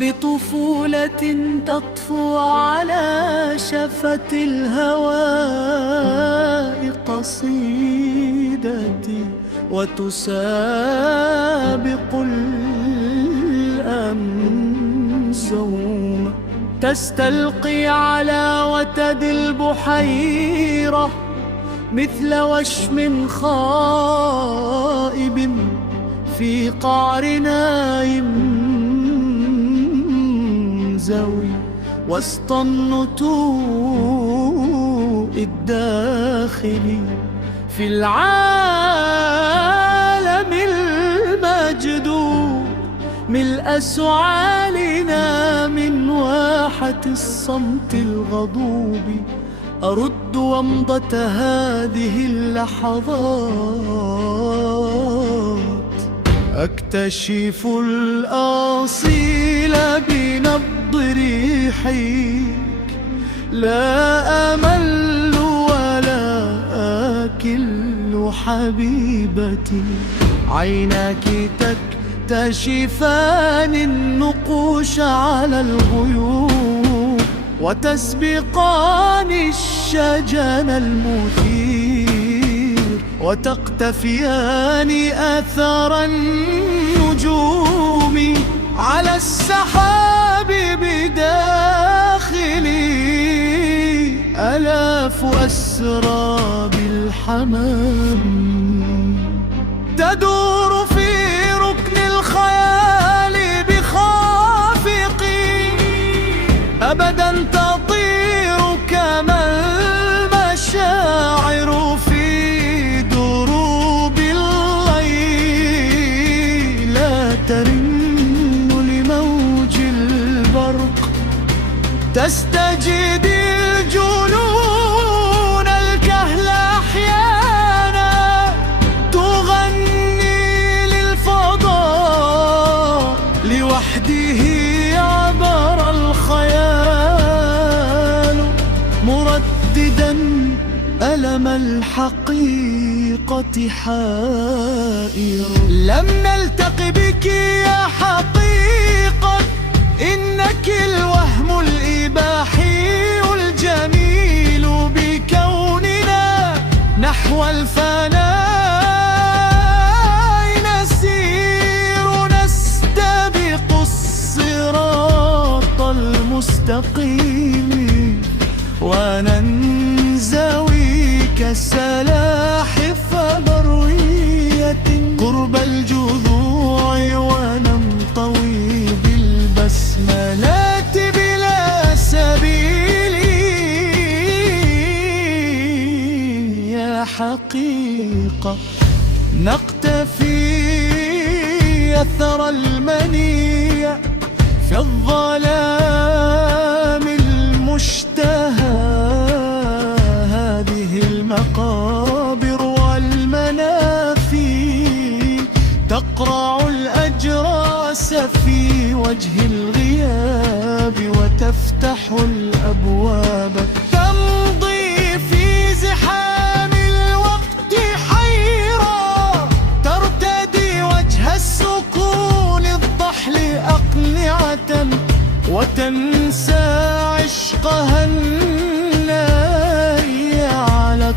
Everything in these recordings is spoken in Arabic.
بطفولة تطفو على شفة الهواء قصيدتي وتسابق الأمزوم، تستلقي على وتد البحيرة مثل وشم خائب في قعر نايم زوي، وسط النتوء الداخلي في العالم المجدوب، ملء سعالنا من واحة الصمت الغضوب، أرد ومضة هذه اللحظات، أكتشف الأصيل بنبض ريحك، لا أمل ولا أكل حبيبتي، عيناك تكتشفان النقوش على الغيوم، وتسبقان الشجن المثير، وتقتفيان أثر النجوم على السحاب بداخلي، آلاف أسراب الحمام تدور في ركن الخيال بخافقي، أبدا تطير كما المشاعر في دروب الليل، لا ترن لموج البرق تستجدي الجنون الكهل أحيانا، تغني للفضاء لوحده عبر الخيال، مرددا ألم الحقيقة حائر، لم نلتق بك يا حقيقة، إنك الوهم الإباحي الجميل بكوننا نحو الفناء نسير، نستبق الصراط المستقيم، وننزوي كسلاحف بروية قرب الجذوع، وننطوي بالبسملات بلا سبيل يا حقيقة، نقتفي أثر المنية في الظلام المشتهى، هذه المقابر والمنافي تقرع الأجراس في وجه الغياب، وتفتح الأبواب، تمضي في زحام الوقت حيرة، ترتدي وجه السكون الضحل أقنعة، وتنسى عشقها النائي على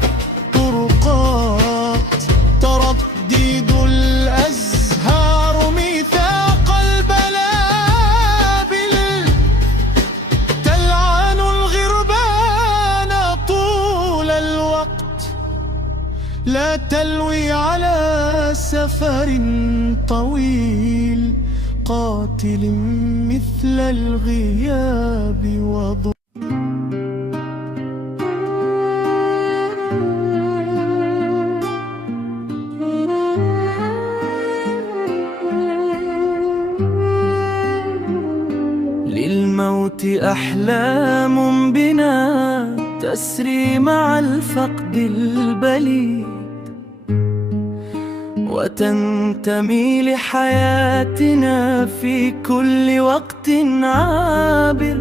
الطرقات، تردد الأزهار ميثاق البلابل، تلعن الغربان طول الوقت، لا تلوي على سفر طويل قاتل مثل الغياب وضوء. للموت أحلام بنا تسري مع الفقد البليد، وتنتمي لحياتنا في كل وقت عابر،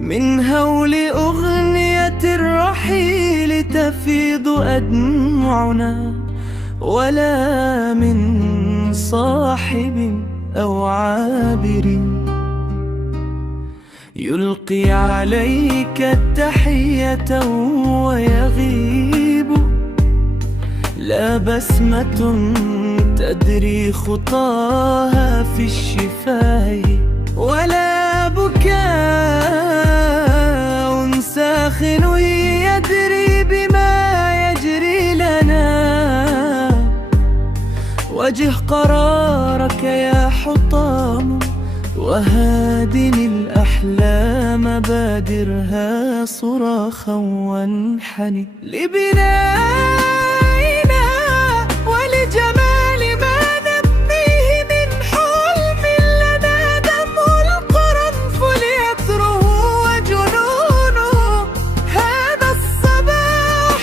من هول أغنية الرحيل تفيض أدمعنا، ولا من صاحب أو عابر يلقي عليك التحية ويغيب، لا بسمة تدري خطاها في الشفاه، ولا بكاء ساخن يدري بما يجري لنا. وجه قرارك يا حطام، وهادن الأحلام بادرها صراخا وانحني لبنائنا ولجمال ما نبنيه من حلم لنا. دم القرنفل يثره وجنونه، هذا الصباح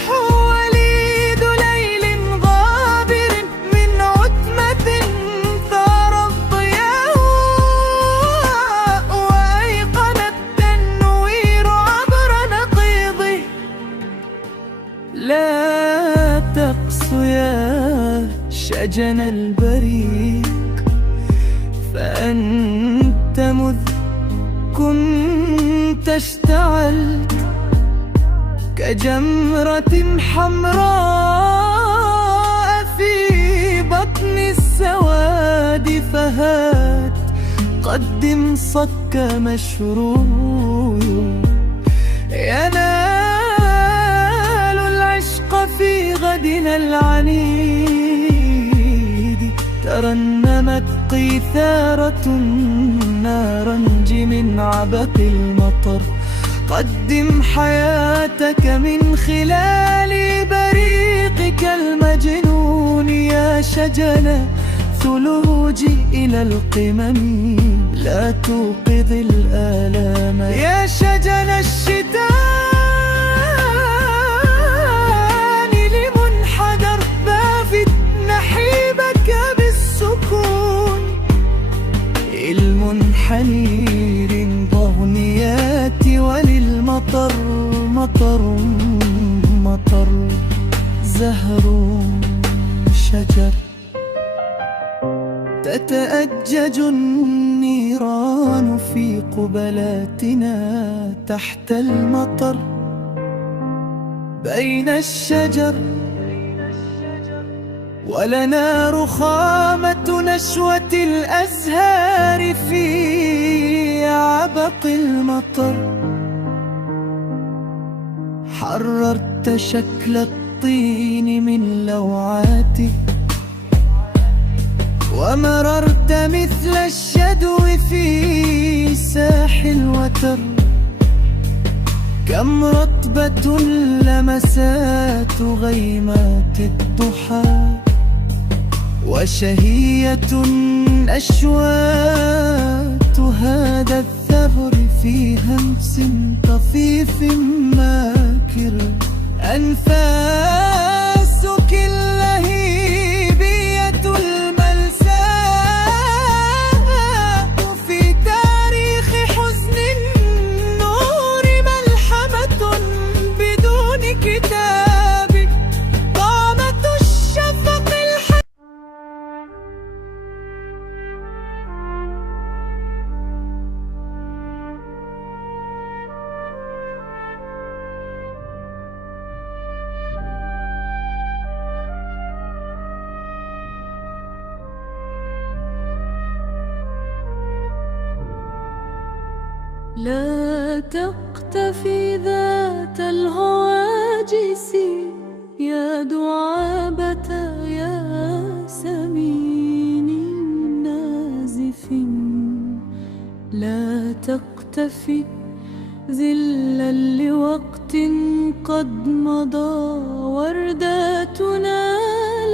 وليد ليل غابر من عتمة ثار الضياء، وأيقن التنوير عبر نقيضه. لا تقس يا شجن البريق، فأنت مذ كنت اشتعلت كجمرة حمراء في بطن السواد، فهات قدم صك مشروع ينال العشق في غدنا العنيد. ترنمت قيثارة نارنج من عبق المطر، قدم حياتك من خلال بريقك المجنون يا شجن ثلوج إلى القمم. لا توقظ الآلام يا شجن الشتان لمنحدر، بافت نحيبك بالسكون. المنحني للضغنيات وللمطر مطر مطر، زهر شجر. تتأجج النيران في قبلاتنا تحت المطر بين الشجر، ولنا رخامة نشوة الأزهار في عبق المطر. حررت شكل الطين من لوعاته، ومررت مثل الشدو في ساح الوتر. كم رطبة لمسات غيمات الضحى، وشهية أشواط هذا الثغر في همس طفيف ماكر. أنفاسك اللهيبية الملساء في تاريخ حزن النور ملحمة بدون كتاب. طامة الشفق لا تقتفي ذات الهواجس يا دعابة يا سمين نازف. لا تقتفي ذلا لوقت قد مضى، ورداتنا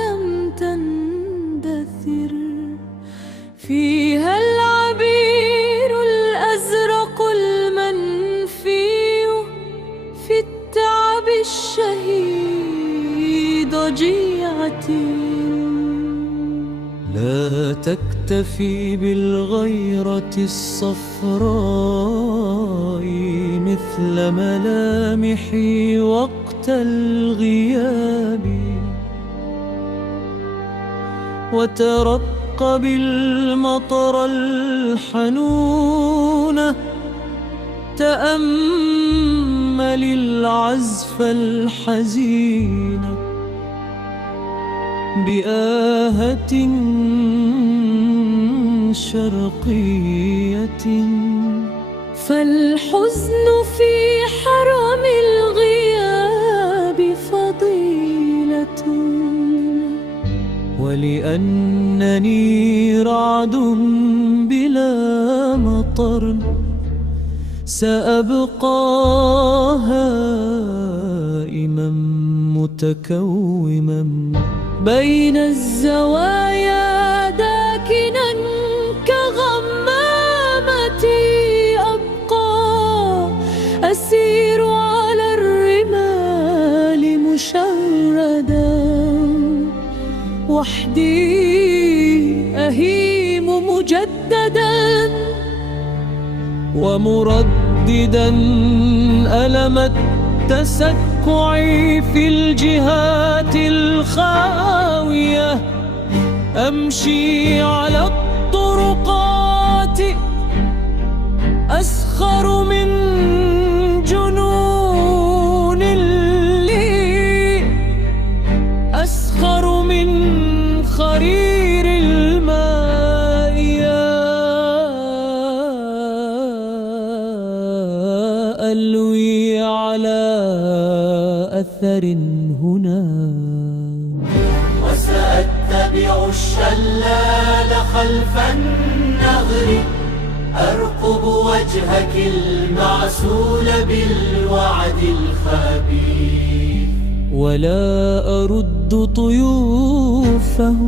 لم تندثر. فيها العبير الأزرق المنفي في التعب الشهيد ضجيعتي. لا تكتفي بالغيرة الصفراء مثل ملامحي وقت الغياب، وترقب المطر الحنون تأمل العزف الحزين بآهة شرقية، فالحزن في حرم الغياب فضيلة، ولأنني رعد بلا مطر سأبقى هائما متكوما بين الزوايا داكنا كغمامتي، أبقى أسير على الرمال مشردا، وحدي أهيم مجددا ومرددا ألم التسكع في الجهات الخاوية، أمشي على الطرقات أسخر من جنون لي، أسخر من خرير الماء، ألوي على أثر هنا، وسأتبع الشلال خلف النهر، أرقب وجهك المعسول بالوعد الخبيث، ولا أرد طيوفه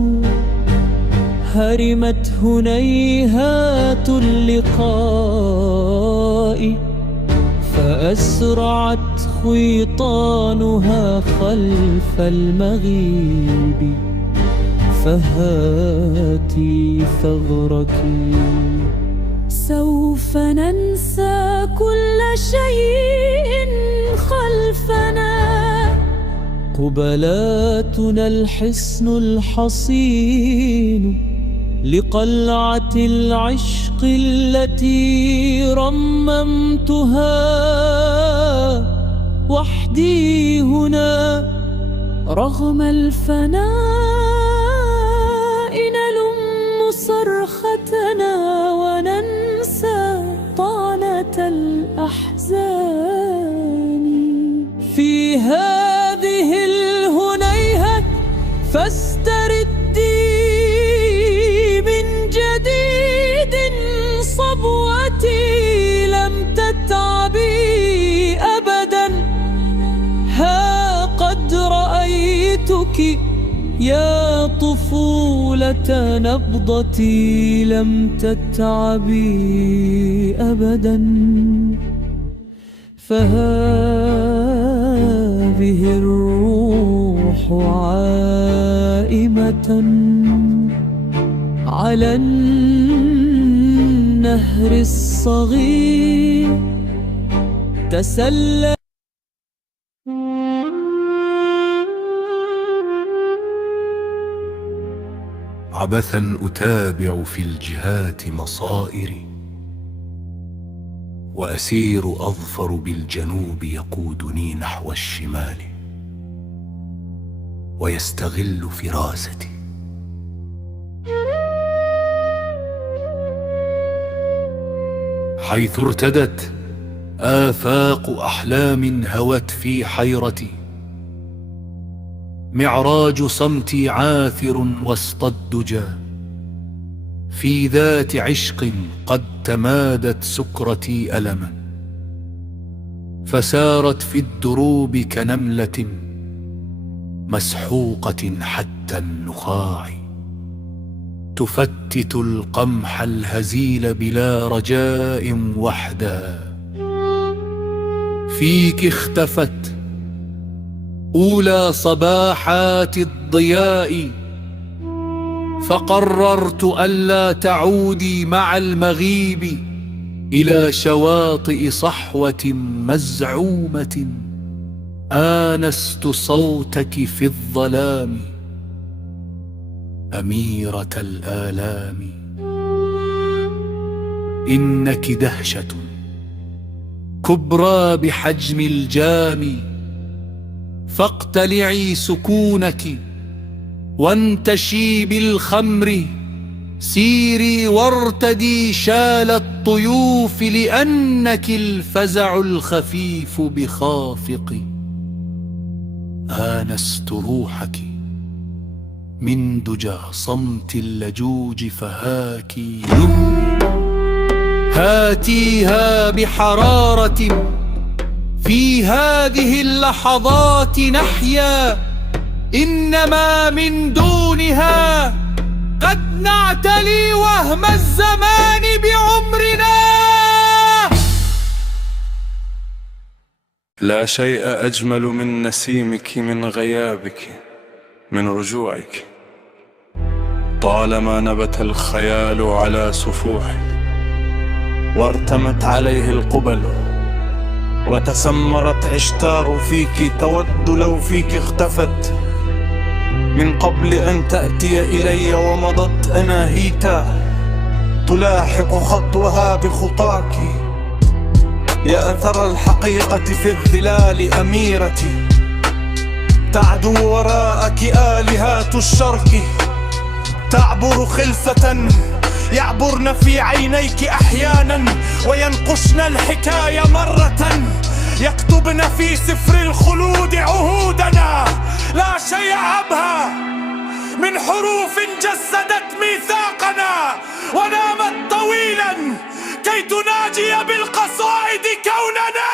هرمت هنيهات اللقاء، فأسرعت خيطانها خلف المغيب، فهاتي ثغرك. سوف ننسى كل شيء خلفنا، قبلاتنا الحصن الحصين لقلعة العشق التي رممتها، وحدي هنا رغم الفناء، نلم صرختنا وننسى طعنة الأحزان في هذه الهنيهة، فاستردي من جديد صبوتي، لم تتعبي أبدا، ها قد رأيتك يا طفولة نبضتي، لم تتعبي أبدا، فهذه الروح عائمة على النهر الصغير تسلى. عبثا أتابع في الجهات مصائري، وأسير أظفر بالجنوب يقودني نحو الشمال، ويستغل فراستي. حيث ارتدت آفاق أحلام هوت في حيرتي، معراج صمتي عاثر وسط الدجى، في ذات عشق قد تمادت سكرتي ألما، فسارت في الدروب كنملة مسحوقة حتى النخاع، تفتت القمح الهزيل بلا رجاء وحدا. فيك اختفت أولى صباحات الضياء، فقررت ألا تعودي مع المغيب إلى شواطئ صحوة مزعومة. آنست صوتك في الظلام أميرة الآلام، إنك دهشة كبرى بحجم الجام، فاقتلعي سكونك وانتشي بالخمر، سيري وارتدي شال الطيوف، لأنك الفزع الخفيف بخافق. آنست روحك من دجى صمت اللجوج، فهاك يمني هاتيها بحرارة، في هذه اللحظات نحيا، إنما من دونها قد نعتلي وهم الزمان بعمرنا. لا شيء أجمل من نسيمك، من غيابك، من رجوعك. طالما نبت الخيال على سفوحك، وارتمت عليه القبل، وتسمرت عشتار فيك، تود لو فيك اختفت من قبل أن تأتي إلي، ومضت أناهيتا تلاحق خطوها بخطاك. يا أثر الحقيقة في الظلال أميرتي، تعدو وراءك آلهات الشرق، تعبر خلسة يعبرن في عينيك أحيانا، وينقشن الحكاية مرة، يكتبن في سفر الخلود عهودنا. لا شيء أبهى من حروف جسدت ميثاقنا، ونامت طويلا كي تناجي بالقصائد كوننا.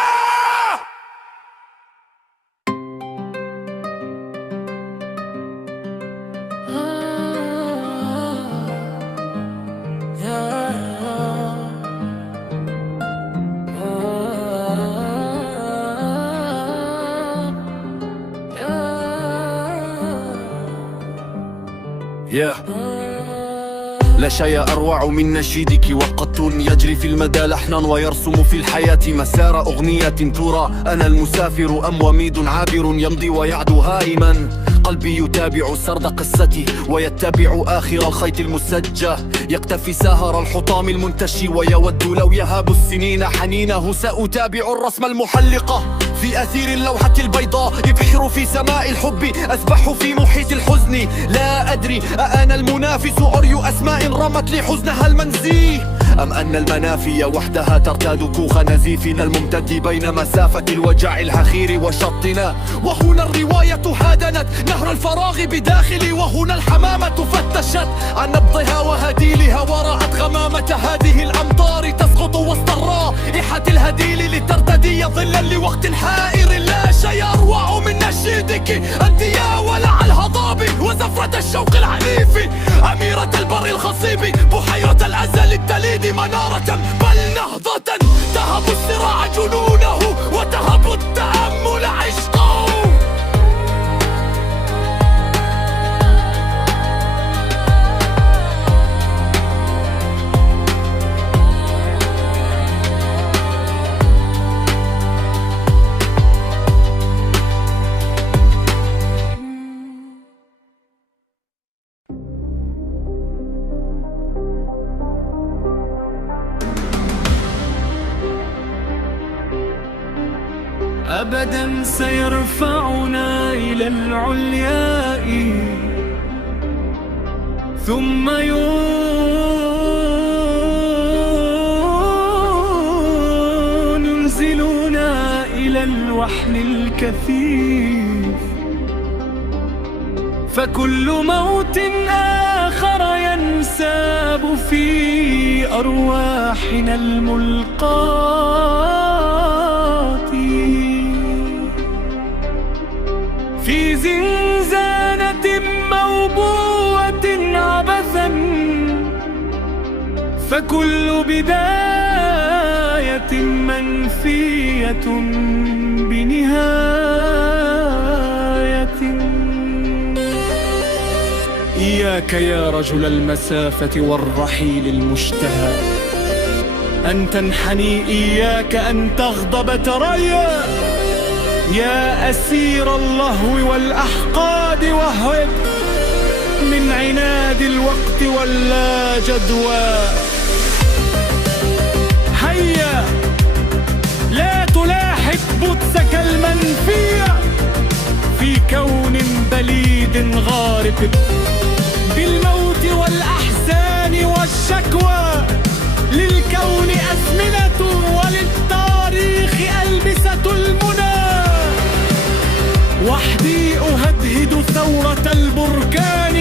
لا شيء أروع من نشيدك، وقد يجري في المدى لحنا، ويرسم في الحياة مسار أغنية ترى. أنا المسافر أم وميد عابر، يمضي ويعدو هائما. قلبي يتابع سرد قصتي، ويتبع آخر الخيط المسجى، يقتفي ساهر الحطام المنتشي، ويود لو يهاب السنين حنينه. سأتابع الرسم المحلقة في أثير اللوحة البيضاء، يبحر في سماء الحب، أسبح في محيط الحزن. لا أدري أأنا المنافس عري أسماء رمت لي حزنها المنزيه، أم أن المنافي وحدها ترتاد كوخ نزيفنا الممتد بين مسافة الوجع الحخير وشطنا. وهنا الرواية هادنت نهر الفراغ بداخلي، وهنا الحمامة فتشت عن نبضها وهديلها، ورأت غمامة هذه الأمطار تسقط وسط الرائحة الهديل، لترتدي ظلا لوقت حائر. لا شيء أروع من نشيدك أنت يا ولع الهضاب، وزفرة الشوق العنيف، أميرة البر الخصيب، بحيرة الأزل التليد، منارة بل نهضة تهب الصراع جنونه، وتهب التأمل عشقه. أبدا سيرفعنا إلى العلياء، ثم ينزلنا إلى الوحل الكثيف. فكل موت آخر ينساب في أرواحنا الملقاة، في زنزانة موبوءة عبثا. فكل بداية منفية بنهاية. إياك يا رجل المسافة والرحيل المشتهى أن تنحني، إياك أن تغضب تريا. يا أسير اللهو والأحقاد، وهب من عناد الوقت واللا جدوى. هيا لا حقبتك المنفية في كون بليد غارق بالموت والأحزان والشكوى. للكون أزمنة وللتاريخ ألبسة المنى. وحدي أهدهد ثورة البركان،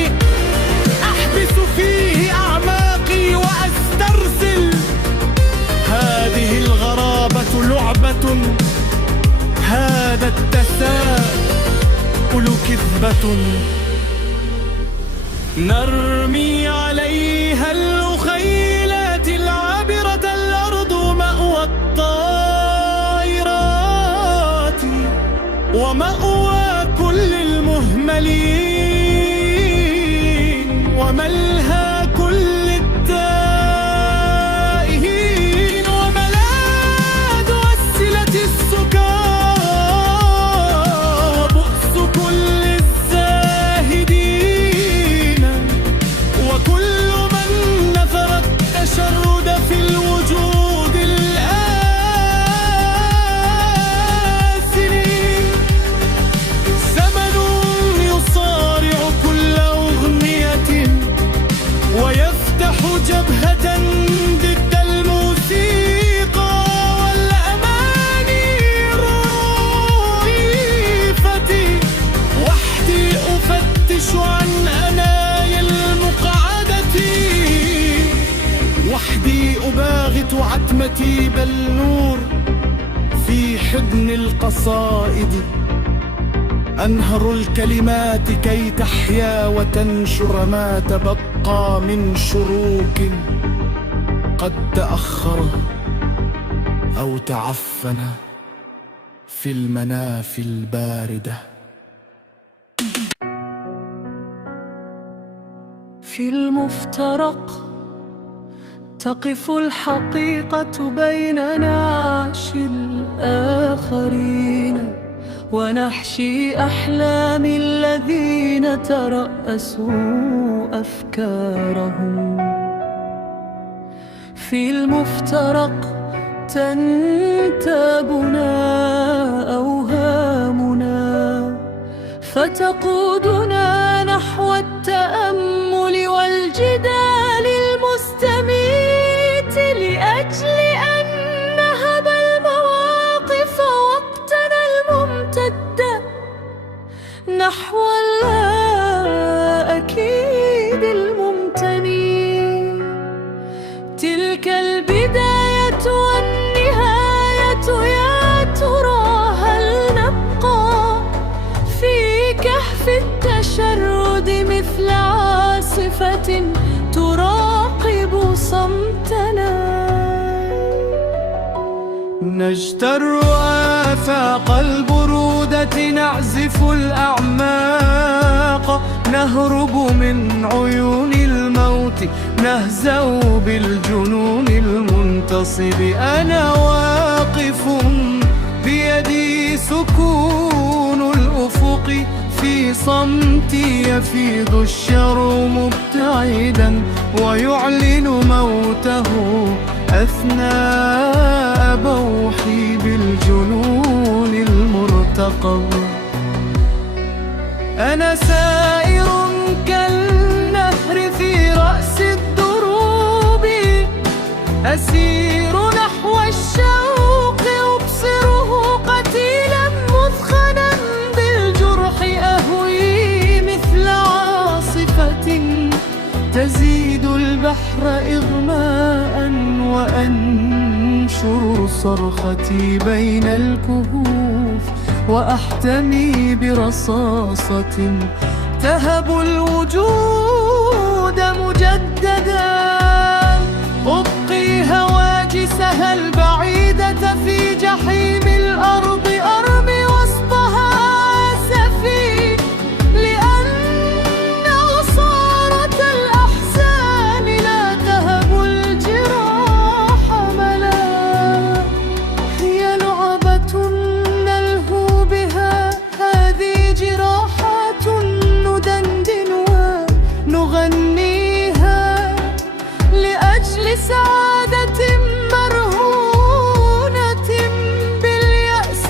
أحبس فيه أعماقي وأسترسل. هذه الغرابة لعبة، هذا التساؤل كذبة. نرمي عليها الأخيلات العابرة، الأرض مأوى الطائرات ومأوى كل المهملين وملهى كل التائهين وملاذ أسلة السكارى وبؤس كل الزاهدين وكل من نثر التشرد في الوجود الآسنين. زمن يصارع كل أغنية ويفتح جبهة ضد الموسيقى والأماني الرئيفة. وحدي أفتش عن أنايا المقعدة، وحدي أباغت عتمتي بالنور في حضن القصائد. أنهر الكلمات كي تحيا وتنشر ما تبقى من شروق قد تأخر أو تعفن في المنافي الباردة. في المفترق تقف الحقيقة بين نعش الآخرين ونحشي أحلام الذين ترأسوا أفكارهم. في المفترق تنتابنا أوهامنا فتقودنا نحو التأمل والجدال المستميت، لأجل أن نهب المواقف وقتنا الممتد نحو اللا أكيد الممتني. تلك البداية والنهاية، يا ترى هل نبقى في كهف التشرد مثل عاصفة تراقب صمتنا؟ نجتر آفاق البرودة، نعزف الأعماق، نهرب من عيون الموت، نهزأ بالجنون المنتصب. أنا واقف بيدي سكون الأفق، في صمتي يفيض الشر مبتعدا ويعلن موته أثناء بوحي بالجنون المرتقب. أنا سائر كالنهر في رأس الدروب، أسير نحو الشوق أبصره قتيلا مثخنا بالجرح، أهوي مثل عاصفة تزيد البحر إغماء وأنشر صرختي بين الكهوف وأحتمي برصاصة تهب الوجود مجددا. أبقي هواجسها البعيدة في جحيم الأرض، أرمي وسطها أسفي، لأن عصارة الأحزان لا تهب الجراح ملا. هي لعبة نلهو بها، هذه جراحات ندندن ونغنيها لأجل سعادة مرهونة باليأس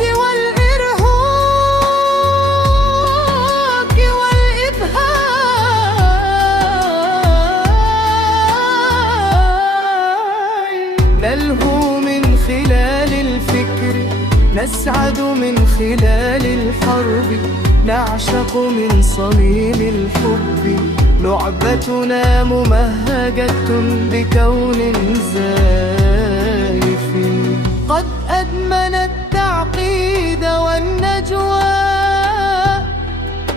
نسعد من خلال الحرب، نعشق من صميم الحب. لعبتنا ممهجة بكون زائف، قد أدمن التعقيد والنجوى،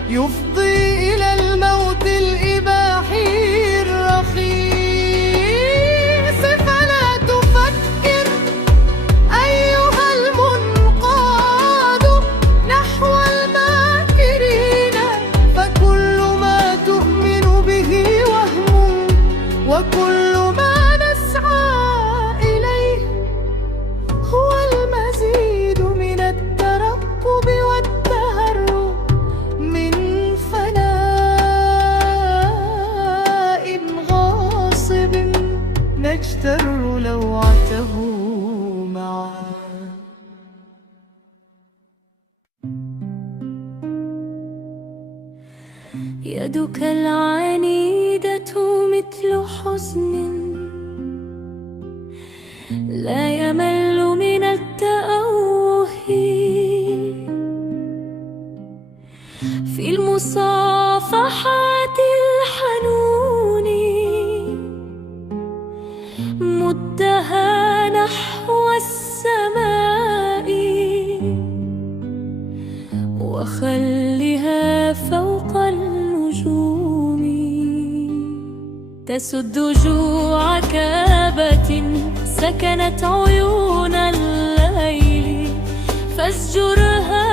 يفضي إلى الموت الإباحي الرخيص. فلا تفكر أيها المنقاد نحو الماكرين، فكل ما تؤمن به وهم، وكل ما نسعى إليه هو المزيد من الترقب والتهرب من فناء غاصب، نجتر لوعته معا. يدك العنيدة مثل حزن لا يمل من التأوه، في المصافحات الحنون مدها نحو السماء، وخلها فوق النجوم. تسد جوع كابة سكنت عيون الليل، فاسجرها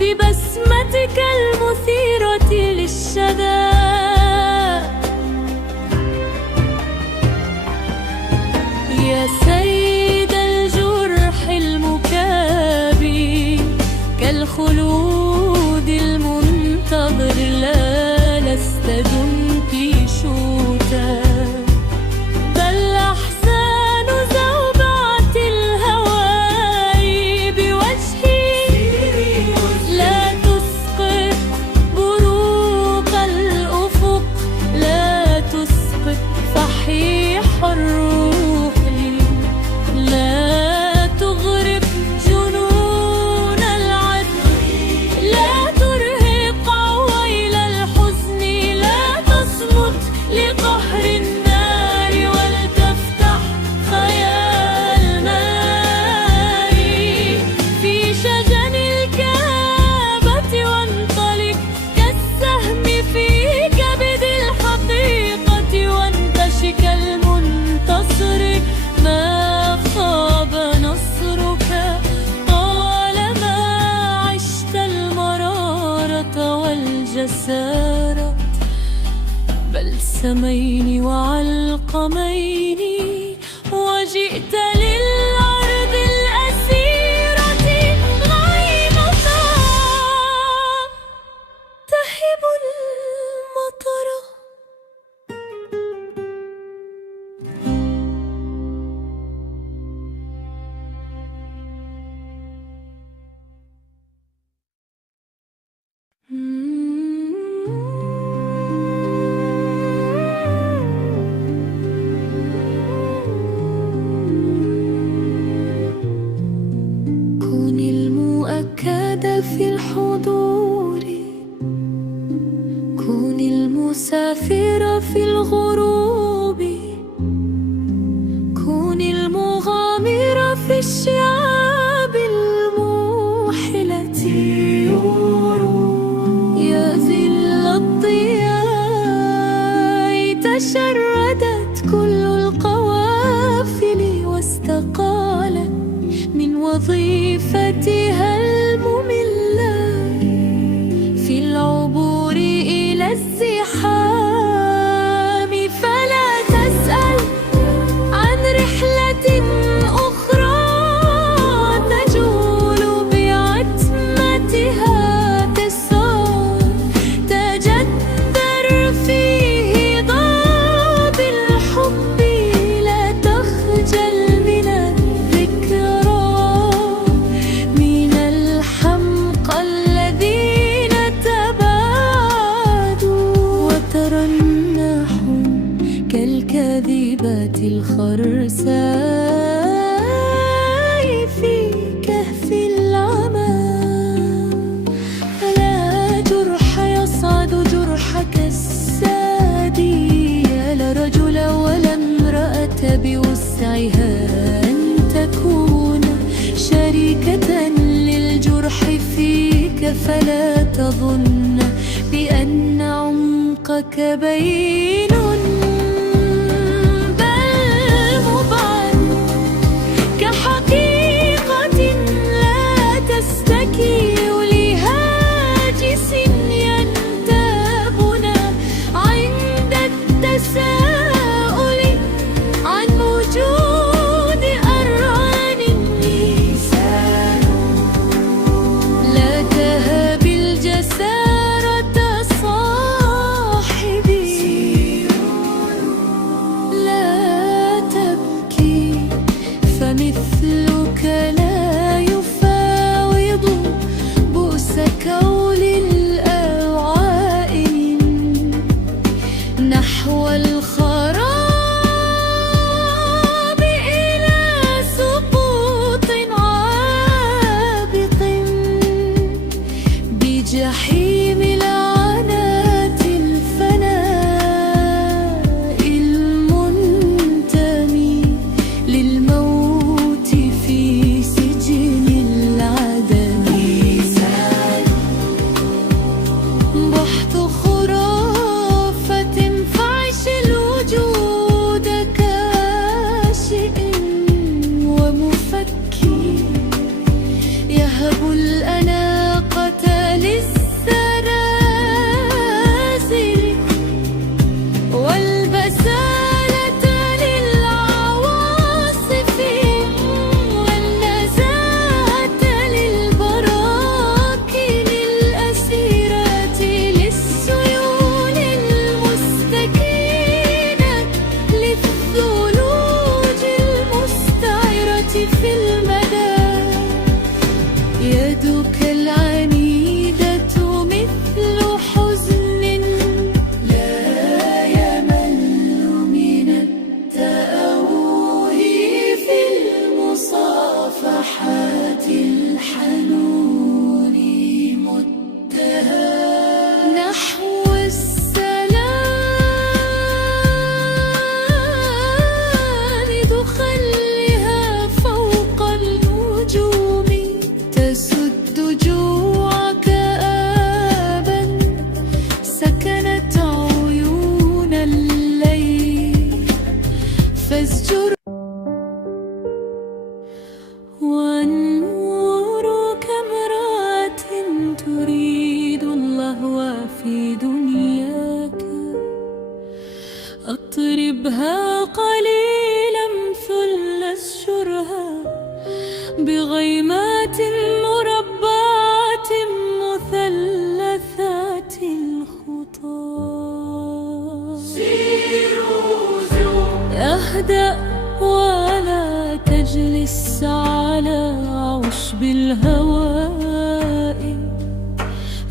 ببسمتك المثيرة للشدى. يا سيد الجرح المكابي كالخلود المنتظر، لا لست دمتي شوتا، بل أحزان زوبعة الهواء بوجهي. لا تسقط بروق الأفق، لا تسقط فحيح الروح، لا تغرب جنون العدل، لا ترهق عويل الحزن، لا تصمت لقهر النار، ولتفتح خيال ناري في شجن الكآبة، وانطلق كالسهم في كبد الحقيقة، وانتشك المنتصر. ما خاب نصرك طالما عشت المرارة والجسارة، بل سمين وعلقمين، وجئت للأرض الأسيرة غيمة تهب المطر. كن المؤكد في الحضور، كن المسافر في الغروب، كن المغامر في الشعاب الموحلة. يا ظل الضياء تشردت كل القوافل، واستقالت من وظيفتها المملة في العبور إلى الزحام. فلا تظن بأن عمقك بين، بل مبعد كحقيقة لا تستكين لهاجس ينتابنا عند التساؤل عن وجود أرعان اللسان. لا تهب الجسارة صاحبي، لا تبكي فمثلك لا يفاوض بؤس كول الأوعاء نحو الخراب إلى سقوط عابق بجحيم لعنات الفناء المنتمي للموت في سجن العدم. بحث خرافة فعش الوجود كاشئ ومفكي يهب الأناقة للسلاسل والبسالة للعواصف والنزاهة للبراكين الأسيرات للسيول المستكينة للثلوج المستعرة في المدى. يدك العنيدة مثل حزن لا يمل من التأوه في المصافحات الحنون متهى نحو السلام. تخليها فوق النجوم تسد جوعك آبا سكنت عيون الليل فازجر. والنور كامرأة تريد اللهو في دنياك، اطربها قليلا ثل اسجرها بغيمات مربعات مثلثات الخطى. اهدأ ولا تجلس على عشب الهواء،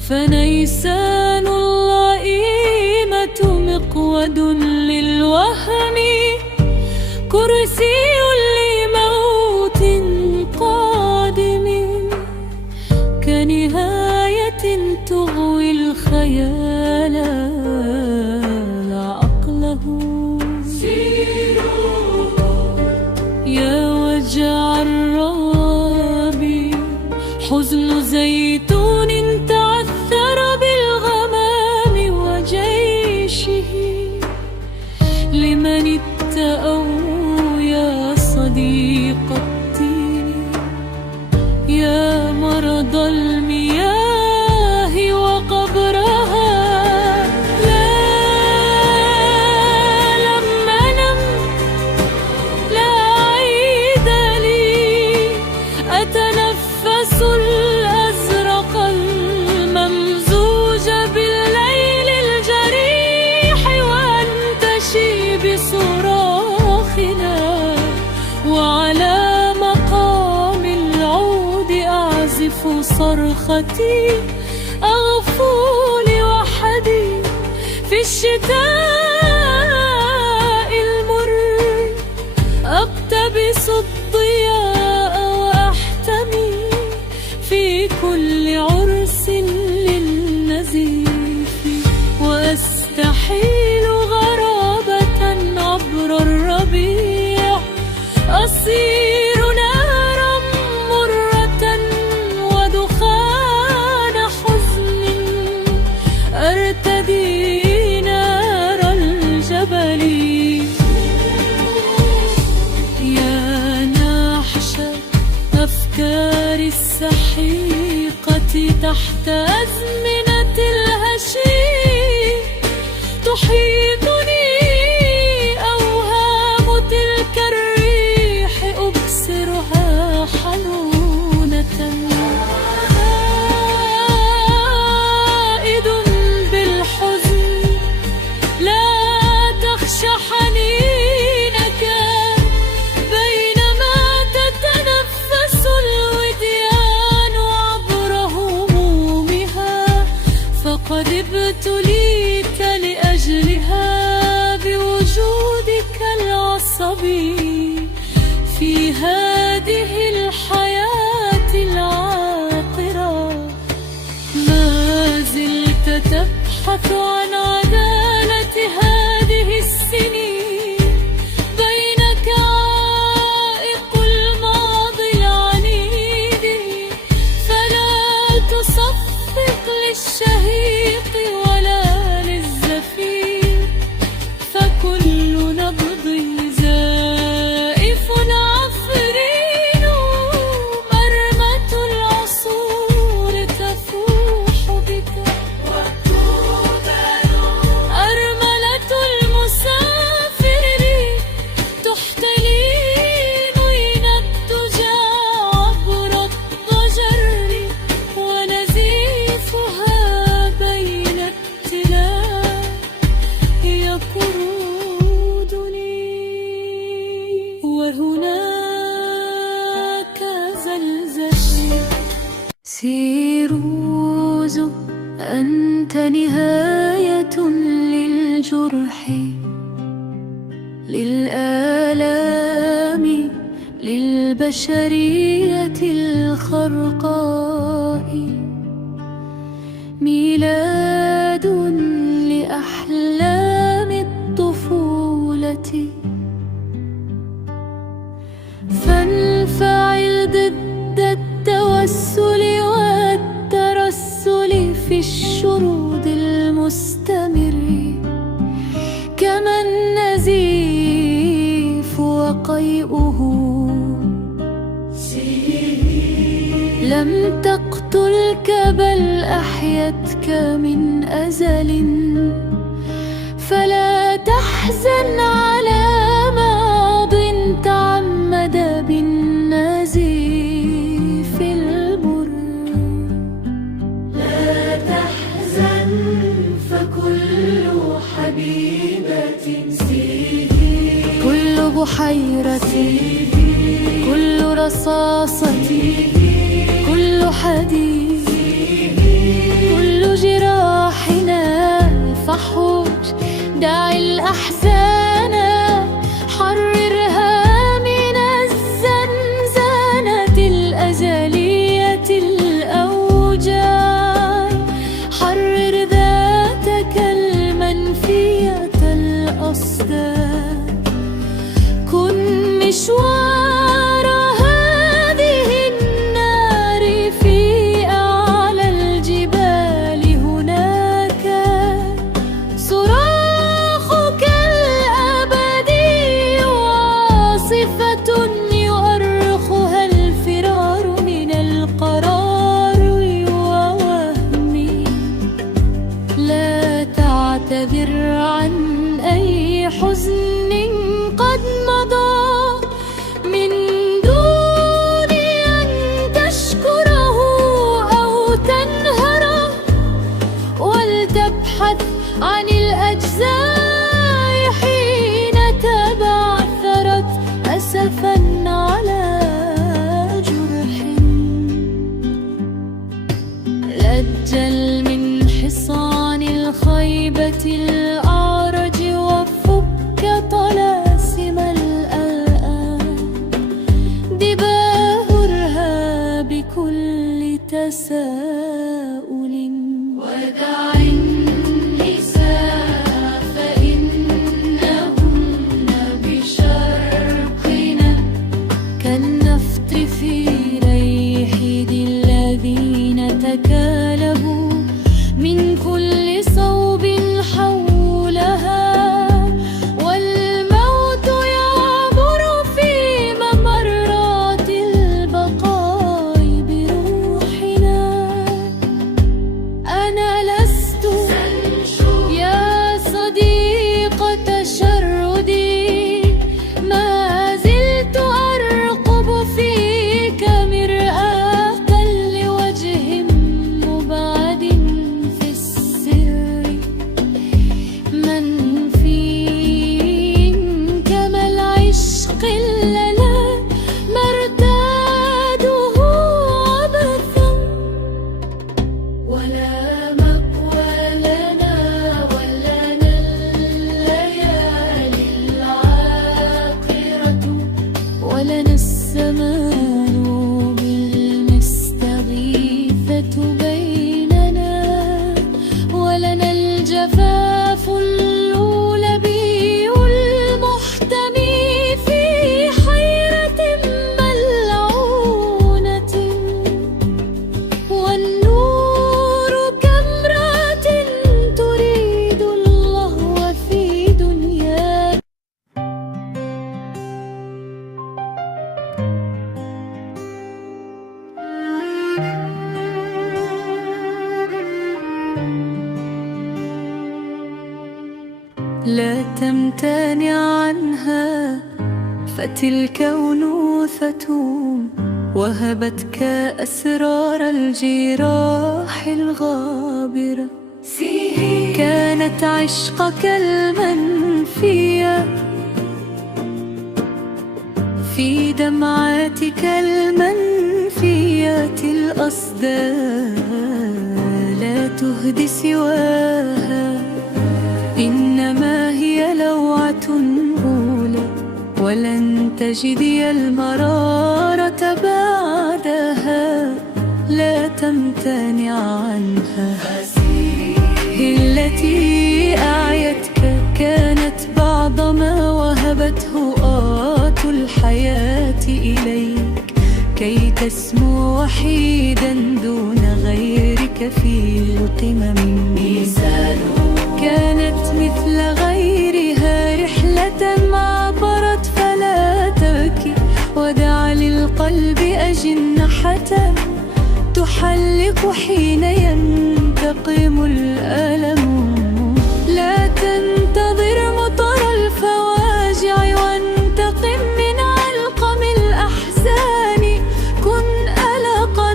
فنيسان اللئيمة مقود للوهم، كرسي لموت قادم كنهاية تغوي الخيال لا عقله. يا وجع الرابي حزن زيتون تعثر بالغمام وجيشه، لمن اتأوا يا صديق التين يا مرض المياه وقبرها. لا لم أنم لا عيد لي أتنفس الأزرق الممزوج بالليل الجريح وأنتشي بصراخنا، وعلى مقام العود أعزف صرختي أغفو لوحدي في الشتاء المر، أقتبس الضياء وأحتمي في كل عرس للنزيف، وأستحيل غرابة عبر الربيع، أصير نارا مرة ودخان حزن الحقيقة تحت أزمنة الهشيم تحيطني أوهام تلك الريح أبصرها حنونة عائد بالحزن لا تخش حنينك بينما تتنفس الوديان عبر همومها فقد ابتليت لأجلها بوجودك العصبي في هذه الحياة العاقرة ما زلت تبحث عن عدالة هذه السنين بينك عائق الماضي العنيد فلا تصفق للشهيق ولا للزفير فكل نبض زائف عفرين مرمة العصور تفوح بك أرملة المسافر تحتلي من الدجى عبر الضجر ونزيفها بين التلال يقودني وهناك زلزلي سيروز أنت نهاية للجرح للآلام للبشرية الخرقاء ميلاد لأحلام الطفولة فانفعل ضد التوسل والترسل في الشرود المستمر كما النزيف وقيئه لم تقتلك بل أحيتك من أزل فلا تحزن على ماض تعمد بالنزيف المر لا تحزن فكل حبيبة كل بحيرة كل رصاصة كل حديث كل جراحنا فحوج دع الأحزان حررها من الزنزانة الأزلية الأوجاع حرر ذاتك المنفية الأصداء كن مشوار هذه النار في أعلى الجبال هناك صراخك الأبدي عاصفة يؤرخها الفرار من القرار ووهمي لا تعتذر عن أي حزن قد مضى من دون أن تشكره أو تنهره ولتبحث عن الأجزاء حين تبعثرت أسفا على جرح لجل من حصان الخيبة الأعرج وفك طلاسم الألآم دباهرها بكل تساؤل ودع النساء الجفاف اللولبي المحتمي في حيرة ملعونة، والنور كامرأة تريد اللهو في دنياك. لا تمتنع عنها فتلك أنوثة وهبتك أسرار الجراح الغابرة. كانت عشقك المنفية في دمعاتك المنفية الأصداء، لا تهدي سواها، إنما هي لوعة أولى، ولن تجدي المرارة بعدها. لا تمتنع عنها، التي أعيتك كانت بعض ما وهبته آت الحياة إليك، كي تسمو وحيدا دون غيرك في القمم. ميزان كانت مثل غيرها رحلة عبرت فلا تبكي، ودع للقلب أجنحة تحلق حين ينتقم الألم. لا تنتظر مطر الفواجع وانتقم من علقم الأحزان، كن ألقا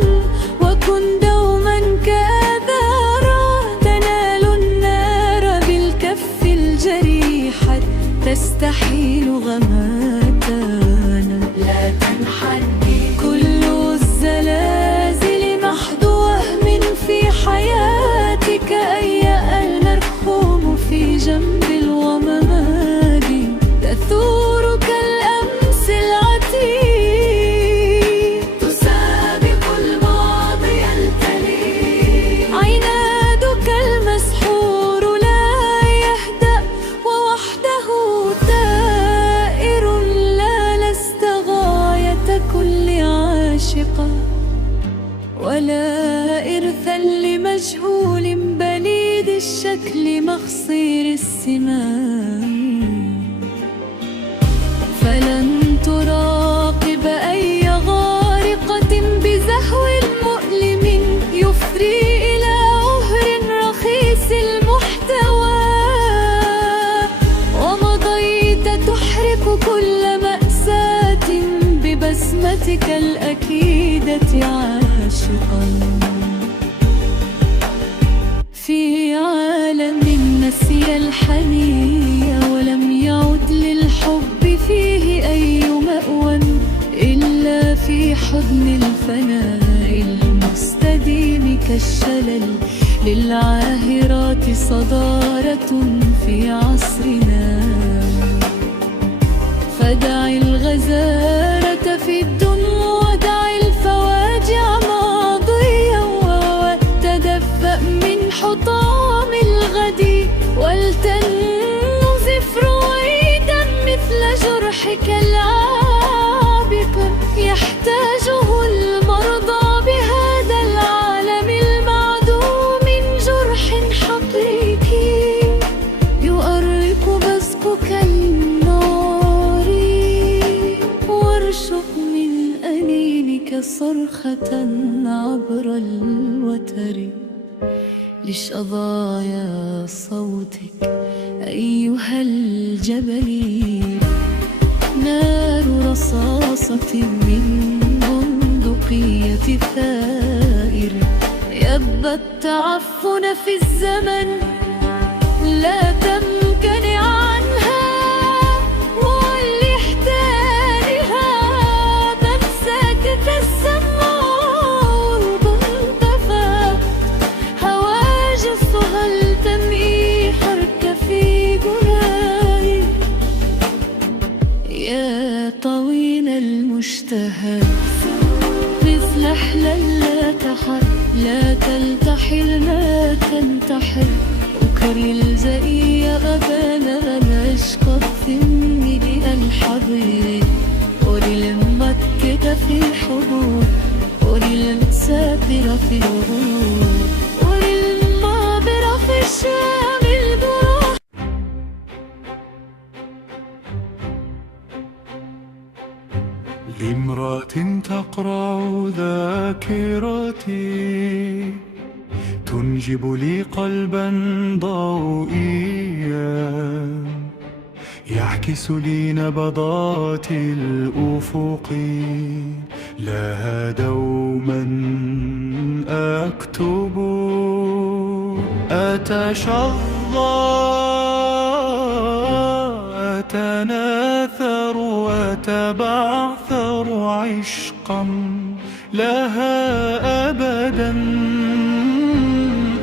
وكن دوما كآذارا، تنال النار بالكف الجريحة تستحيل غماتنا. لا تنحني كل الزلازل محض وهم في حياتك، أيأ المرحوم في جنب الغمامات، تثور كالأمس العتيق، تسابق الماضي التلي، عنادك المسحور لا يهدأ ووحده تائر. لا لست غاية كل عاشقة، ولا إرثا لمجهول بليد الشكل مخصير السمام. فلن تراقب أي غارقة بزهو مؤلم يفضي إلى عهر رخيص المحتوى، ومضيت تحرق كل مأساة ببسمتك الأكيدة عاشقا. في عالم نسي الحنية ولم يعد للحب فيه أي مأوى، إلا في حضن الفناء المستديم كالشلل. للعاهرات صدارة في عصرنا، فدع الغزارة في الدنيا ودع الفواجع ماضيا، وتدفأ من حطام الغد ولتنزف رويدا مثل جرحك العابق. يحتاجه المرضى بهذا العالم المعدوم من جرح حقيقي، يؤرق بزقك النار، وارشق من أنينك صرخة عبر الوتر لشظايا صوتك أيها الجبلي. نار رصاصة من بندقية ثائر، يبى التعفن في الزمن، لا تمكن عنها ولإحتالها. تنساك كالسماء انطفى هواجسها التمئي حرك في جناي. يا طويل المشتهى مثل أحلى لا تحر، لا تلتحل لا تنتحر، الزقي أبانا نشقى الثمي الحضير قولي لما كده في الحضور قولي لمسافرة في الغيور قولي للمعبرة في الشام الجروح. لامرأة تقرع ذاكرتي تنجب لي قلبا ضوئيا يعكس لي نبضات الأفق لها دوما أكتب أتشظى أتناثر وأتبعثر عشقا لها أبدا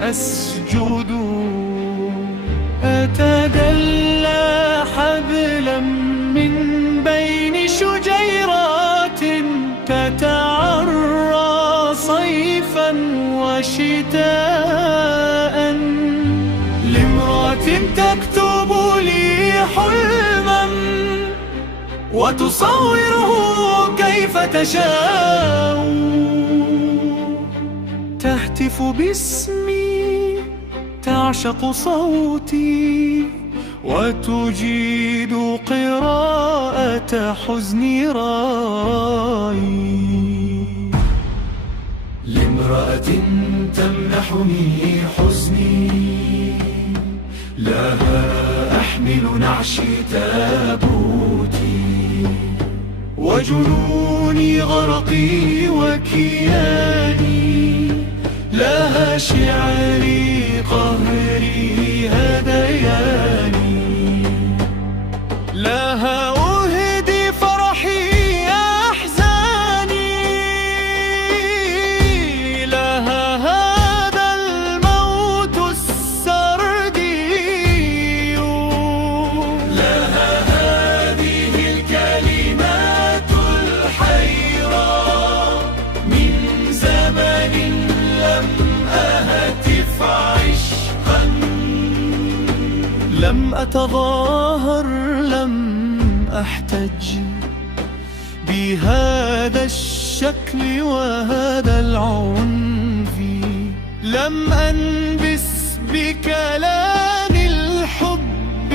أسجد أتدلى حبلا من بين شجيرات تتعرى صيفا وشتاء لامرأة تكتب لي حلما وتصوره كيف تشاء تهتف باسمي تعشق صوتي وتجيد قراءة حزني راي لامرأة تمنحني حزني لها أحمل نعش تابوتي وجنوني غرقي وكياني لها شعري قهري هدياني لها أهدي فرحي أحزاني لها هذا الموت السردي لها هذه الكلمات الحيرة من زمن لم أهتف عشقا لم أتظاهر لم أحتج بهذا الشكل وهذا العنف لم أنبس بكلام الحب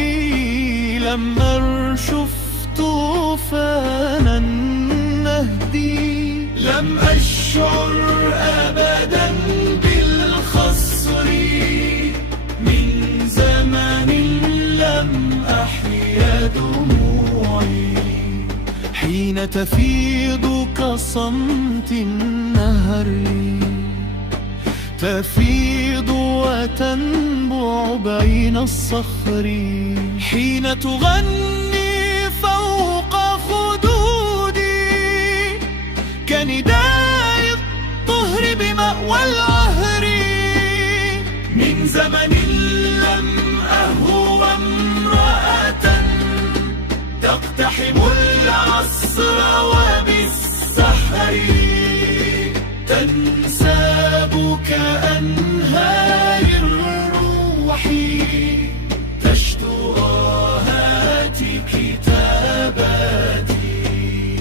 لم أرشف طوفانا نهدي لم أشعر أبدا بالخصر من زمن لم أحيا دموعي حين تفيض كصمت النهر تفيض وتنبع بين الصخر حين تغني فوق خدودي كنداء الطهر بمأوى العهر من زمن لم أهو امرأة تقتحم العصر وبالسحر تنساب كأنهار الروح تشدو آهات كتاباتي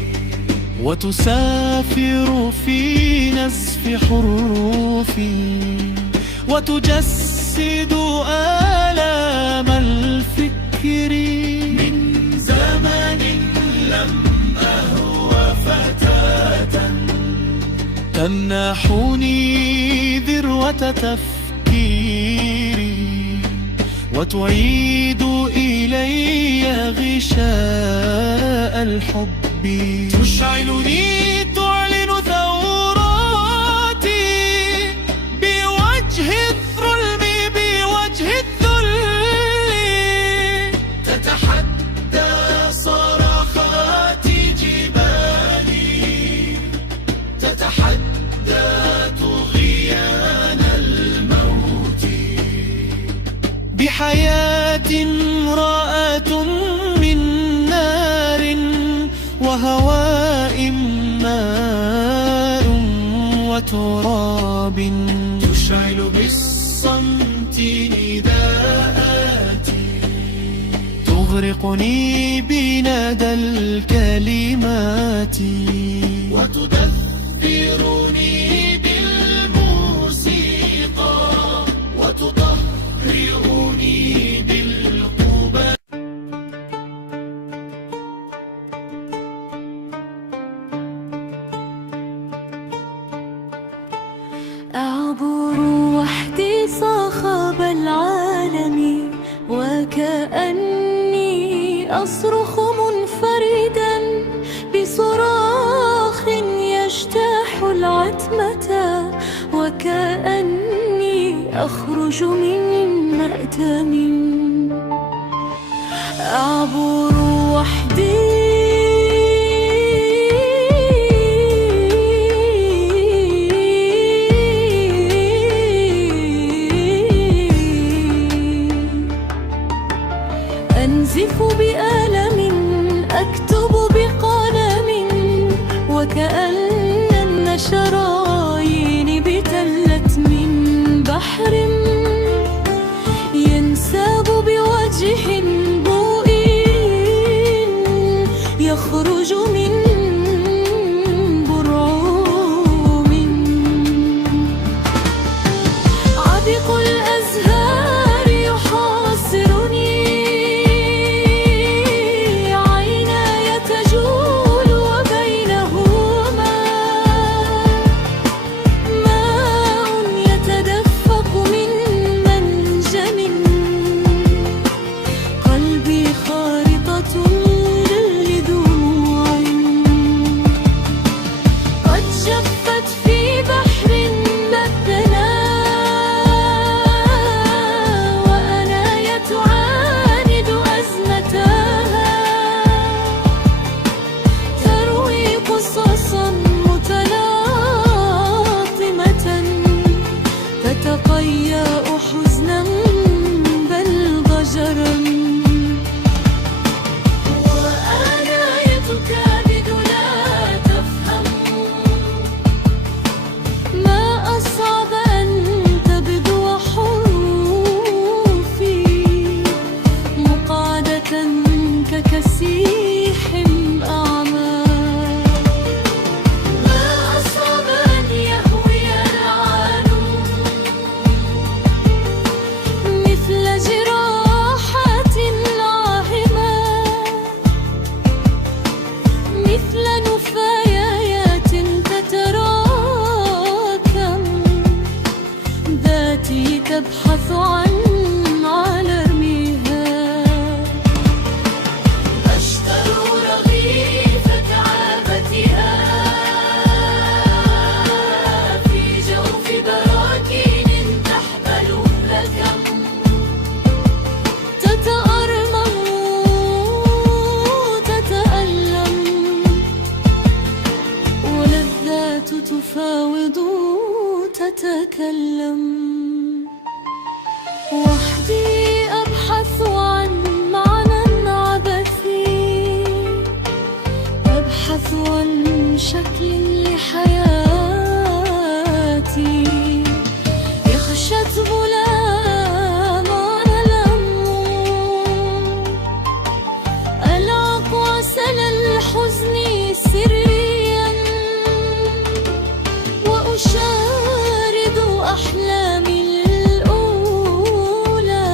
وتسافر في نزف حروفي وتجسد آلام الفكر من زمن لم أهو فتاة تمنحني ذروة تفكيري وتعيد إلي غشاء الحب تشعلني تعلن ثوراتي بوجه الظلم بوجه الذل تتحدى صرخات جبالي تتحدى طغيان الموت بحياة امرأة من نار وهواء ماء وتراب تشعل بالصمت نداء تغرقني بندى الكلمات وتدثرني بالموسيقى وتطهرني بالقباب. أعبر وحدي صخب العالم وكأني أصرخ منفردا بصراخ يجتاح العتمة، وكأني أخرج من مأتم. أعبر وحدي أنزف بألم أكتب بقلم، وكأن الشرايين بتلت من بحر ينساب بوجه ضوئي يخرج من برعوم. عبق الأزهار يحاصرني، عيناي تجول وبينهما ماء يتدفق من منجم. قلبي خارطة لدموع قد جفت في بحر مدنا، وأنايا تعاند أزمتها تروي قصصا متلاطمة تتقيأ حزنا بل ضجرا. وآناية كابد لا تفهم ما أصعب أن تبدو حروفي مقعدة ككسيح أعمى. ما أصعب أن يهوي العنون مثل جراحات عاهمة، مثل نفايات تتراكم ذاتي تبحث عن علمها. أشتر رغيف كعابتها في جوف براكين تحمل لكم تتأرمم تتألم، ولذات تفاوض تتكلم. وحدي أبحث عن معنى عبثي، أبحث عن شكل لحياتي يخشى ظلام ألم. ألعق عسل الحزن سريا وأشارد أحلامي الأولى.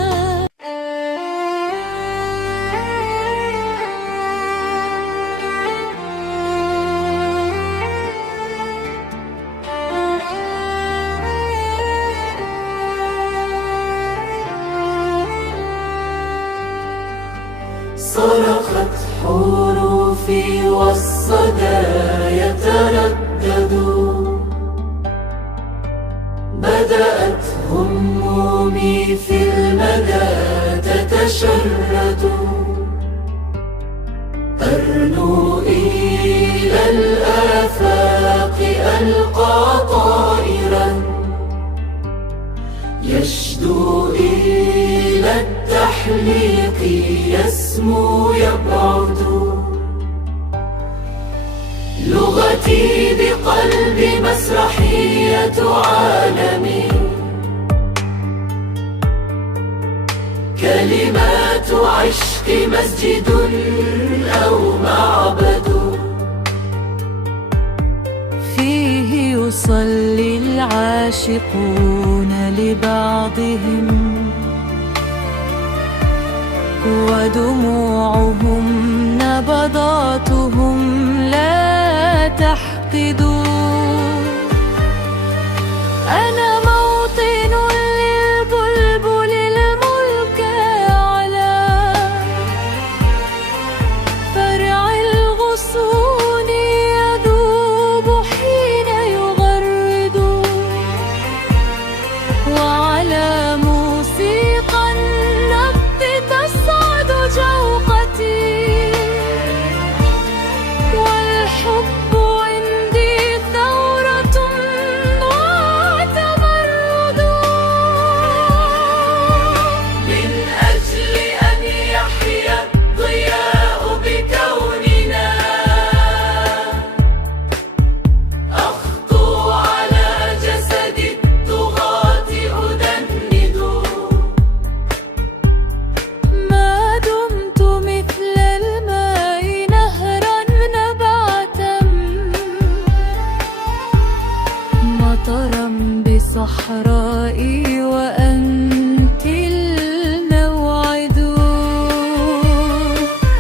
صرخت حروفي والصدى يتردد، بدأت همومي في المدى تتشرد. أرنو إلى الآفاق ألقى طائرا يشدو إلى التحليق يسمو يبعد. لغتي بقلبي مسرحية عالمي كلمات عشق مسجد أو معبد، فيه يصلي العاشقون لبعضهم ودموعهم نبضاتهم لا تحقد. أنا موطن للبلبل الملكى على فرع الغصون يذوب حين يغرد، وعلى موسيقى النبض تصعد جوقتي، والحب عندي ثورة وتمرد. من أجل أن يحيا الضياء بكوننا أخطو على جسد الطغاة أدند. ما دمت مثل الماء نهرا نبعة مطرا بصحرائي وأنت الموعد.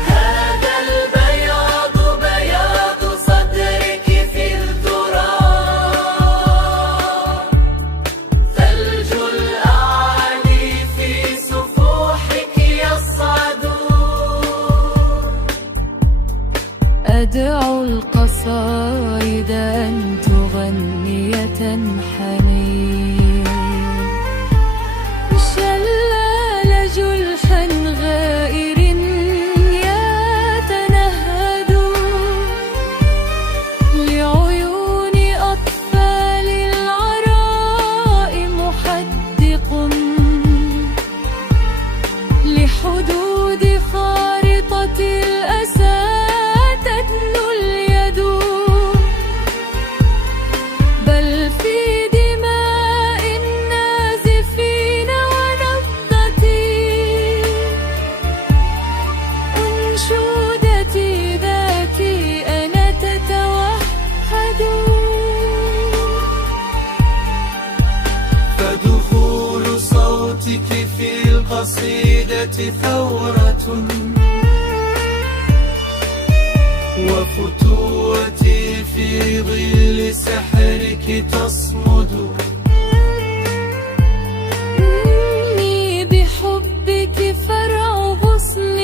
هذا البياض بياض صدرك في التراب، ثلج الأعالي في سفوحك يصعد. أدعو القصائد أن تغني تنحني، شلال جلحا غائر يتنهد، لعيون أطفال العراء محدق، لحدود خارطة الأسى تدنو اليد. بل في دماء النازفين ونبضتي أنشودتي ذاتي أنا تتوحد. فدخول صوتك في القصيدة ثورة، وفتوتي في ظل سحرك تصمد. إني بحبك فرع غصن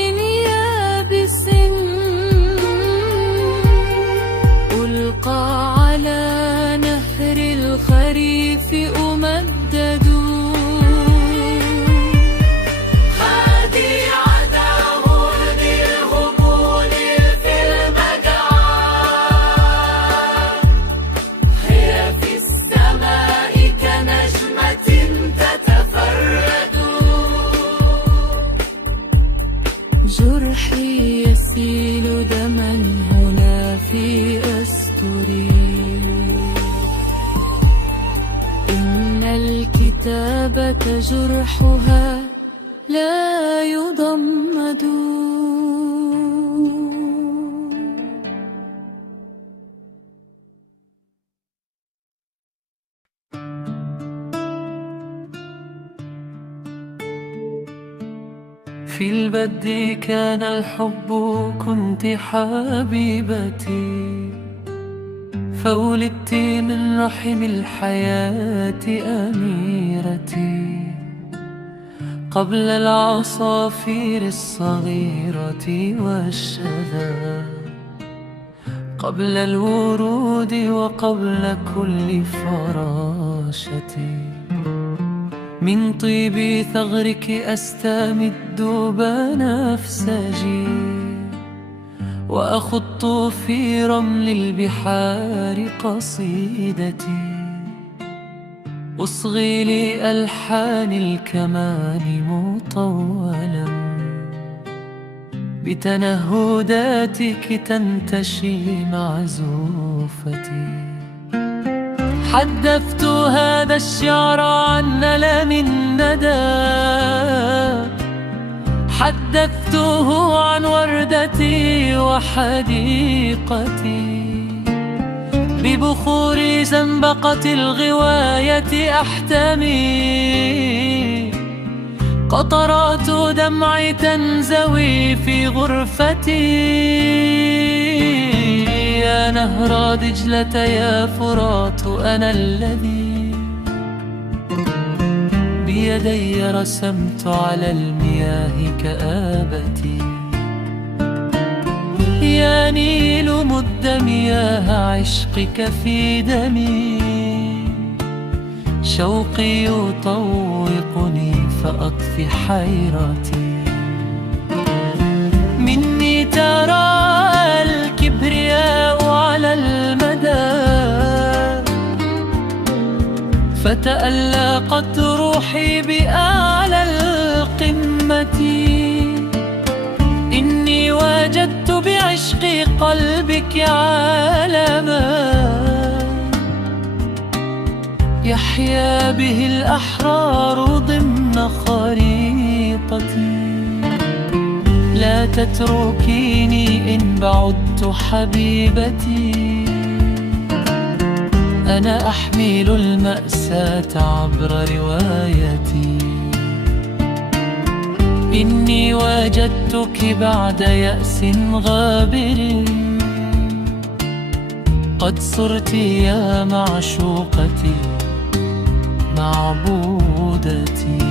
يابس ألقى على نهر الخريف أمدد. هادي عداول بالهمول في المجاعة، هي في السماء كنجمة تتفرد. جرحي يسيل دما هنا في أستري، إن الكتابة جرحها لا يضمد. في البدء كان الحب كنت حبيبتي، فولدت من رحم الحياة أميرتي، قبل العصافير الصغيرة والشذا، قبل الورود وقبل كل فراشة. من طيب ثغرك أستمد بنفسجي، وأخط في رمل البحار قصيدتي، أصغي لألحان الكمان مطولا، بتنهداتك تنتشي معزوفتي. حدثت هذا الشعر عن ألم الندى حدثته عن وردتي وحديقتي، ببخور زنبقة الغواية أحتمي، قطرات دمعي تنزوي في غرفتي. يا نهر دجلة يا فرات، أنا الذي بيدي رسمت على المياه كآبتي. يا نيل مد مياه عشقك في دمي، شوقي يطوقني فأطفي حيرتي. مني ترى الكبرياء على المدى، فتألقت روحي بأعلى القمة. إني وجدت بعشق قلبك عالما، يحيا به الأحرار ضمن خريطتي. لا تتركيني إن بعدت حبيبتي، أنا أحمل المأساة عبر روايتي. إني وجدتك بعد يأس غابر، قد صرت يا معشوقتي معبودتي.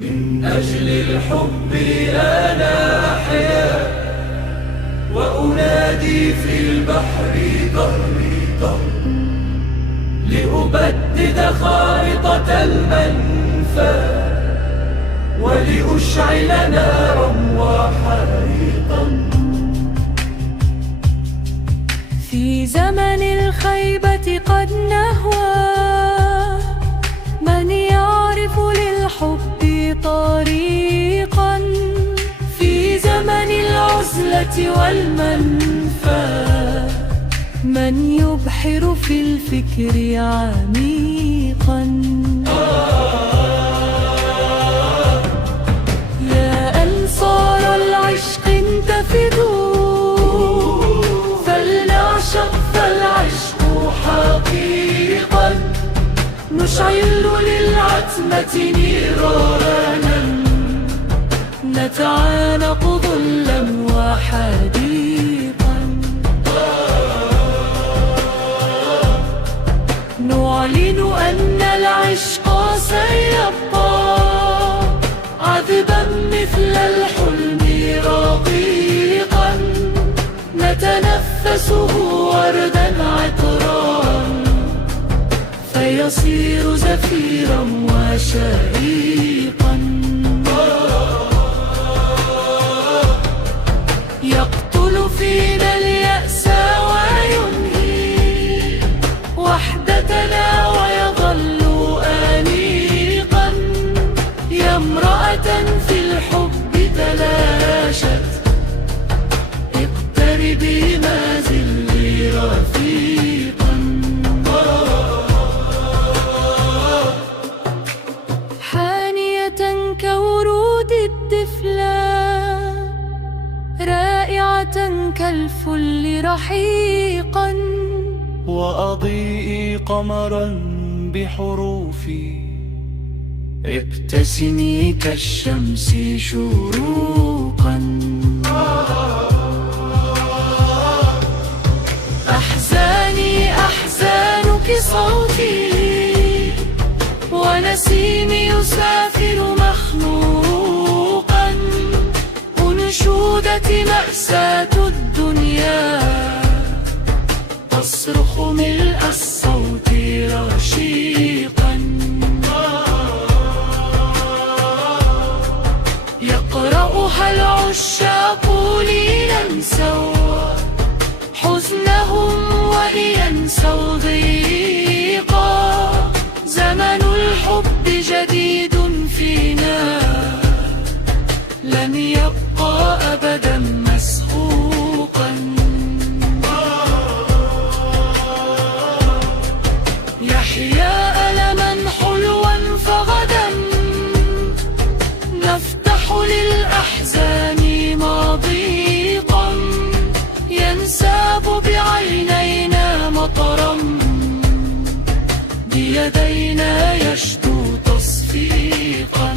من أجل الحب أنا أحيا، وأنادي في البحر ضري ضر، لأبدد خارطة المنفى، ولأشعل نارا وحريقا. في زمن الخيبة قد نهوى من يعرف للحب طريقا، في زمن العزلة والمنفى من يبحر في الفكر عميقا. يا أنصار العشق انتفضوا، فلنعشق فالعشق حقيقا. نشعل للعتمة نيرانا، نتعانق ظلا وحديقا. نعلن أن العشق سيبقى عذبا مثل الحلم رقيقا، نتنفسه وردا عطرا، فيصير زفيرا وشهيقا. يقتل فينا اليأس وينهي وحدتنا، ويظل أنيقا. يا امرأة في الحب تلاشت، اقتربي ما زلي رفيقا. حانية كورود الدفلة، رائعة كالفل رحيقا. وأضيئي قمرا بحروفي، ابتسمي كالشمس شروقا. أحزاني أحزانك صوتي، ونسيمي يسافر مخنوقا. أنشودتي مأساة الدنيا، تصرخ ملء الصوت رشيقا. يقرأها العشاق لينسوا حزنهم ولينسوا ضيقا. زمن الحب جديد فينا، لن يبقى أبدا مسحوقا. يحيى بيدينا يشدو تصفيقا.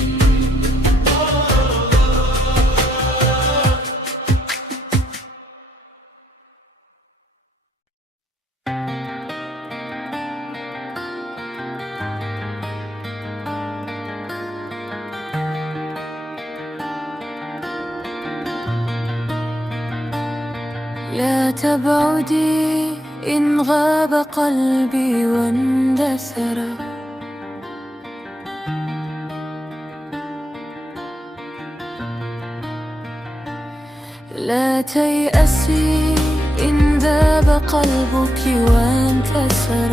لا تبعدي إن غاب قلبي واندثر، لا تيأسي إن ذاب قلبك وانكسر.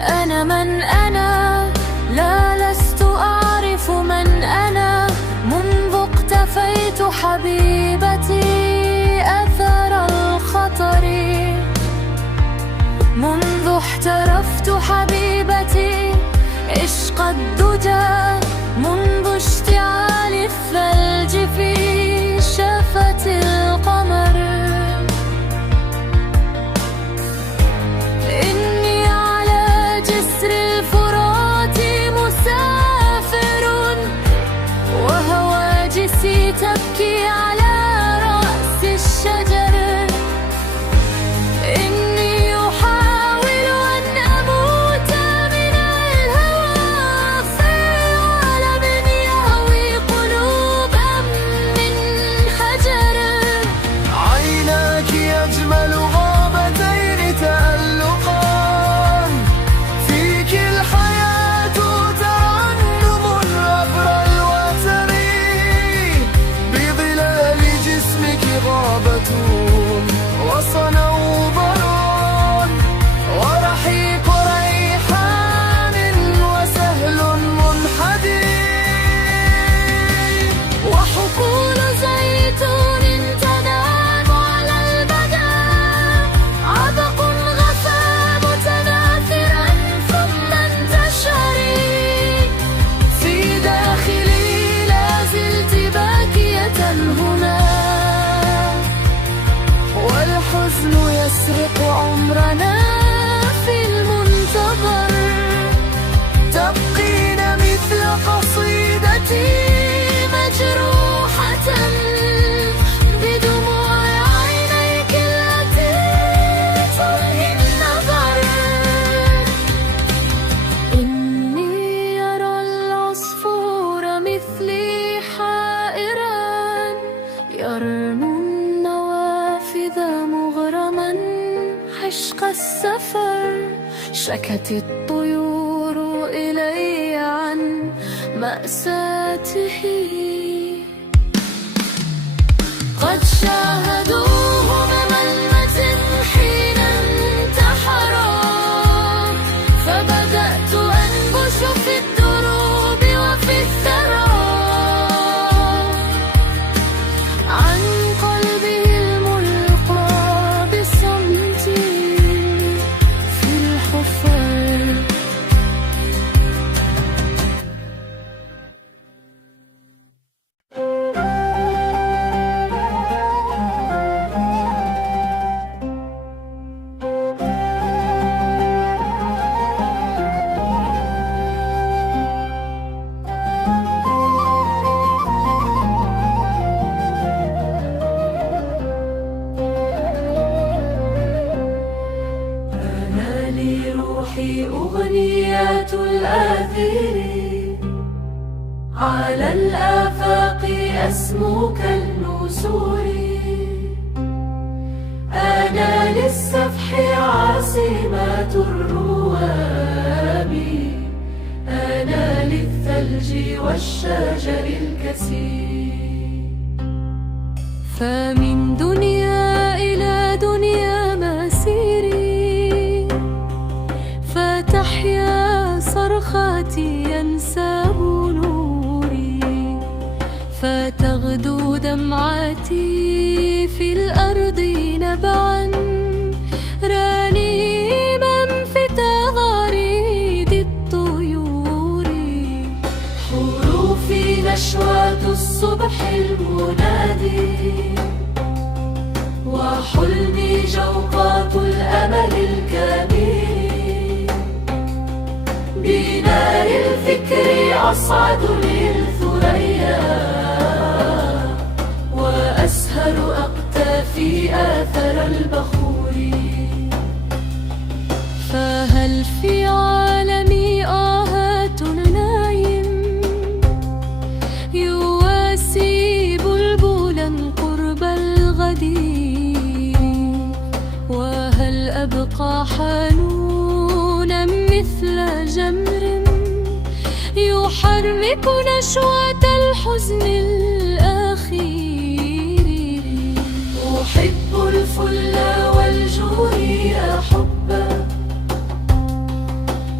أنا من أنا، لا لست أعرف من أنا، منذ اقتفيت حبيبتي أثر الخطر، منذ احترفت حبيبتي عشق الدجى، منذ اشتعال الثلج في شفة القمر. إني على جسر الفرات مسافر، وهواجسي تبكي على رأس الشجر. إني أحاول أن أموت من الهوى في عالم يهوي قلوبا من حجر. عيناك أجمل غابتين تألقا، فيك الحياة ترنم عبر الوتر، بظلال جسمك غابة وصنوبر، ورحيق ريحان وسهل منحدر، وحقول زيتون تنام على البدا، عبق غفى متناثرا ثم انتشري. في داخلي لا زلت باكية هنا، والحزن يسرق عمرنا في المنتظر. تبقين مثل قصيدتي مجروحة بدموع عينيك التي تلهي النظر. إني أرى العصفور مثلي حائرا، يرنو النوافذ مغرما عشق السفر. شكت الطيور إلي عن مأساته، قد شاهدوه بملمة حين انتحرا، فبدأت أنبش في الدروب وفي الثرى، عن قلبه الملقى بصمتي في الحفر. أنا لروحي أغنيات الآثر، على الآفاق أسمو كالنسور. أنا للسفح عاصمة الروام، أنا للثلج والشجر الكثير. فمن دنيا إلى دنيا مسيري، فتحيا صرخاتي ينساب نوري، فتغدو دمعتي في الأرض نبعا رنيما في تغاريد الطيور. حروفي نشوة الصبح المنادي، أصعد للثريا وأسهر أقتافي آثر البخور. فهل في عالمي آهات نايم يواسي بلبلا قرب الغد؟ وهل أبقى حنونا مثل جمر يحرك نشوة الحزن الأخير؟ أحب الفل والجوري حبا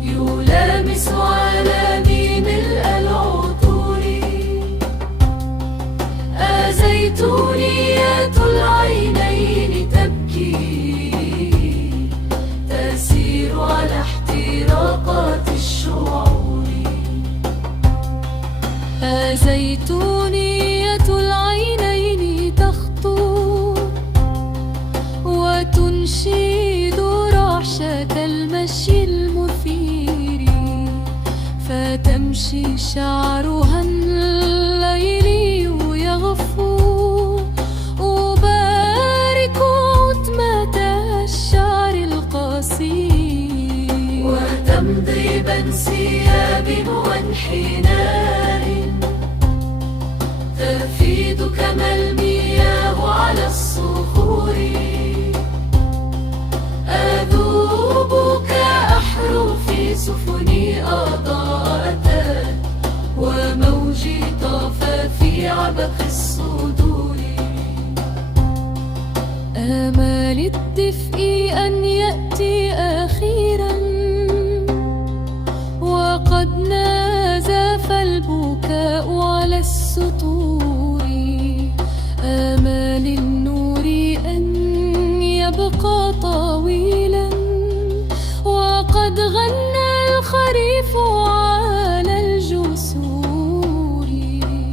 يلامس عالمي ملء العطور. أزيتونية العينين تبكي تسير على احتراقات الشعور. زيتونية العينين تخطو وتنشد رعشة المشي المثير، فتمشي شعرها الليلي يغفو. أبارك عتمة الشعر القصير وتمضي بانسياب وانحناء تفيض كما المياه على الصخور. أذوب كأحرف سفني أضاءت وموجي طاف في عبق الصدور. آمال الدفء أن يأتي أخيرا وقد نازف البكاء على السطور. آمال النور أن يبقى طويلا وقد غنى الخريف على الجسور.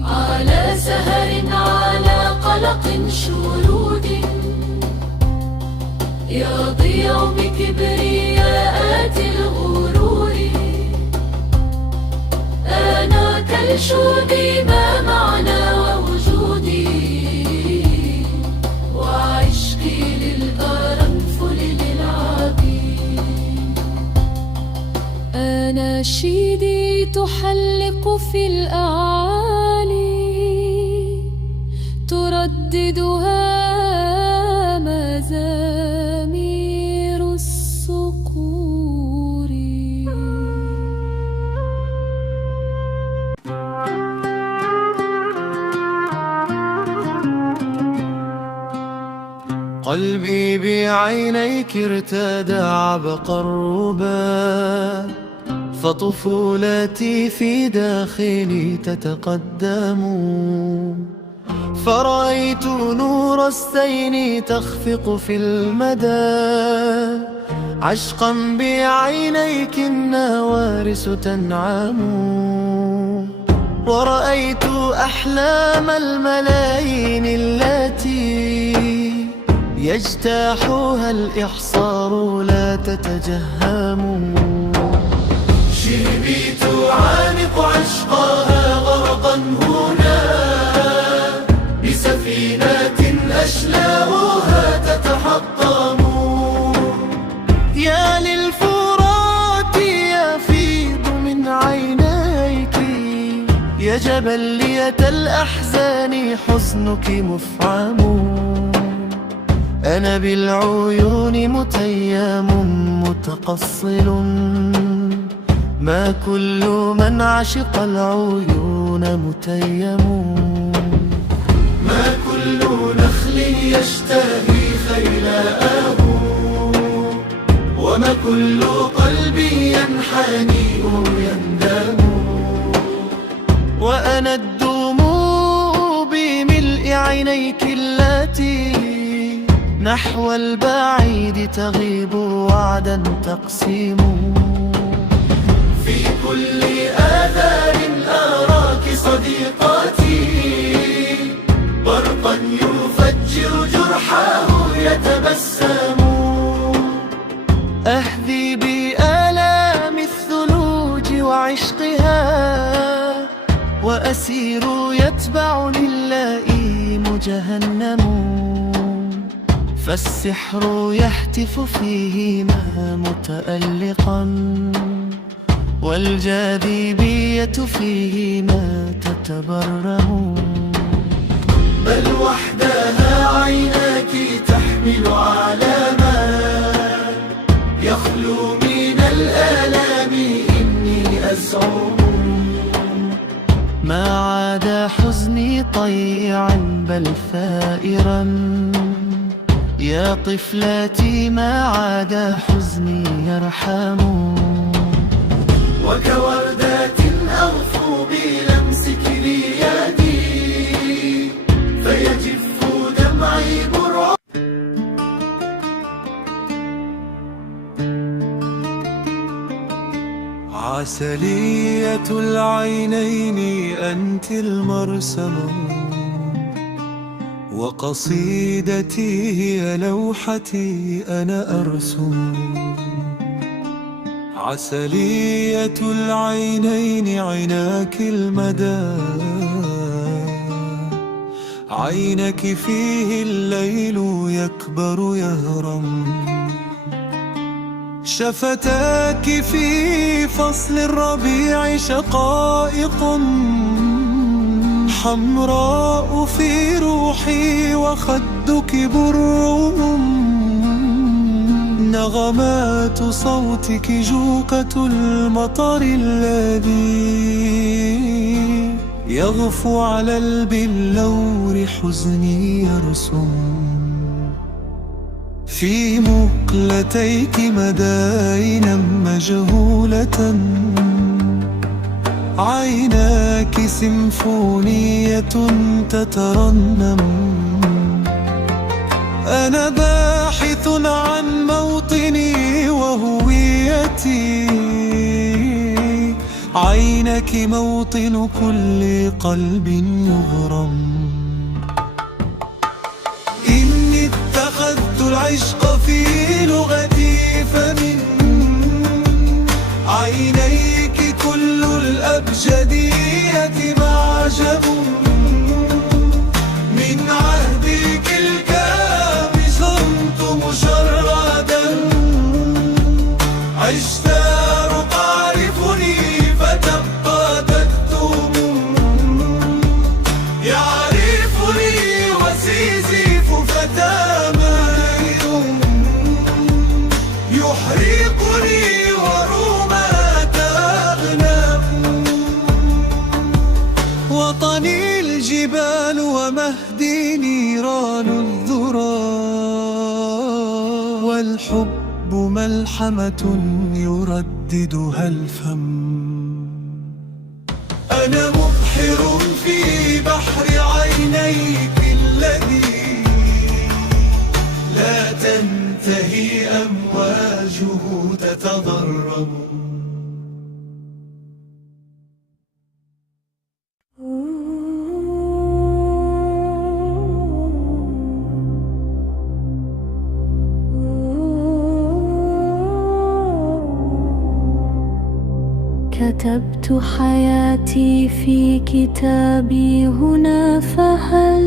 على سهر على قلق شرود يضيع بكبرياءات الغرور. أنا كالشود ما معنى ووجودي وعشقي للقرنفل للعبيد. أناشيدي تحلق في الأعالي ترددها مزامير الصقور. قلبي بعينيك ارتدى عبق الربا، فطفولتي في داخلي تتقدم. فرأيت نور السين تخفق في المدى، عشقا بعينيك النوارس تنعم. ورأيت أحلام الملايين التي يجتاحها الإحصار لا تتجهم. شبيت عانق عشقها غرقا هنا بسفينة أشلاؤها تتحطم. يا للفرات يفيض من عينيك، يا جبلية الأحزان حزنك مفعم. أنا بالعيون متيم متقصل، ما كل من عشق العيون متيم. ما كل نخل يشتهي خيلاءه، وما كل قلب ينحني يندم. وأنا الدموع بملء عينيك التي نحو البعيد تغيب وعدا تقسيم. في كل آثار أراك صديقتي، برقا يفجر جرحه يتبسم. أهذي بآلام الثلوج وعشقها يسير يتبعني اللئيم جهنم، فالسحر يهتف فيهما متألقا، والجاذبية فيهما تتبرم. بل وحدها عيناك تحمل علاما يخلو من الآلام إني أزعم. ما عاد حزني طيعا بل ثائرا، يا طفلاتي ما عاد حزني يرحم. وكوردات أغفو بلمسك ليدي فيجف دمعي برعا. عسلية العينين أنت المرسم، وقصيدتي هي لوحتي أنا أرسم. عسلية العينين عناك المدى، عينك فيه الليل يكبر يهرم. شفتاك في فصل الربيع شقائق حمراء في روحي، وخدك برهم. نغمات صوتك جوقة المطر الذي يغفو على البلور حزني يرسم. في مقلتيك مداينا مجهولة، عيناك سيمفونية تترنم. أنا باحث عن موطني وهويتي، عينك موطن كل قلب يغرم. إني اتخذت العشق في لغتي، فمن عينيك كل الأبجدية معجب. من عهدك الكامل صمت مشردا، عشتار تعرفني فتبقى تكتب. يعرفني وسيزيف فتى ماهر، يحرقني وروما تغنم. وطني الجبال ومهدي نيران الذرى، والحب ملحمة يرددها الفم. أنا مبحر في بحر عينيك الذي لا تنتهي أمواجه تتضرم. كتبت حياتي في كتابي هنا، فهل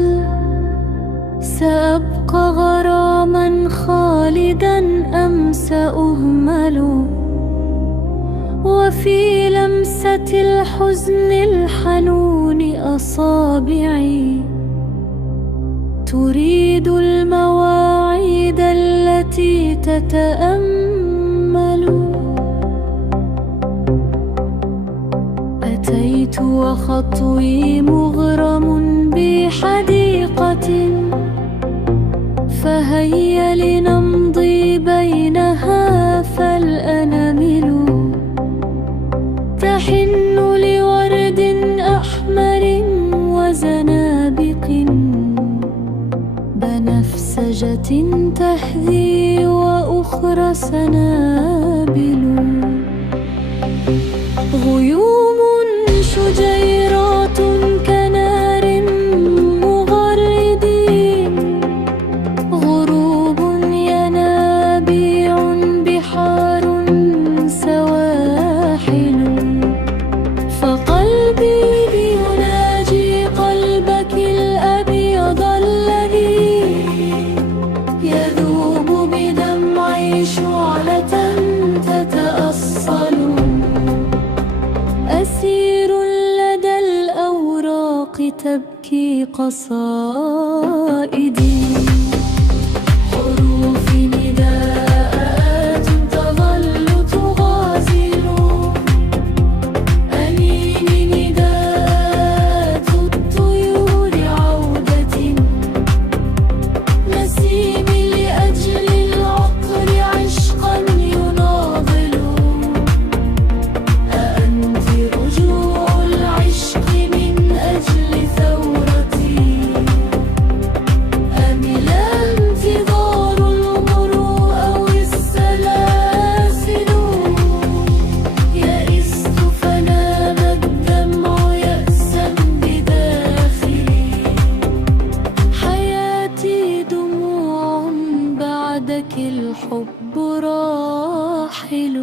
سأبقى غراما خالدا أم سأهمل؟ وفي لمسة الحزن الحنون أصابعي تريد المواعيد التي تتأمل. أتيت وخطوي مغرم بحديقة، فهيا لنمضي بينها فالأنامل تحن لورد أحمر وزنابق بنفسجة تهذي وأخرى سنابل. غيوم شجيرات كنار مغردين، غروب ينابيع بحار سواحل. فقلبي ينادي قصائدي حروف نداءات تظل تغازل أنيني نداءات الطيور عودة نسيمي لأجل العطر عشقا يناضل أأنت رجوع العشق من أجل ثورتي أم الانتظار المروء أو السلاسل يئست فنام الدمع يأسا بداخلي حياتي دموع بعدك الحب راحل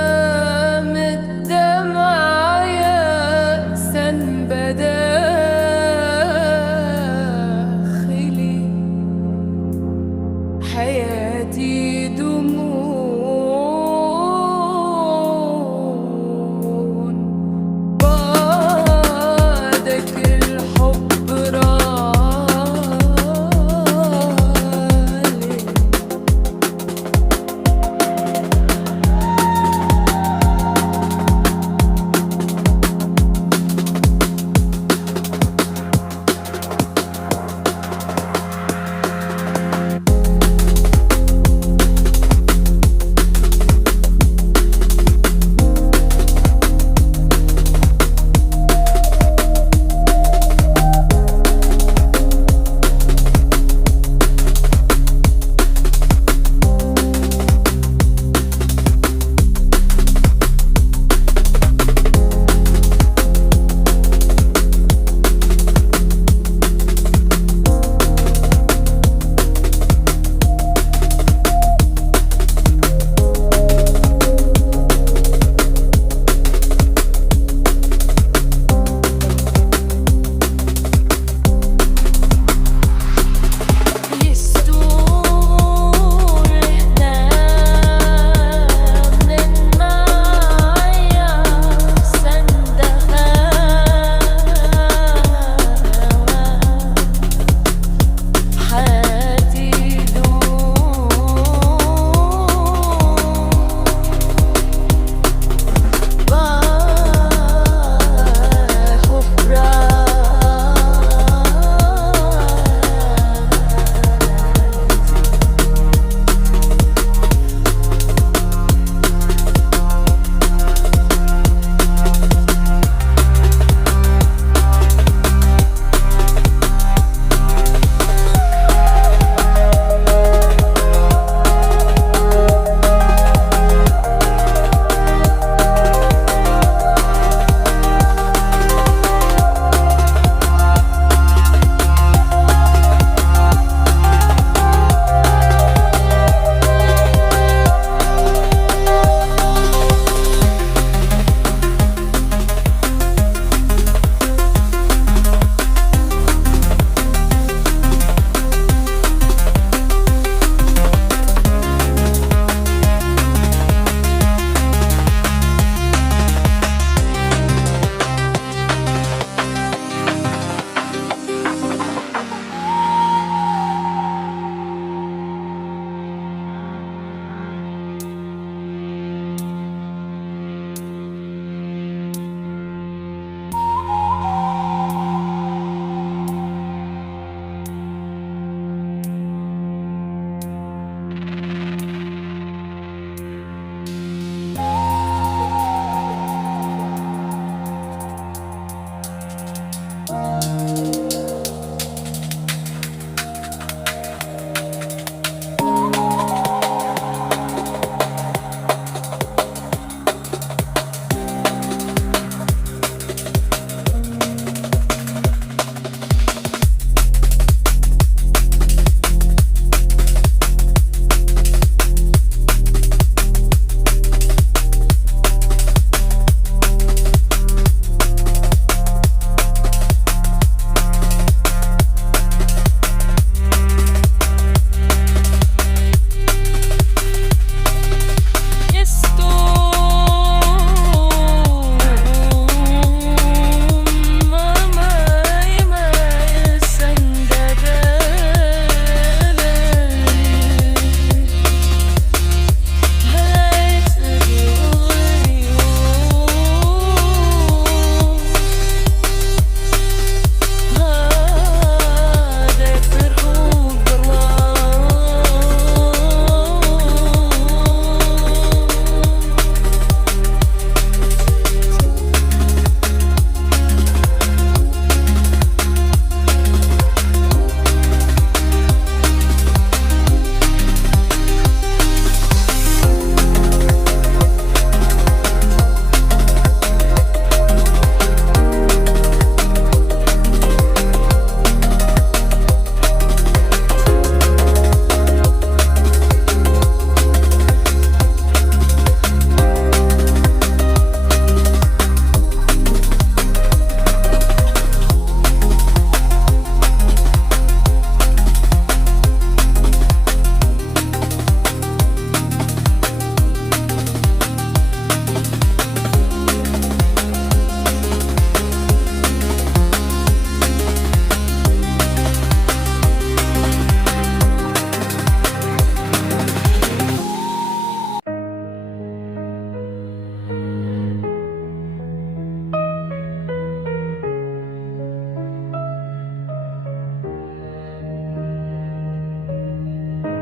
استفنام الدمع يأسا بداخلي حياتي دموع بعدك الحب راحل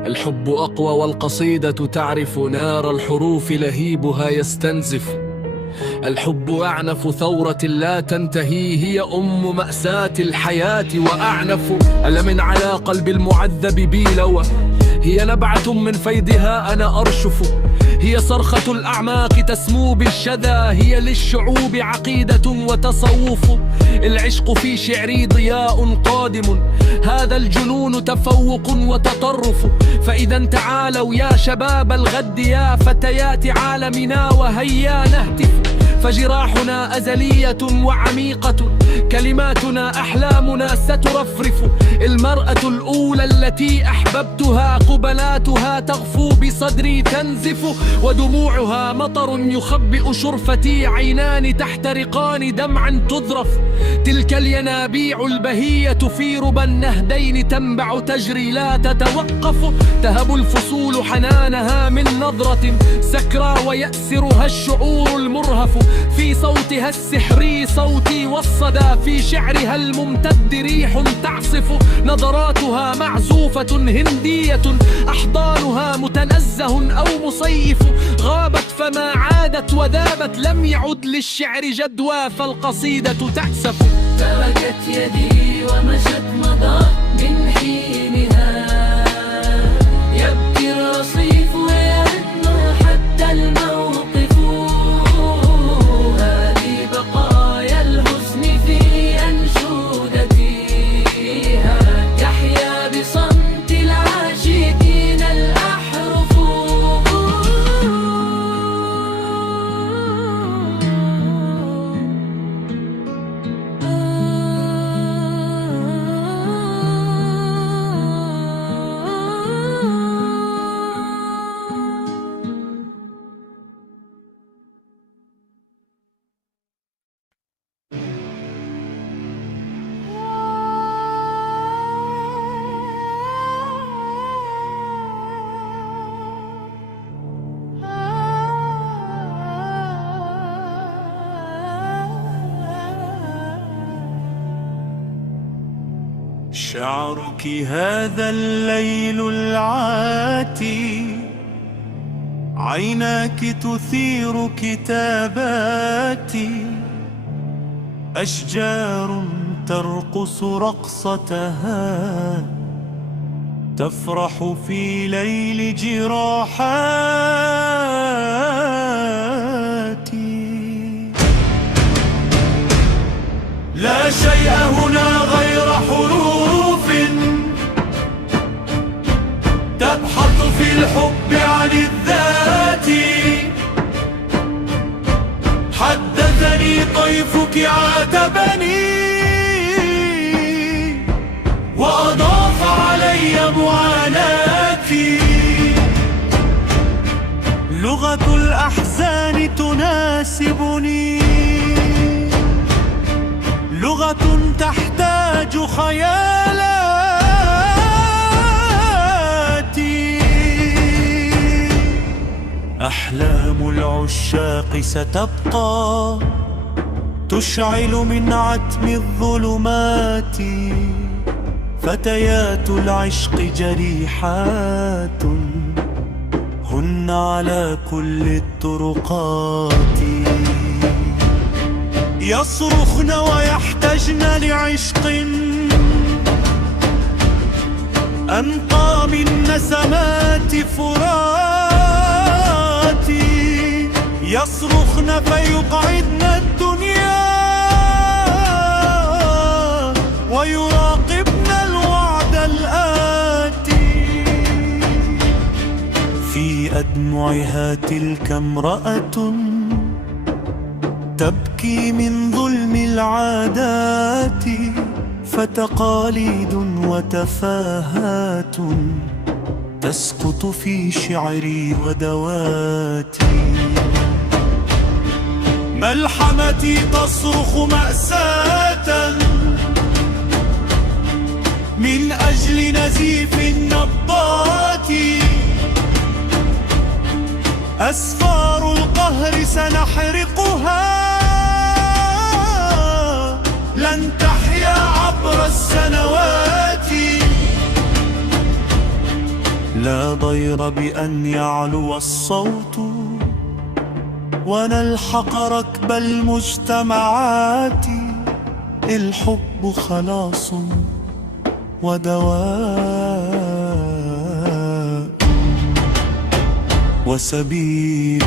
الحب أقوى والقصيدة تعرف نار الحروف لهيبها يستنزف. الحب أعنف ثورة لا تنتهي، هي أم مأساة الحياة وأعنف. ألم على قلب المعذب بي لوى، هي نبعة من فيضها أنا أرشف. هي صرخة الأعماق تسمو بالشذا، هي للشعوب عقيدة وتصوف. العشق في شعري ضياء قادم، هذا الجنون تفوق وتطرف. فإذا تعالوا يا شباب الغد، يا فتيات عالمنا وهيا نهتف. فجراحنا أزلية وعميقة، كلماتنا أحلامنا سترفرف. المرأة الأولى التي أحببتها، قبلاتها تغفو بصدري تنزف. ودموعها مطر يخبئ شرفتي، عينان تحترقان دمعا تذرف. تلك الينابيع البهية في ربى النهدين تنبع تجري لا تتوقف. تهب الفصول حنانها من نظرة سكرى، ويأسرها الشعور المرهف. في صوتها السحري صوتي والصدى، في شعرها الممتد ريح تعصف. نظراتها معزوفة هندية، أحضانها متنزه أو مصيف. غابت فما عادت وذابت، لم يعد للشعر جدوى فالقصيدة تعسف. تركت يدي ومشت مضى من حينها، يبكي الرصيف ويرن حتى الموقف. هذه بقايا الحزن في أنشودتها، يحيا بصمت العاشقين الأحرف. شعرك هذا الليل العاتي، عيناك تثير كتاباتي. أشجار ترقص رقصتها، تفرح في ليل جراحاتي. لا شيء هنا غير حروف تبحث في الحب عن الذات. حدثني طيفك عاتبني، وأضاف علي معاناتي. لغة الأحزان تناسبني، لغة تحتاج خيالاتي. أحلام العشاق ستبقى تشعل من عتم الظلمات. فتيات العشق جريحات، هن على كل الطرقات. يصرخن ويحتجن لعشق أنقى من نسمات فراتي. يصرخن فيقعدن الدنيا، ويراقبن الوعد الآتي. في أدمعها تلك امرأة تبكي من ظلم العادات. فتقاليد وتفاهات تسقط في شعري ودواتي. ملحمتي تصرخ مأساة من أجل نزيف النبضات. أسفار القهر سنحرقها، لن تحيا عبر السنوات. لا ضير بأن يعلو الصوت ونلحق ركب المجتمعات. الحب خلاص ودواء وسبيل.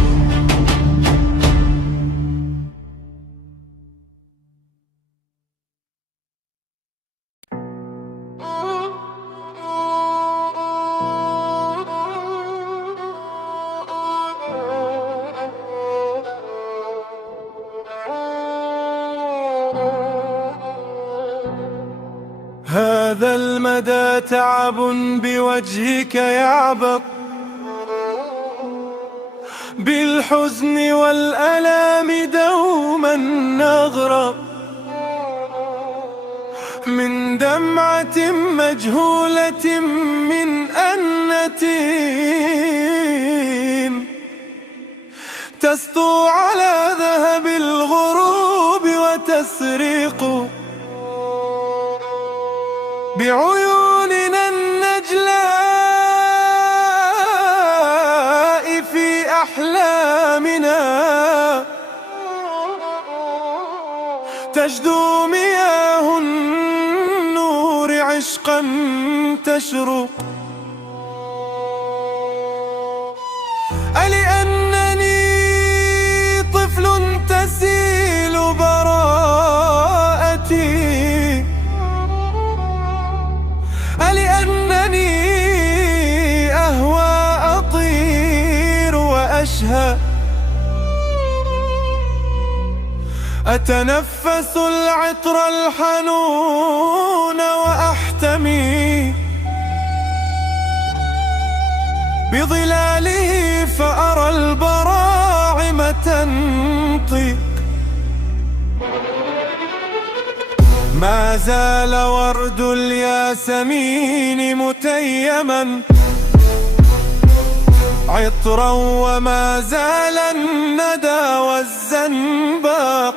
هذا المدى تعب بوجهك يعبق، بالحزن والألام دوما نغرق، من دمعة مجهولة من أنة تسطو على ذهب الغروب وتسرق بعيوننا النجلاء في أحلامنا. تجدو مياه النور عشقا تشرق. ألأنني طفل تسيل براءتي، ألأنني أهوى أطير وأشهى، أتنفس العطر الحنون وأحتمي بظلاله فأرى البراعم تنطق. ما زال ورد الياسمين متيما عطرا، وما زال الندى والزنبق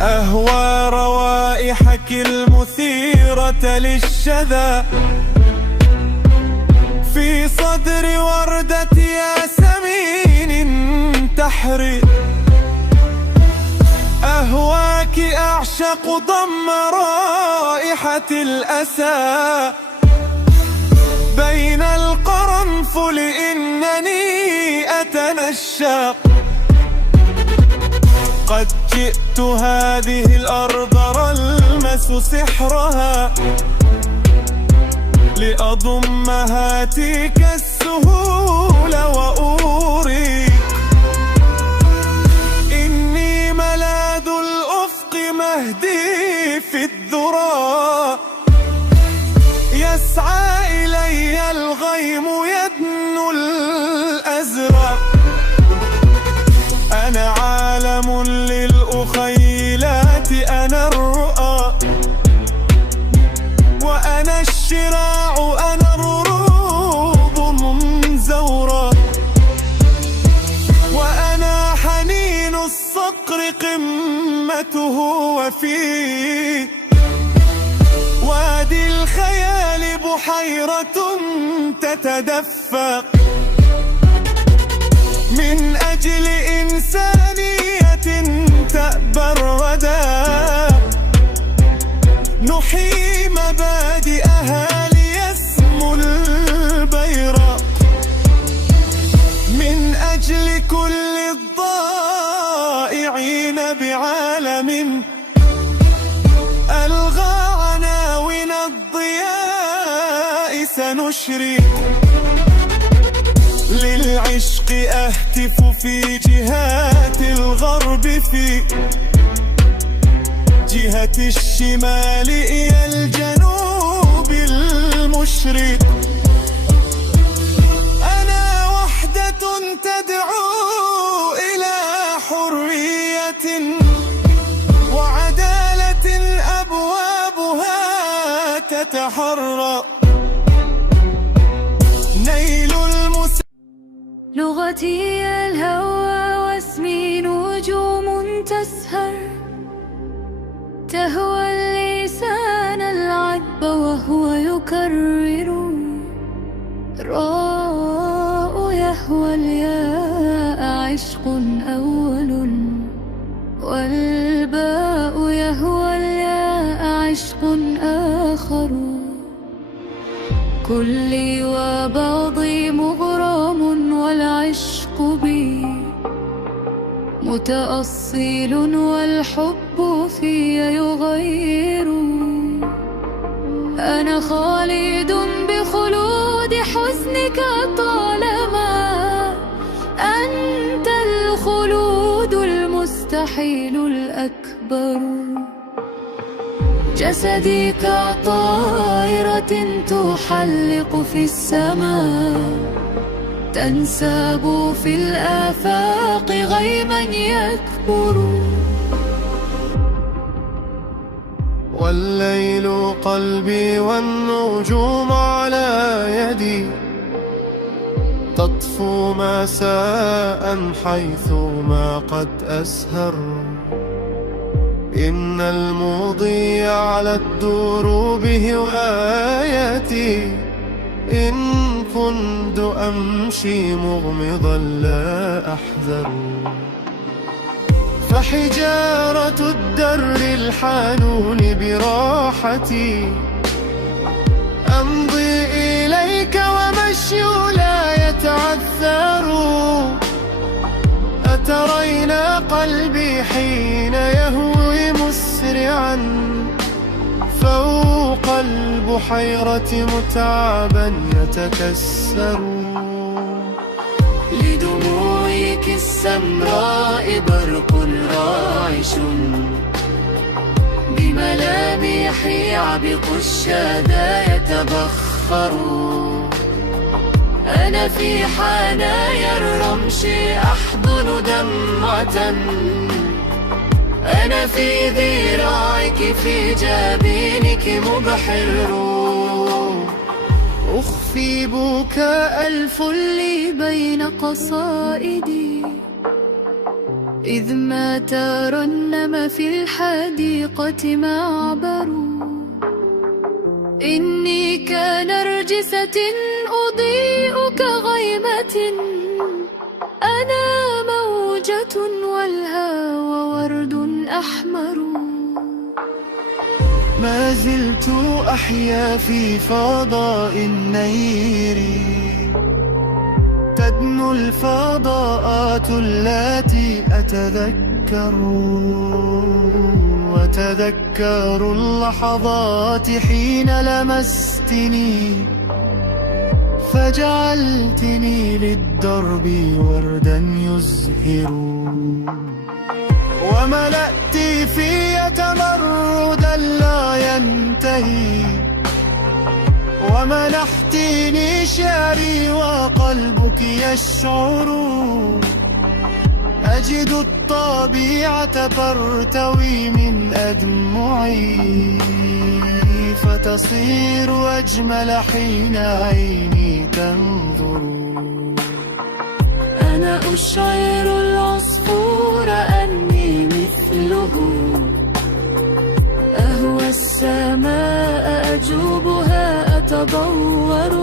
أهوى روائحك المثيرة للشذا في صدر وردة ياسمين تحرق. أهواك أعشق ضم رائحة الأسى بين القرنفل، إنني أتنشق. قد جئت هذه الأرض رلمس سحرها لأضمها تلك السهولة وأوريك إني ملاذ الأفق مهدي في الذرى. يسعى إلي الغيم يدنو الأزرق. أنا عالم للأخيلات، أنا الرؤى وأنا الشراع، أنا الروض منزورة، وأنا حنين الصقر قمته، وفي وادي الخيال بحيرة تتدفق من أجل إنسانية تأبى الردى. نحيي مبادئها ليسمو البيرق من أجل كل الضائعين بعالم ألغى عناوين الضياء. سنشرق للعشق أهتف في جهات الغرب، في جهة الشمال إلى الجنوب المشرق. أنا وحدة تدعو إلى حرية وعدالة أبوابها تتحرك. نيل لغتي الهوى واسمي نجوم تسهر، تهوى اللسان العذب وهو يكرر عشق أول، والباء يهوى الياء عشق آخر. كلي وبعضي مغرام، والعشق بي متأصيل، والحب في يغير. أنا خالد بخلود حزنك طالما أنت الخلود المستحيل الأكبر. جسدي كطائرة تحلق في السماء، تنساب في الآفاق غيما يكبر. والليل قلبي والنجوم على يدي، تطفو مساء حيثما قد أسهر. إن المضي على الدروب هوايتي، إن كنت أمشي مغمضا لا أحذر. فحجارة الدر الحانون براحتي، أمضي إليك ومشي لا يتعثر. أترين قلبي حين يهوي مسرعا فوق البحيرة متعبا يتكسر. لدموعك السمراء برق راعش، بملامحي عبق الشادى يتبخر. أنا في حنايا الرمش أحضن دمعة، أنا في ذراعك في جبينك مبحر. أخفي بكاء الفل بين قصائدي، إذ ما ترنم في الحديقة معبر. إني كنرجسة أضيء كغيمة، أنا موجة والهوى ورد أحمر. ما زلت أحيا في فضاء النير، تدنو الفضاءات التي أتذكر. وتذكر اللحظات حين لمستني، فجعلتني للدرب وردا يزهر. وملأت في تمردا لا ينتهي، ومنحتني شعري وقلبك يشعر. أجد الطبيعة ترتوي من أدمعي، فتصير أجمل حين عيني تنظر. أنا أشعر العصفور أني مثله، أهوى السماء أجوبها أتضور.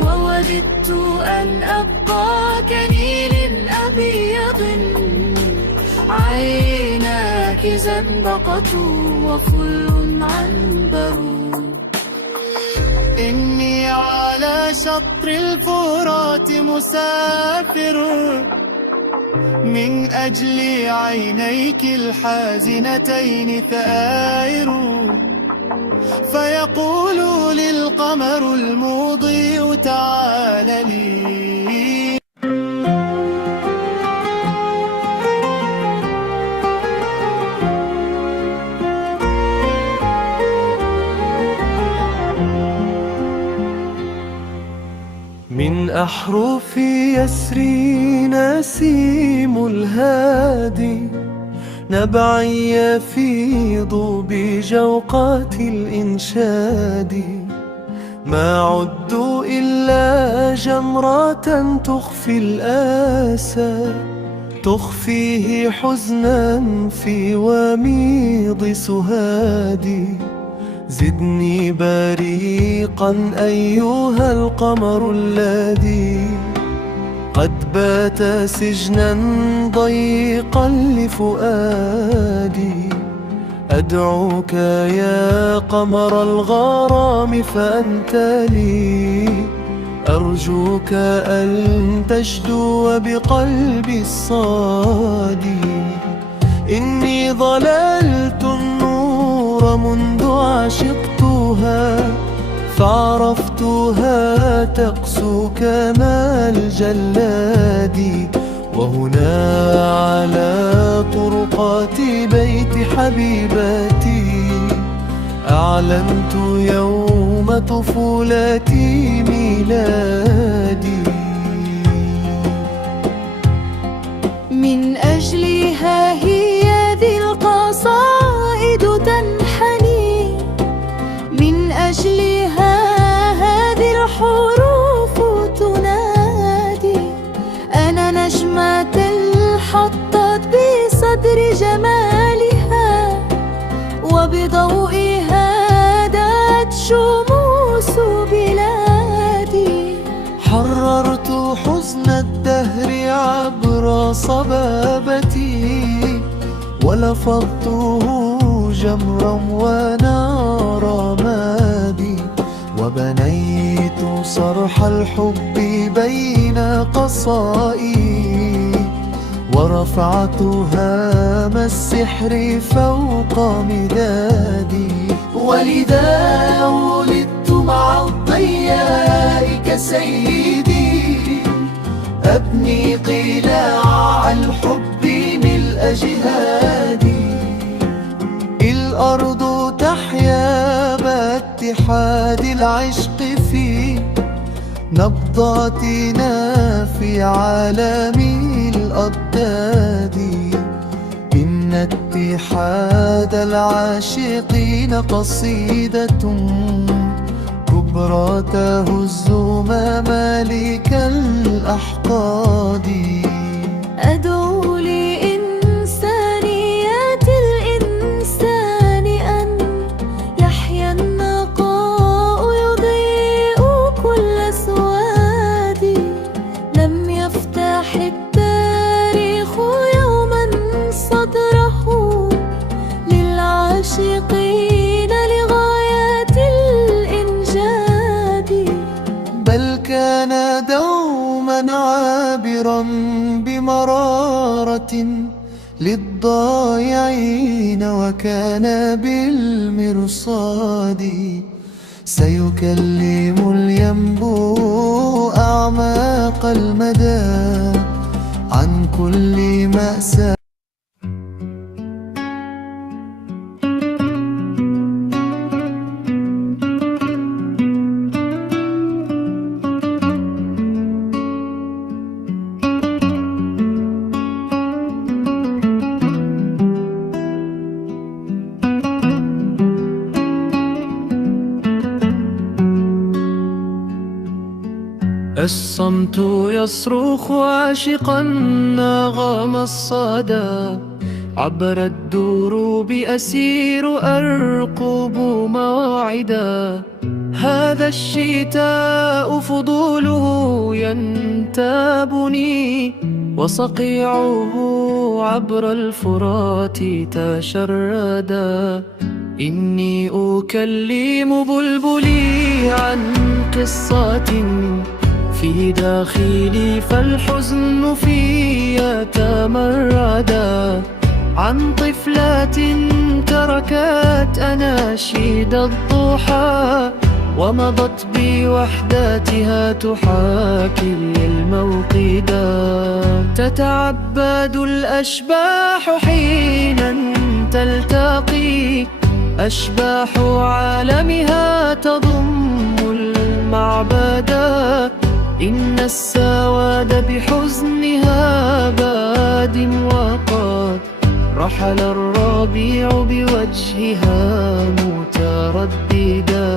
ووددت أن أبقى كنيل أبيض، عيناك زنبقة وفل عنبر. إني على شطر الفرات مسافر، من أجل عينيك الحازنتين ثائر. فيقول للقمر المضيء تعال لي. من أحرف يسري نسيم الهادي، نبعا يفيض بجوقات الإنشاد. ما عدوا إلا جمرة تخفي الآسى، تخفيه حزنا في وميض سهادي. زدني بريقا أيها القمر الذي قد بات سجنا ضيقا لفؤادي، أدعوك يا قمر الغرام فأنت لي، أرجوك أن تشدو بقلبي الصادي. إني ضللت النور منذ عشقتها، فعرفتها تقسو كما الجلاد. وهنا على طرقات بيت حبيبتي أعلنت يوم طفولتي ميلادي. من أجلها هي ذي القصائد تنحني، من أجلها هذه الحروف تنادي. أنا نجمة حطت بصدر جمالها، وبضوئها دات شموس بلادي. حررت حزن الدهر عبر صبابتي، ولفظته جمرا ونار مادي. وبنيت صرح الحب بين قصائي، ورفعت هام السحر فوق مدادي. ولذا ولدت مع الضياء كسيدي، أبني قلاع الحب ملء جهادي. الأرض تحيا باتحاد العشق في نبضاتنا في عالم الأضداد. إن اتحاد العاشقين قصيدة كبرى تهز ممالك الأحقاد. أدعو لإنسانيات الإنسان أن يحيا النقاء يضيء كل سوادي. لم يفتح التاريخ يوما صدره للعاشقين لغاية الإنجاد، بل كان دوما عابرا بمرارة للضايعين، وكان بالمرصاد. سيكلم الينبوع أعماق المدى عن كل مأساة. الصمت يصرخ عاشقا نغم الصدى، عبر الدروب أسير أرقب مواعدا. هذا الشتاء فضوله ينتابني، وصقيعه عبر الفرات تشردا. إني أكلم بلبلي عن قصة في داخلي، فالحزن في يتمردا. عن طفلات تركت أناشيد الضحى، ومضت بوحداتها تحاكي الموقدا. تتعبد الأشباح حينا تلتقي، أشباح عالمها تضم المعبدا. إن السواد بحزنها باد، وقد رحل الربيع بوجهها مترددا.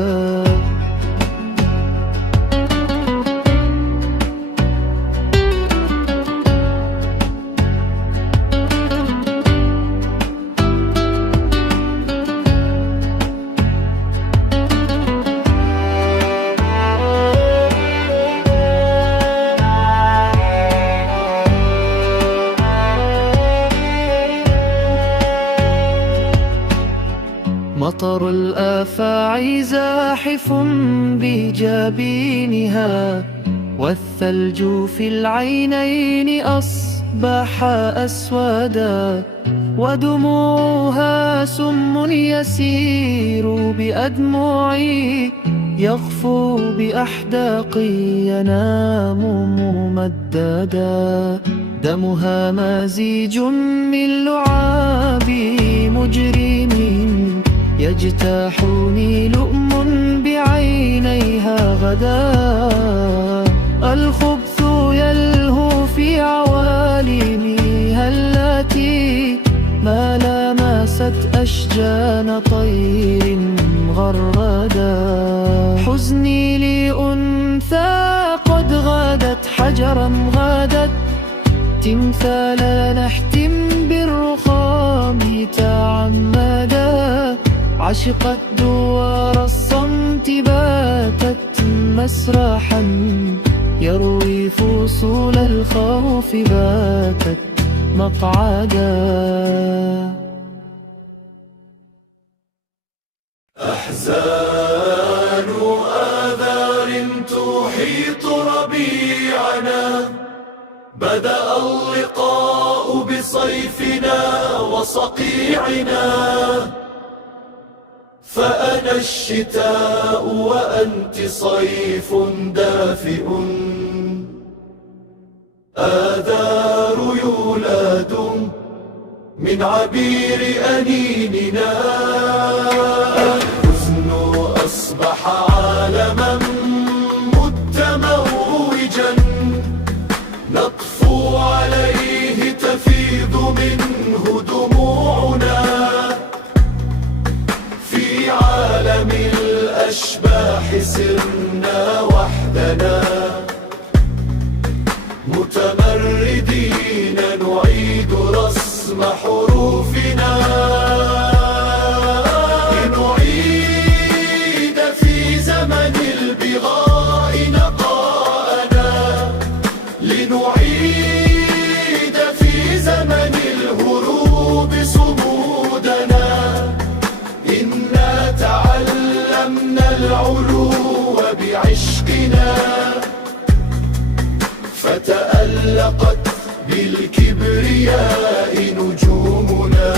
زاحف بجبينها، والثلج في العينين أصبح أسودا، ودموعها سم يسير بأدمعي، يغفو بأحداقي ينام ممددا. دمها مزيج من لعاب مجرم، يجتاحني لؤم بعينيها غدا. الخبث يلهو في عوالمها التي ما لامست أشجان طير غردا. حزني لأنثى قد غادت حجرا غادت، تمثال نحت بالرخام تعمدا. عشقت دوار الصمت باتت مسرحا، يروي فصول الخوف باتت مقعدا. أحزان آذار تحيط ربيعنا، بدأ اللقاء بصيفنا وصقيعنا. فأنا الشتاء وأنت صيف دافئ، آذار يولاد من عبير أنيننا. الحزن أصبح عالما متموجا، نطفو عليه تفيض منه دموعنا. في عالم الأشباح سرنا وحدنا، متمردين نعيد رسم حروفنا. لنعيد في زمن البغاء نقاءنا، لنعيد في زمن الهروب صمودنا. إنا تعلمنا العلو بعشقنا، فتألقت بالكبرياء نجومنا.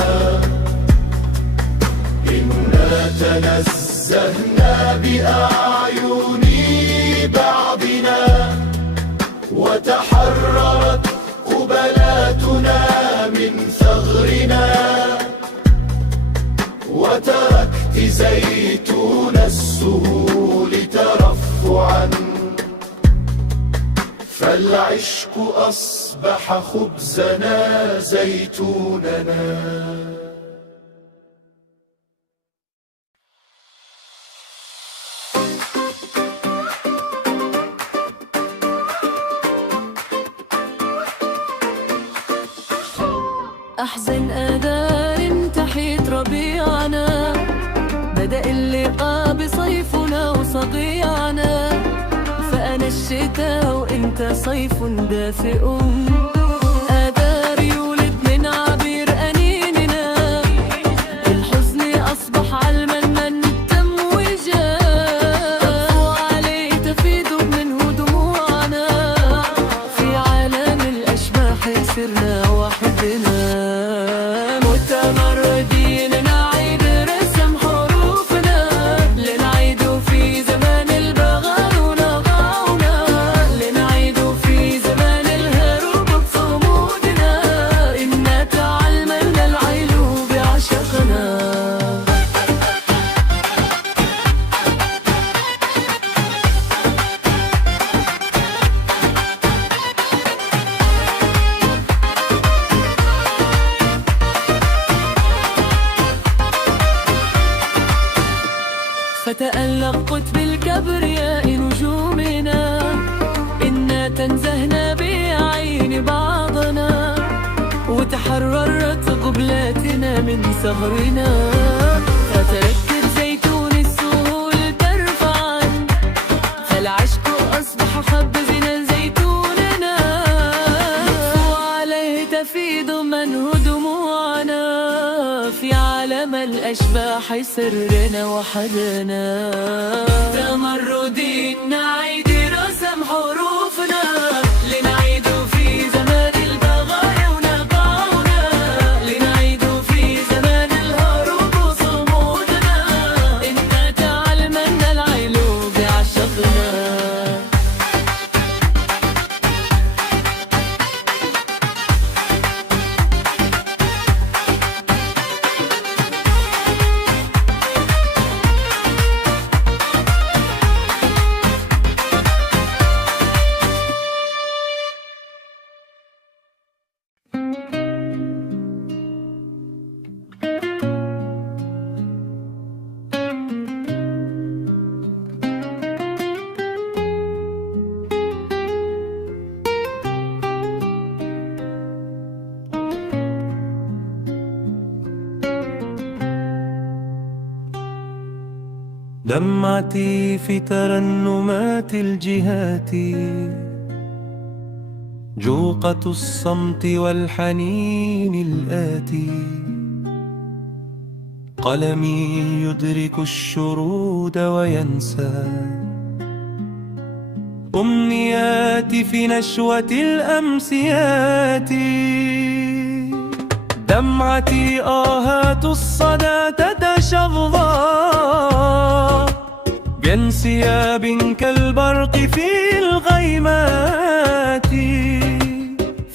إنا تنزهنا بأعين بعضنا، وتحررت قبلاتنا من ثغرنا. وتركت زيتون السهول ترفعا، فالعشق أصبح خبزنا زيتوننا. أحزن آذار تحيط ربيعنا، بدأ اللقاء بصيفنا وصقيعنا. فأنا الشتاء وإنت صيف دافئ، آذار يولد من عبير أنيننا. الحزن أصبح علما من تموجا، تطفو عليه تفيض منه دموعنا. في عالم الأشباح سرنا وحدنا، متمردين نعيد رسم حروفنا. لنعيد في زمان البغاء ونغاونا، لنعيد في زمان الهروب بصمودنا. إنا تعلمنا العيلو بعشقنا. فتألقت بالكبرياء نجومنا، إنا تنزهنا بعين بعضنا. وتحررت قبلاتنا من ثغرنا، فتركت زيتون السهول ترفعا. فالعشق أصبح خبزنا زيتوننا، نطفو عليه تفيض منه دموعنا. في عالم الأشباح مفتاح سرنا وحدنا. تمردين نعيد رسم حروفنا، لنعيد في زمان البغايا ونقعنا، لنعيد في زمان الهروب وصمودنا. إنا تعلمنا العلو بعشقنا. دمعتي في ترنمات الجهات، جوقة الصمت والحنين الآتي. قلمي يدرك الشرود وينسى أمنياتي في نشوة الأمسيات. دمعتي آهات الصدى تتشظى بانسياب كالبرق في الغيمات.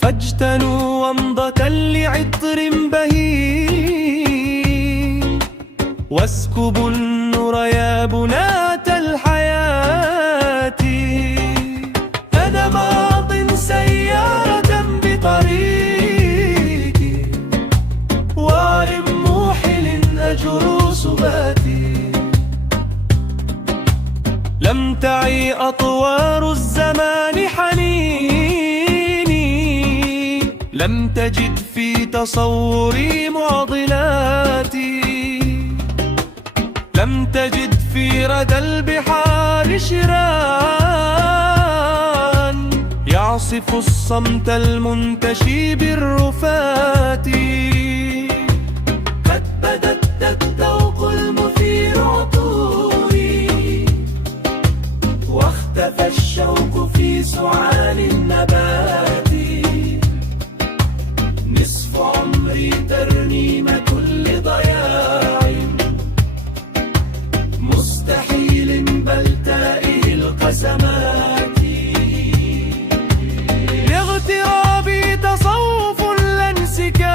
فاجتنوا ومضة لعطر بهيم، واسكبوا النور يا بنات الحياة. أنا ماض سيارة بطريقي، وعلم موحل أجر سباتي. لم تعي أطوار الزمان حنيني، لم تجد في تصوري معضلاتي. لم تجد في ردى البحار شران يعصف الصمت المنتشي بالرفات. قد بدت الذوق المثير عطوري، واختفى الشوق في سعال النبات. نصف عمري ترنيمة لضياع مستحيل بل تائه القسمات. لاغترابي تصوف لا انسكابي،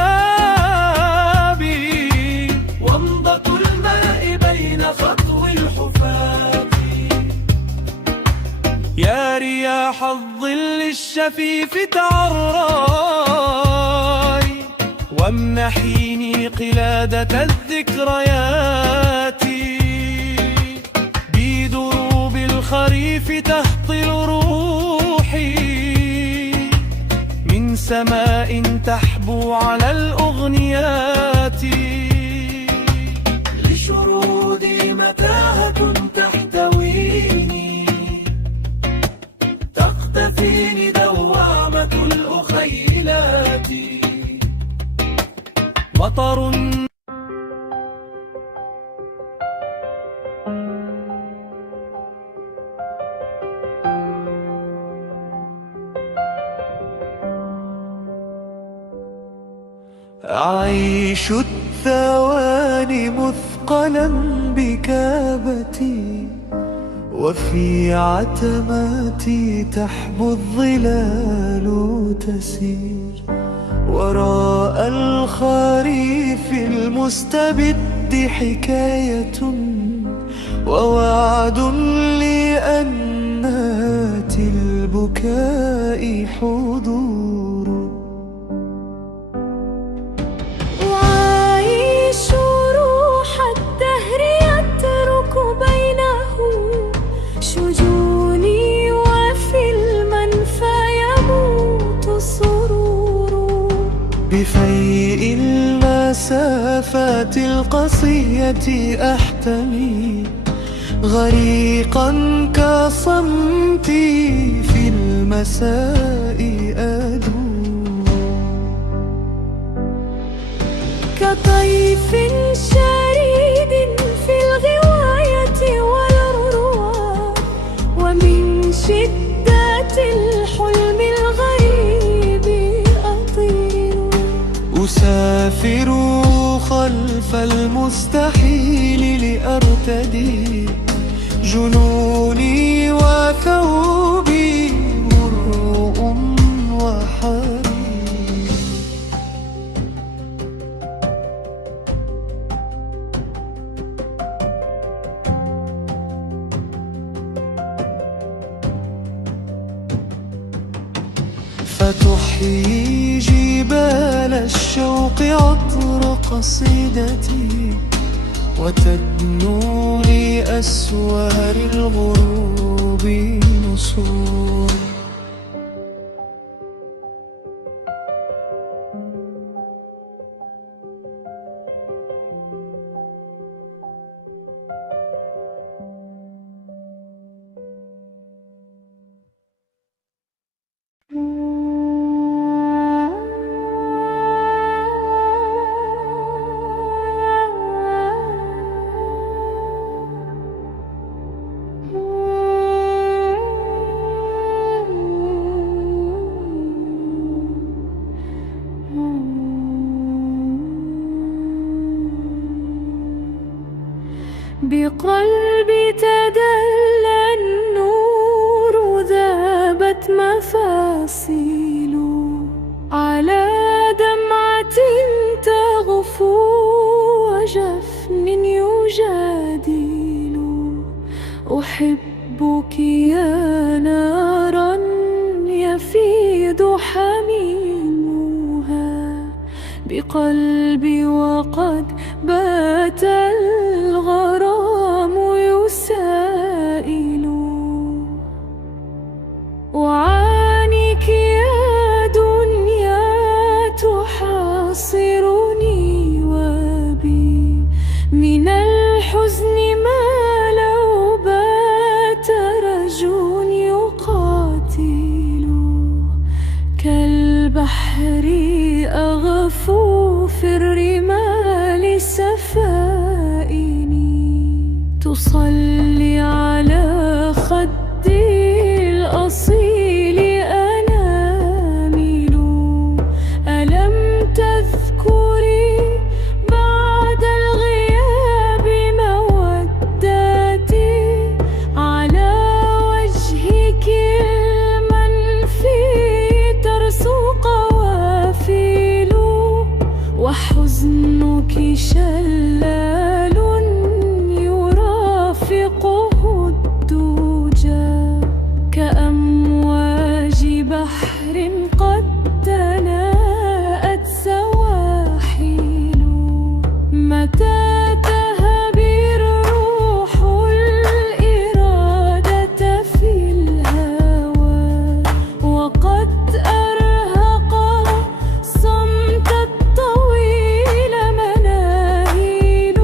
ومضة الماء بين خطو الحفاة. يا رياح الظل الشفيف تعرّي، وامنحيني قلادة الذكريات. بدروب الخريف تهطل روحي، من سماء تحبو على الأغنيات. لشرودي متاهة تحتويني، تقتفيني دوامة الأخيلات. مطر أعيش الثواني مثقلا بكابتي، وفي عتماتي تحبو الظلال تسير. وراء الخريف المستبد حكاية، ووعد لأنات البكاء حضور. وعيش روح الدهر يترك بينه شجوني، وفي المنفى يموت السرور. بفيء المسافات القصية أحتمي، غريقا كصمتي في المساء أدور. كطيف شريد أسافر خلف المستحيل لأرتدي جنوني وثوبي مرء وحرير. فتحيي جبال الشوق عطر قصيدتي وتدنو لأسوار الغروب نصور. بقلبي تدلى النور ذابت مفاصيل على دمعة تغفو وجفن يجادل. أحبك يا نارا يفيض حميمها بقلبي وقد بات الغرام يسائل. وعانيك يا دنيا تحاصرني وبي من الحزن ما لو بات رجل يقاتل. كالبحر أغفو في الرمال سفائني تصلي على خدي الأصيل أنامل. ألم تذكري بعد الغياب موداتي على وجهك المنفي ترسو قوافل. وحزنك شلال يرافقه الدجى كأمواج بحر قد تناءت سواحل. متى تهبي الروح الإرادة في الهوى وقد أرهق صمت الطويل مناهيل.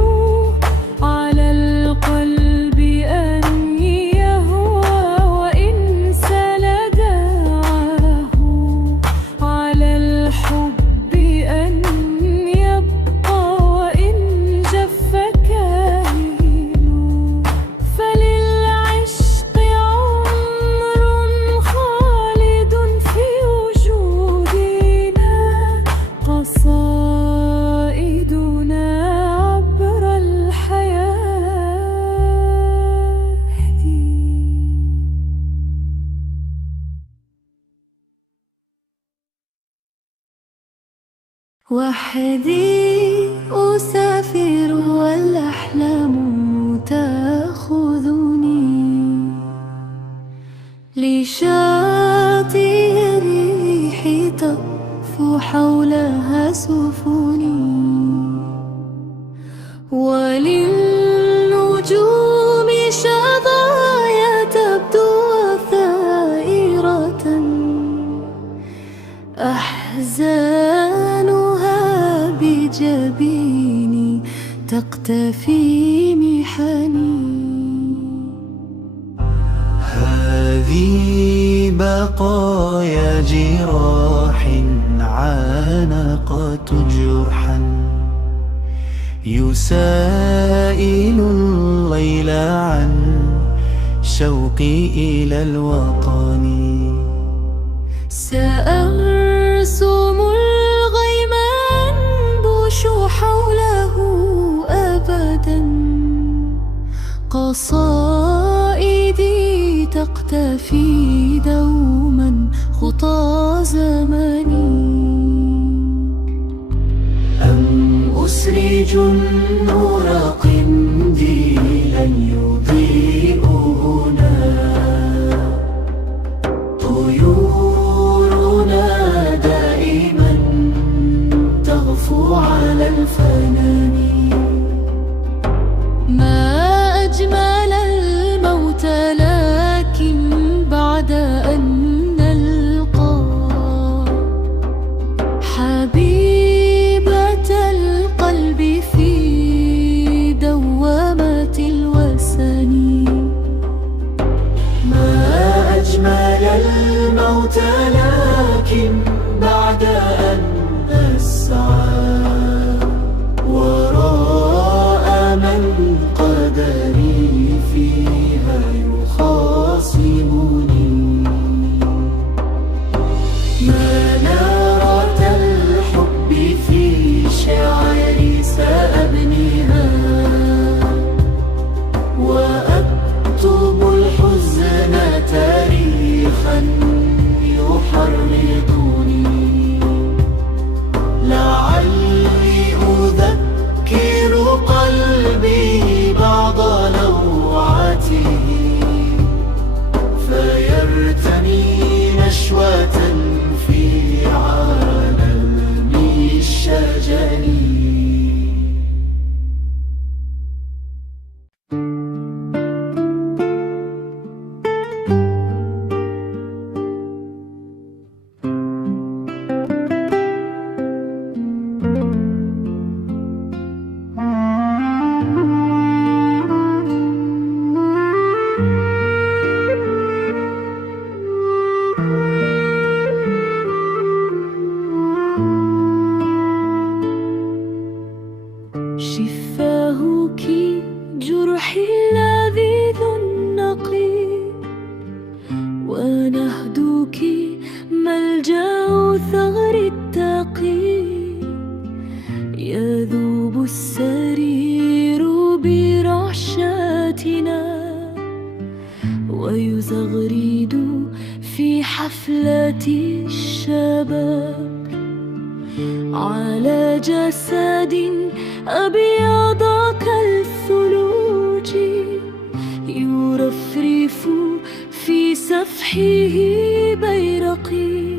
على القلب أن يهوى وإن سل داعه على الحب أن يبقى وإن جف كاهل. فللعشق عمر خالد في وجودنا قصائدنا عبر الحياة. وحدي أسافر والأحلام تأخذني لشاطئ الريح تطفو حولها سفني. وللنجوم شظايا تبدو ثائرة أحزانها بجبيني تقتفي محني. هذه بقايا جراح عانقت جرحا يسائل الليل عن شوقي إلى الوطن. سأرسم الغيم حوله أبدا. قصائدي تقتفي دوما خطى زمني. أم أسرج النور قنديلا يضيء هنا، طيورنا دائما تغفو على الفنان. ما أجمل الموت لكن بعد أن نلقى حبيبة القلب في دوامة الوسن. ما أجمل الموت لكن بعد أن نسعى وراء من قدري فيها يخاصمني. منارة الحب في شعري سأبنيها، وأكتب الحزن تاريخا يحرضني. لعلي أذكر قلبي بعض لوعته فيرتمي نشوة في عالم الشجن. شفاهك جرحي لذيذ نقي، ونهدك ملجأ ثغر التقي. يذوب السرير برعشاتنا ويزغرد في حفلة الشباب على جسد أبيض كالثلوج، يرفرف في سفحه بيرقي.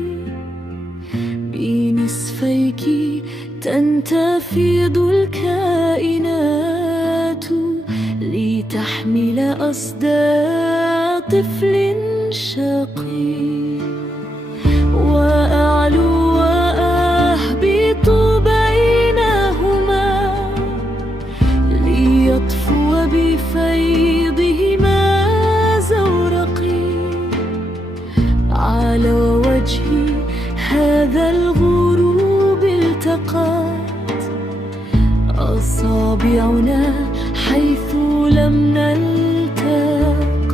بنصفيك تنتفض الكائنات لتحمل أصداء طفل شقي. وأعلو وأهبط بينهما ليطفو بفيضهما زورقي. على وجه هذا الغروب التقت أصابعنا حيث لم نلتق،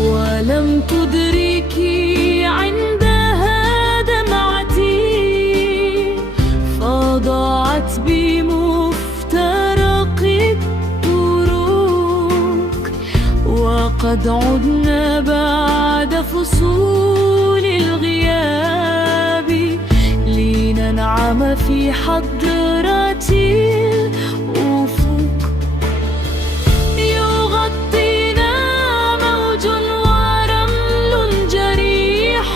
ولم تدركي عندها دمعتي، فضاعت بمفترق الطرق. وقد عدنا بعد فصول الغياب لننعم في حضرة الأفق. يغطينا موج ورمل جريح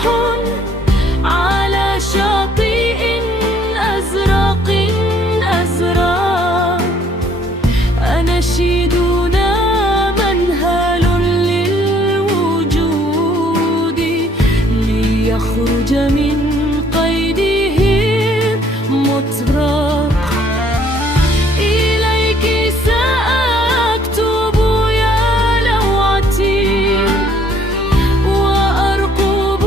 على شاطئ أزرق أزرق. أناشيدنا منهل للوجود ليخرج من قيده مطرق. إليك سأكتب يا لوعتي، وأرقب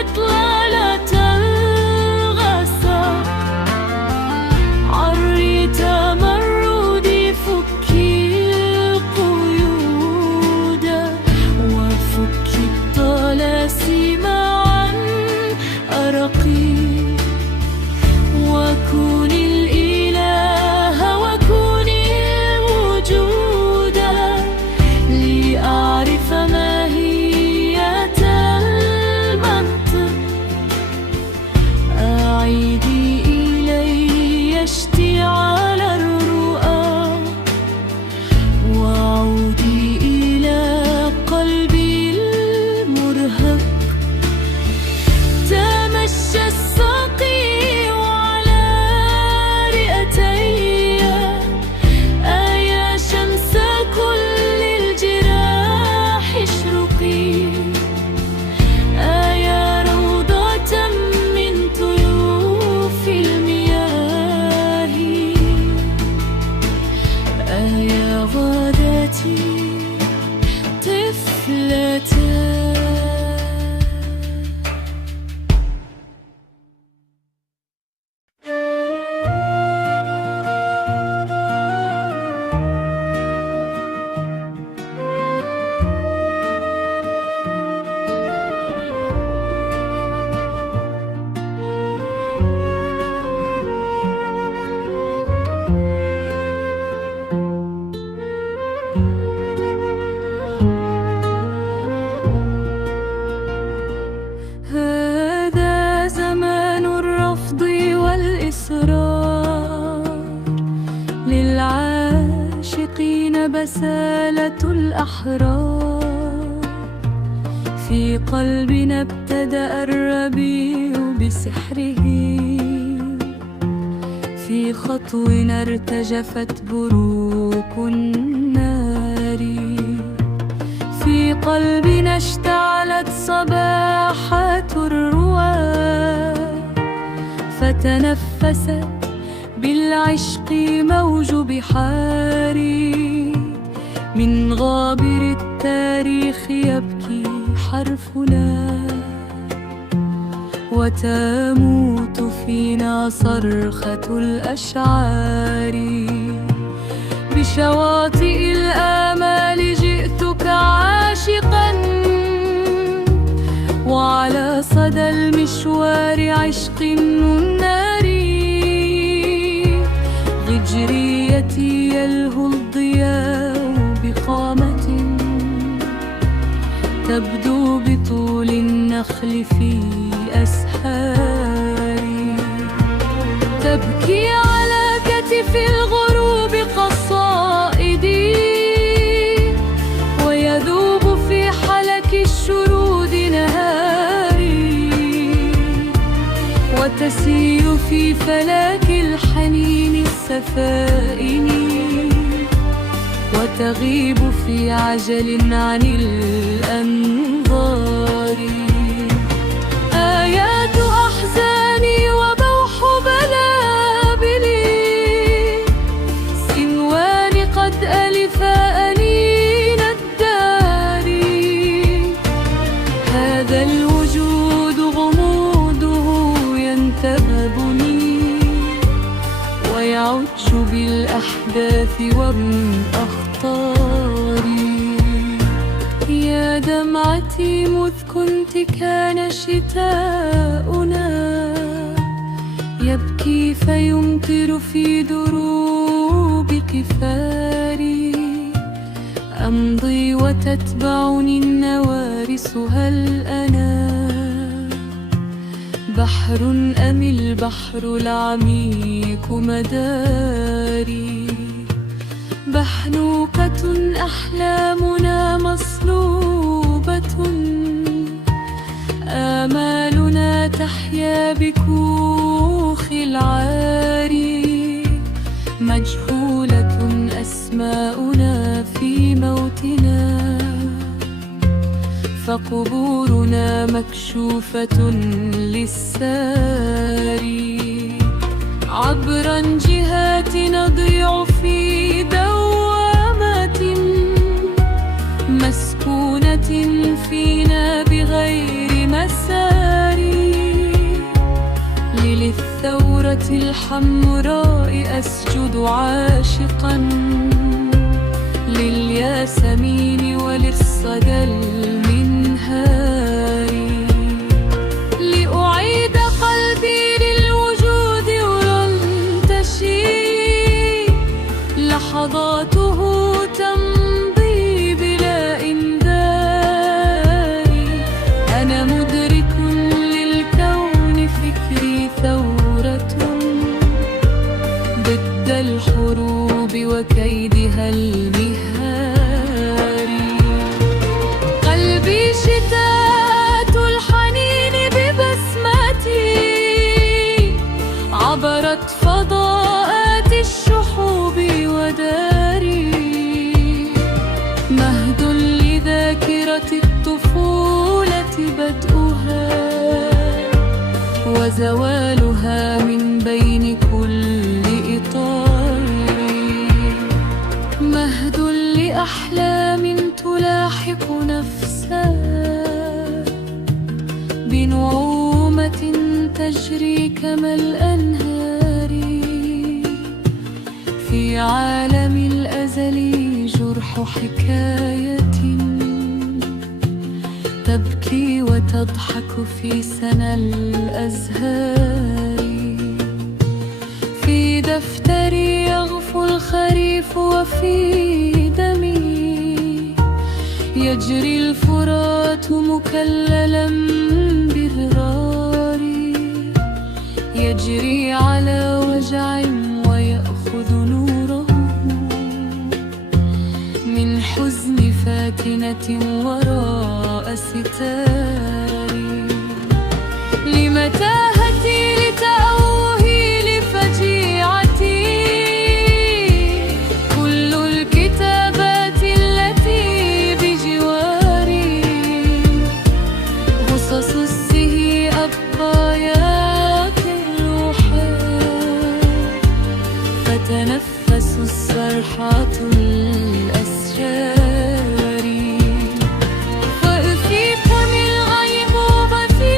إطلالة الغسق. عري تمردي فكي القيود، وفكي الطلاسم معا أرق. عشقي يا روضة من طيوف المياه يا غادتي طفلتان. هذا زمان الرفض والإصرار، للعاشقين بسالة الأحرار. في قلبنا ابتدأ الربيع بسحره، في خطونا ارتجفت بروق النار. في قلبنا اشتعلت صباحات الروى، فتنفست بالعشق موج بحار. من غابر التاريخ يبكي حرفنا، وتموت فينا صرخة الأشعار. بشواطئ الآمال جئتك عاشقا، وعلى صدى المشوار عشق النار. غجريتي يلهو الضياء بقامة، تبدو بطول النخل في أسحاري. تبكي على كتف الغروب قصائدي، ويذوب في حلك الشرود نهاري. وتسير في فلاك الحنين السفائن، وتغيب في عجل عن الأنظار. آيات أحزاني وبوح بلابلي، سنوان قد ألف أنين الدار. هذا الوجود غموضه ينتابني، ويعج بالأحداث وبالأخطار. يا دمعتي مذ كنت كان شتاؤنا، يبكي فيمطر في دروب كفاري. أمضي وتتبعني النوارس، هل أنا بحر أم البحر العميق مداري؟ بحنوكة أحلامنا مصلوبة، آمالنا تحيا بكوخ العاري. مجهولة أسماؤنا في موتنا، فقبورنا مكشوفة للساري. عبر جهات نضيع في دوامات، مسكونة فينا بغير مساري. للثورة الحمراء أسجد عاشقا، للياسمين وللصدى المنهاري. لأعيد قلبي للوجود ولنتشي، لحظاته تمضي بلا إنذار. أنا مدرك للكون، فكري ثورة ضد الحروب وكيدها المهاري. قلبي الطفولة بدءها وزوالها من بين كل إطار، مهد لأحلام تلاحق نفسها بنعومة تجري كما الأنهار، في عالم الأزل جرح حكاية تبكي وتضحك في سنى الأزهار، في دفتري يغفو الخريف وفي دمي يجري الفرات مكللا بغراري، يجري على وجع ويأخذ نوره من حزن فاتنة وراء ستاري، لمتاهتي لتأوهي لفجيعتي كل الكتابات التي بجواري غصص السهي أبقايات الروحات، فتنفس الصرحات الأسجار، وأفيق من الغيبوبة في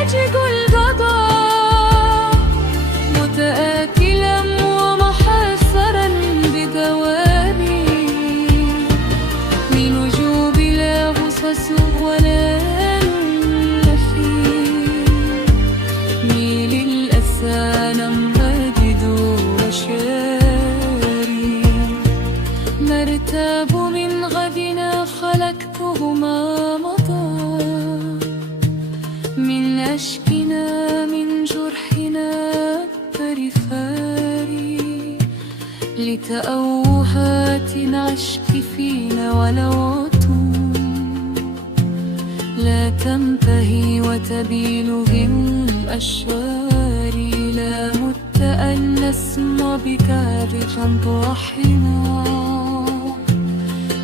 أجج القضاء متآكلا ومحاصرا بدوامي، من وجوب لا غصص ولا نفير، ميل الأسى نمردد وشاري، مرتاب من غدنا خلقتهما مضى، من أشكنا من جرحنا برفاري، لتأوهات عشق فينا ولوعة لا تنتهي وتبيل هم أشواري، لا مت أن نسمع بك رجا ضحنا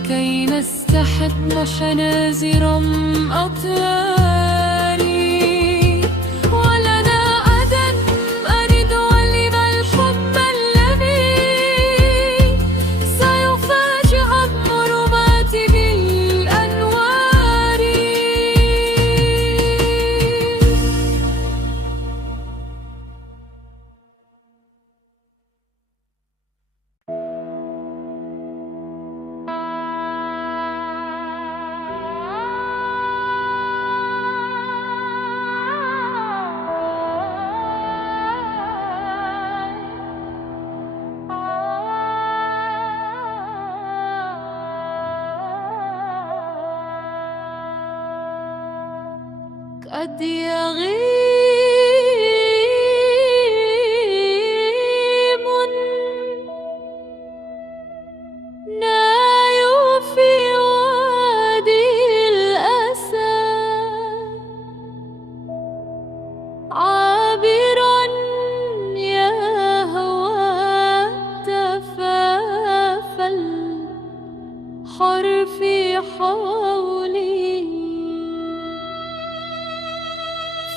كي نستحد حنازرا أطياري، ولنا أدا أرد ولم الحب الذي سيفاجئ الظلمات بالأنوار. قد يغيم الناي في وادي الأسى عابرا يهوى تفاف الحرف حولي،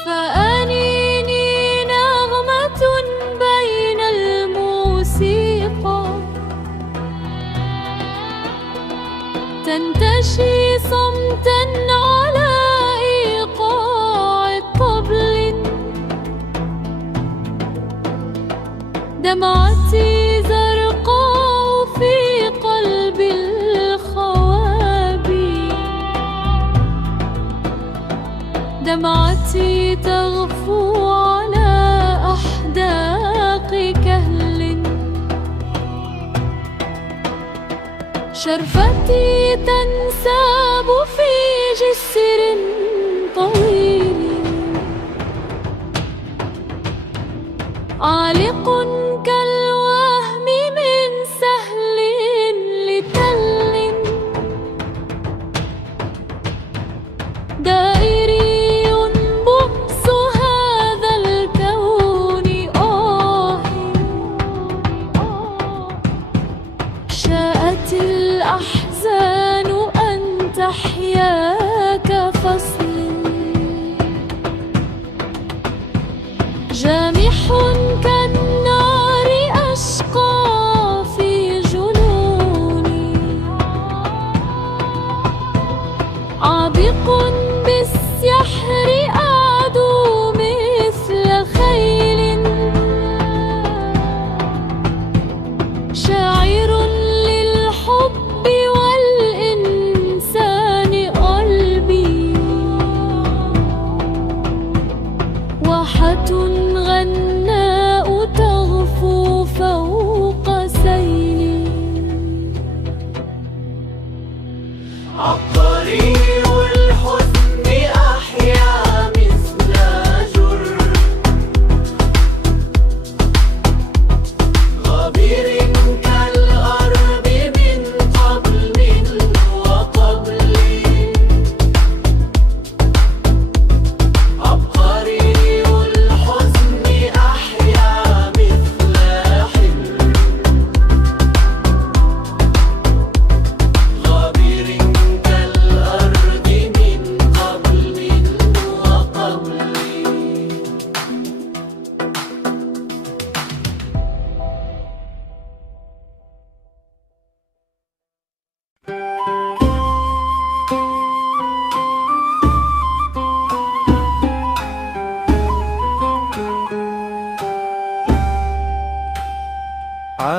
فأنيني نغمة بين الموسيقى تنتشي صمتا على إيقاع الطبل، دمعتي زرقاء في قلب الخوابي، دمعتي تغفو على أحداق كهل، شرفتي تنساب في جسر طويل، عالق كالوهم من سهل لتل، دائري بؤس هذا الكون شاءت الأحزان أن تحيا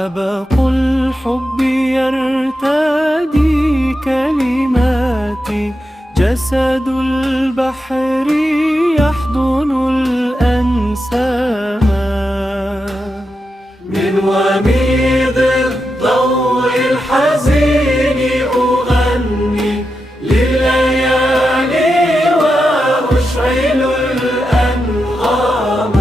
عبق الحب يرتدي كلماتي، جسد البحر يحضن الأنساما. من وميض الضوء الحزين أغني لليالي وأشعل الأنغام.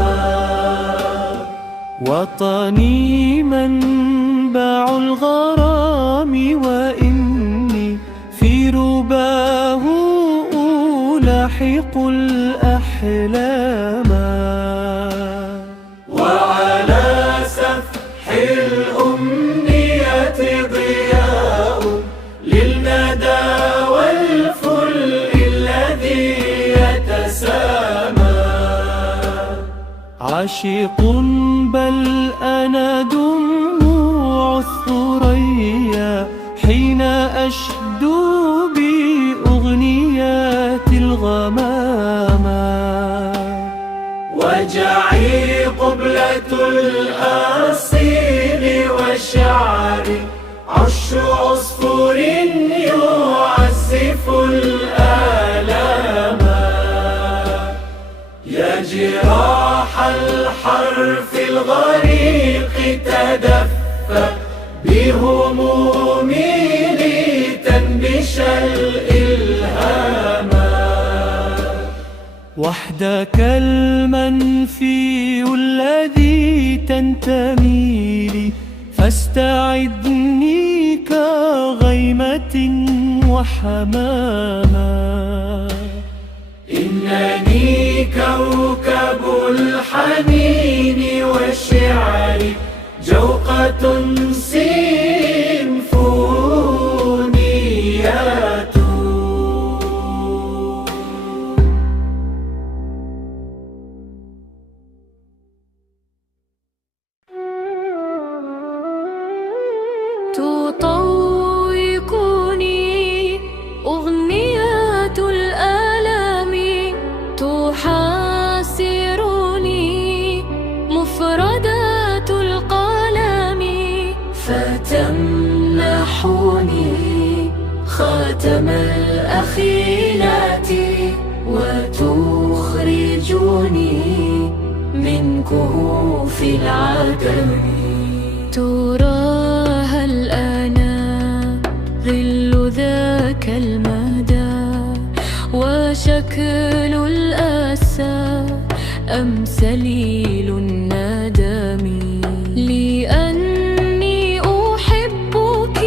وطني منبع الغرام، وإني في رباه ألاحق الأحلام. وعلى سفح الأمنية ضياء للندى والفل الذي يتسامى. عاشق بل أنا دموع الثريا حين أشدو بأغنيات الغمامة. وجعي قبلة الأصيل وشعري عش عصفور يعزف الآلام. يا جراح الحرف الغريق تدفى بهمومي لتنبش الإلهام. وحدك المنفي الذي تنتمي لي، فاستعدني كغيمة وحماما. إنني كوكب الحنين وشعري جوقة سيمفونيات. تطوقني أغنيات الآلام، تحاسرني مفردات القلم. فتمنحني خاتم الأخيلات، وتخرجني من كهوف العدم. تراها الآن ظل ذاك المدى، وشكل الأسى أم سليل الندم. لأني أحبك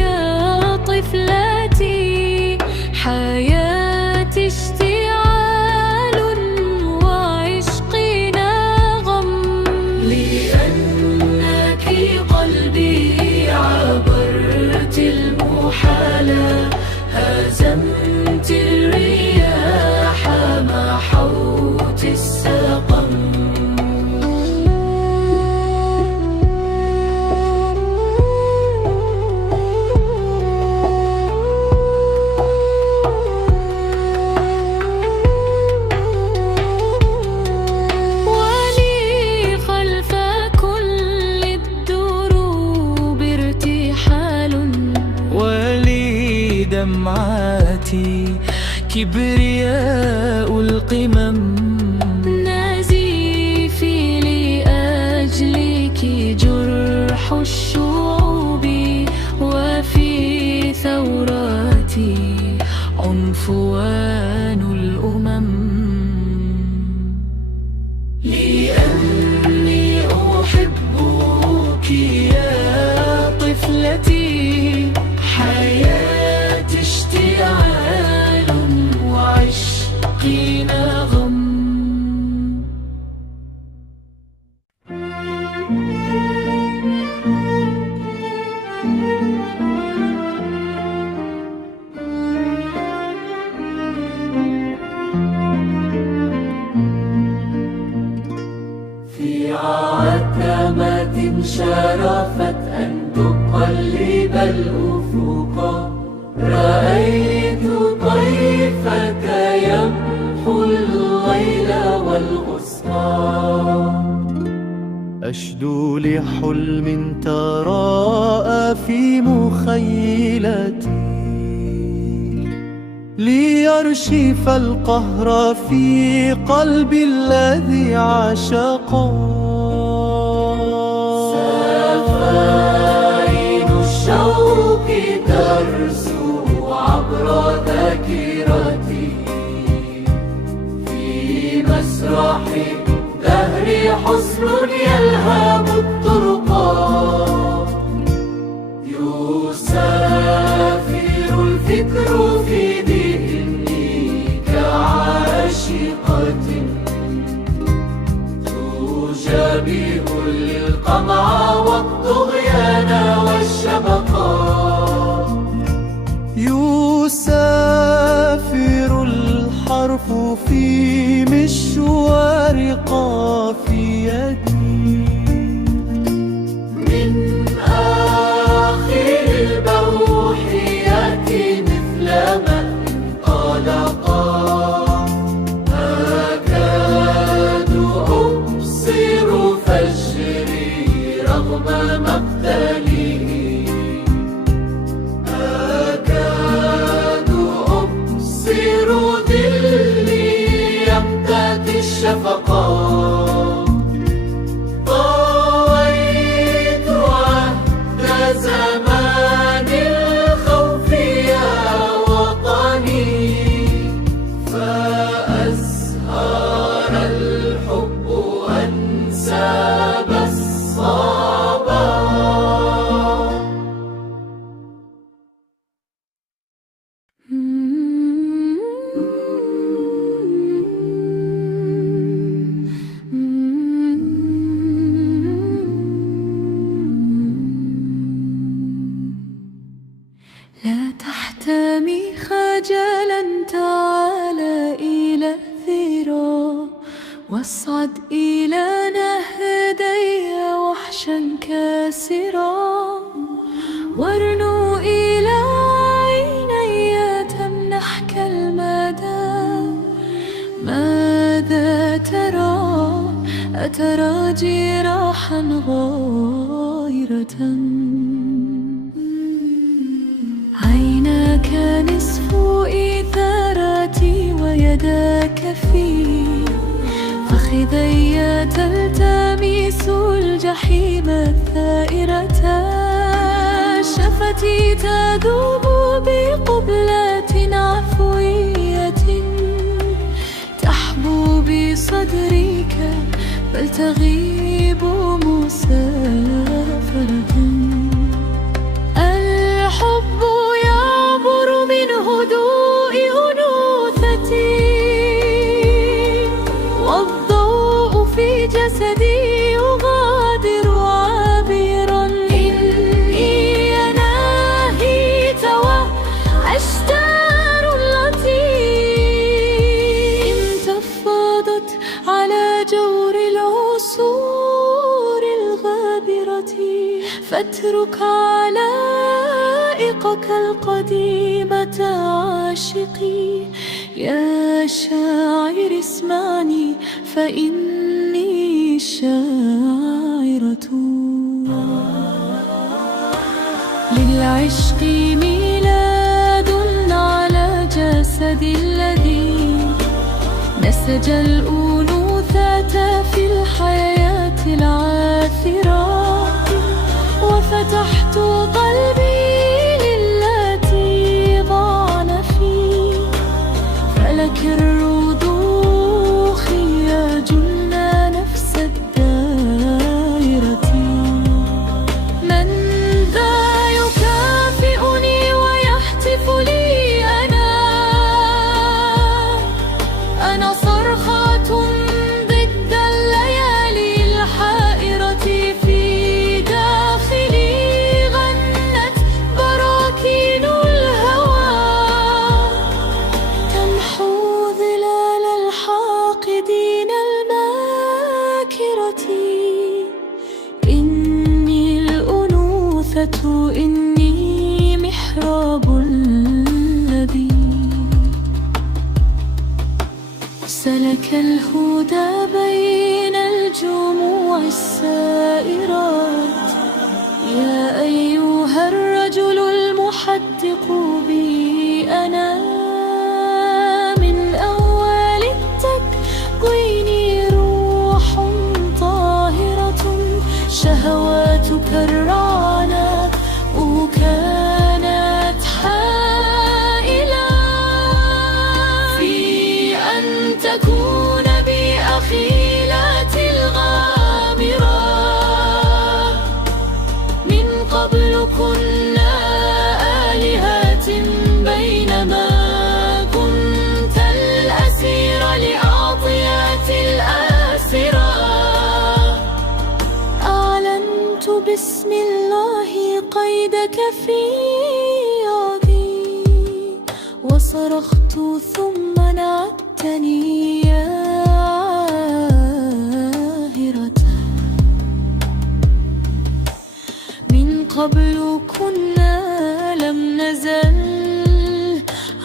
يا طفلتي، حياتي اشتعال وعشقي نغم. لأنك قلبي عبرت المحالة، هزمت الرياح محوت السقم. ولي خلف كل الدروب ارتحال، ولي دمعاتي كبرياء القمم. نزيفي لأجلك جرح الشعوب، وفي ثوراتي عنفوان الأمم. لأني أحبك يا طفلتي، حياتي اشتعال وعشقي نغم. في عتمة شرفت أن تقلب الأفق، رأيت طيفك يمحو الليل والغصن. أشدو لحلم تراءى في مخيلتي ليرشف القهر في قلبي الذي عشقا. سفائن الشوق ترسو عبر ذاكرتي في مسرح الدهر، حسن يلهب الطرقا. يسافر الفكر في ذهني كعاشقة تجابه للقمع والطغيان والشبقا. يسافر الحرف في مشوار قافيتي من آخر البوحيات مثل ماء طلقا. أكاد أبصر فجري رغم مقتله، أكاد أبصر ظلي يمتد الشفقا. طويت عهد زمان الخوف يا وطني، فأزهار الحب أنساب الصبا. لا تحتمي خجلا، تعال إلى الذرى واصعد إلى نهدي وحشا كاسرا. وارنو إلى عيني تمنحك المدى. ماذا ترى؟ أترى جراحا غائرة؟ عيناك نصف إثارتي ويداك في فخذي تلتمس الجحيم الثائرة. شفتي تذوب بقبلة عفوية تحبو بصدرك، بل تغيب مسافرة. الحب يعبر من هدوء أنوثتي، والضوء في جسدي يغادر عابرا. إني ناهيت وأشتار التي انتفضت على جور العصور الغابرة. فاترك علائقك القديمة عاشقي. يا شاعر اسمعني، فإني شاعرة. للعشق ميلاد على جسد الذي نسج الأنوثة في الحياة العاثرة. وفتحت قلبي للاتي ضعن فيه، فلك الرضوخ يا جنى نفس الدائرة. من ذا يكافئني ويهتف لي؟ أنا صرخة ضد الليالي الحائرة. في داخلي غنت براكين الهوى، تمحو ظلال الحاقدين الماكرة. إني الأنوثة، إني محراب الذي سلك الهدى بين الجموع السائرات. يا أيها الرجل المحدق بي أنا، من أول التكوين روح طاهرة، شهواتك الرعنى كانت حائلة في أن تكون بي أخيلات الغامرة. من قبل كنا آلهات بينما كنت الأسير لأعطيات الآسرة. أعلنت بسم الله قيدك في يدي، وصرخت ثم نعتني يا هرة. من قبل كنا لم نزل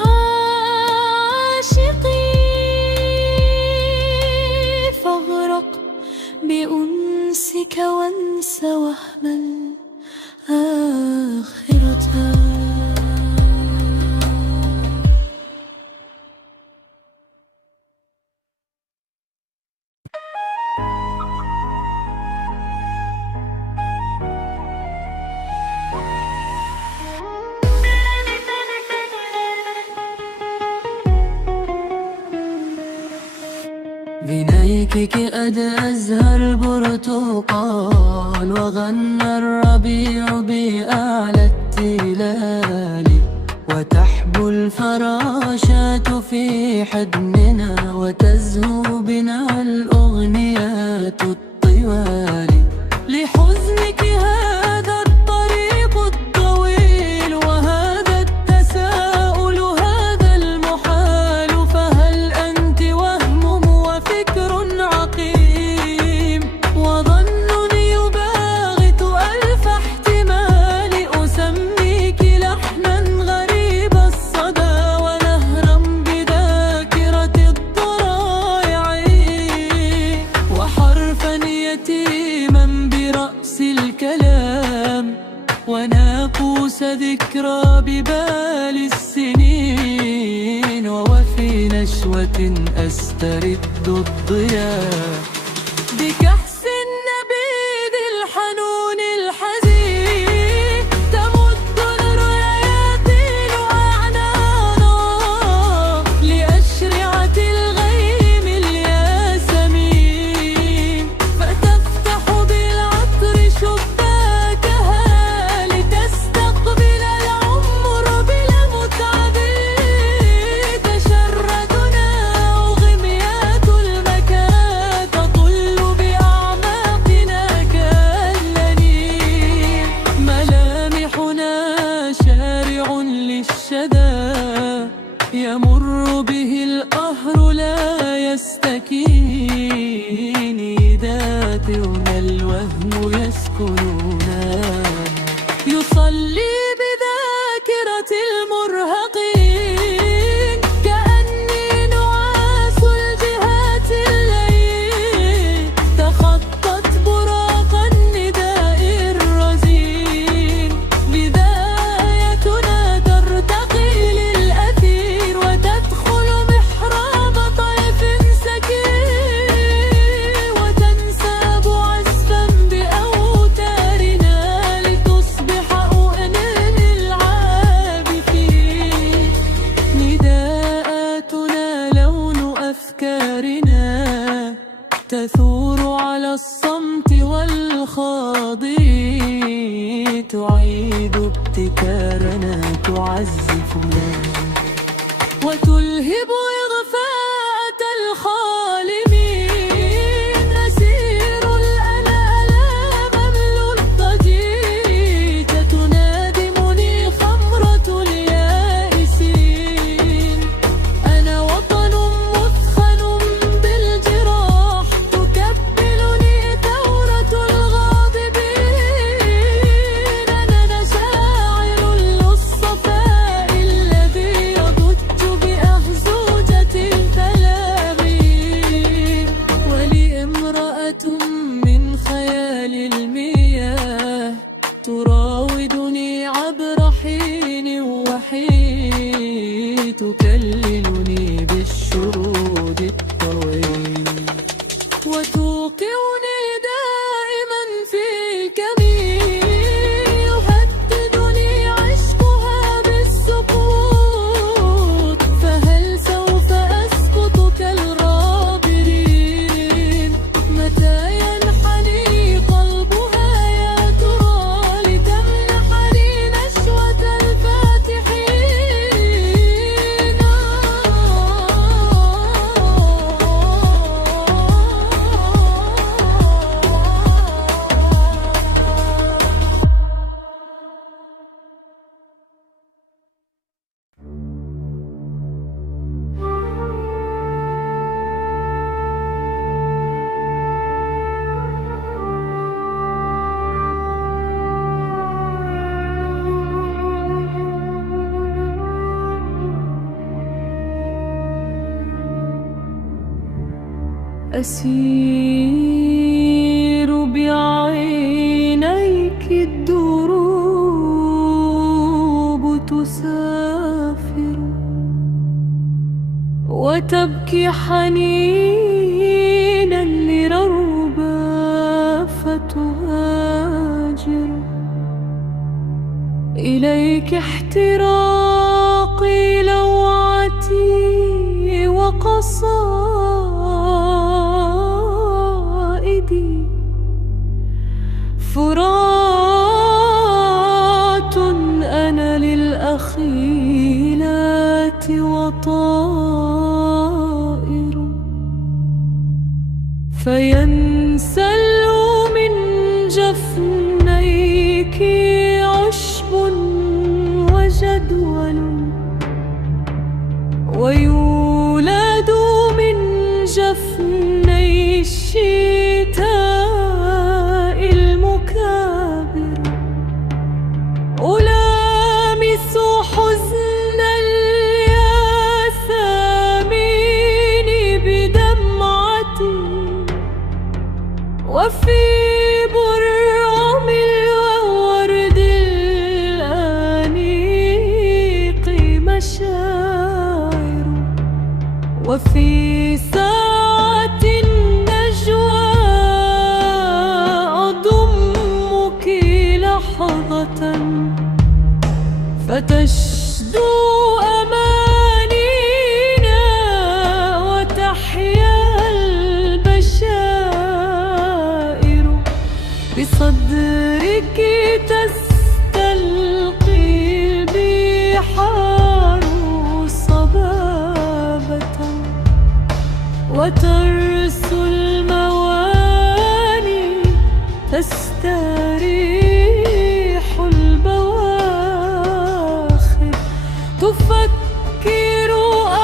عاشقي، فاغرق بأنسك وانس وهما آخرتها. بنيكك أزهى البرتقال، وغنى الربيع بأعلى التلال، وتحبو الفراشات في حضننا، وتزهو بنا الأغنيات الطوال. لحزنك هذا الطريق الطويل، وهذا التساؤل هذا المحال، فهل أنت وهم وفكر عقيم، وظن يباغت ألف احتمال. أسميك لحنا غريب الصدى، ونهرا بذاكرة الضرايع، وحرفا يتيما برأس الكلام، وناقوس ذكرى ببال السنين، وفي نشوة أسترد الضياء بكحس النبيذ الحنون الحزين. تمد الرياضين أعنانا لأشرعة الغيم الياسمين، فتفتح بالعطر شباكها، لتستقبل العمر بلا متعب. تشردنا وغميات المكان، تطل بأعماقنا كاللنين. ملامحنا شارع للشدى، يمر به القهر لا يستكين. ذاتنا الوهم يسكننا، يصلي بذاكرة المرهقين. كأني نعاس الجهات الليل، تخطت براق النداء الرزين. بدايتنا ترتقي للأثير، وتدخل محراب طيف سكين، وتنساب عزفا بأوتارنا، لتصبح أؤنان العابثين. نداءاتنا لون أفكارنا، تثور على الصمت والخاضي، تعيد ابتكارنا، تعزفنا، وتلهب إغفاءة الخالمين. نسير الألام مملو الضجيج، تنادمني خمرة اليائسين. أنا وطن مثخن بالجراح، تكبلني ثورة الغاضبين. أنا شاعر للصفاء الذي أسير بعينيك الدروب تسافر وتبكي حنينا لربا فتهاجر إليك احتراقي لوعتي وقصائدي فرات أنا للأخيلات وطائر فينسل من جفنيك عشب وجدول ويولد من جفني الشتاء المكابر ألامس حزن الياسمين بدمعتي وفي برعم الورد الأنيق مشاعر وفي ساعة النجوى أضمك لحظة فتشدو أمانينا وتحيا البشائر بصدرك تستلقي البحار صبابة وترسو المواني تستريح البواخر تفكر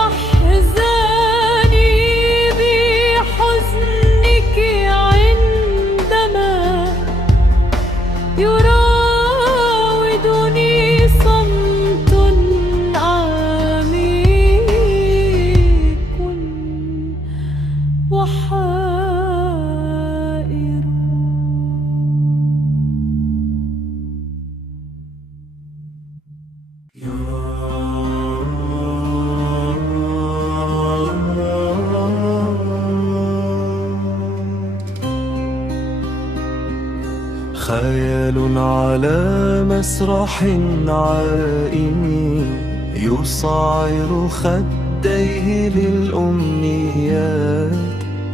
أحزاني بحزنك عندما يراودني صمت عميق وحائر. خيال على مسرح عائم يصعر خديه للأمنيات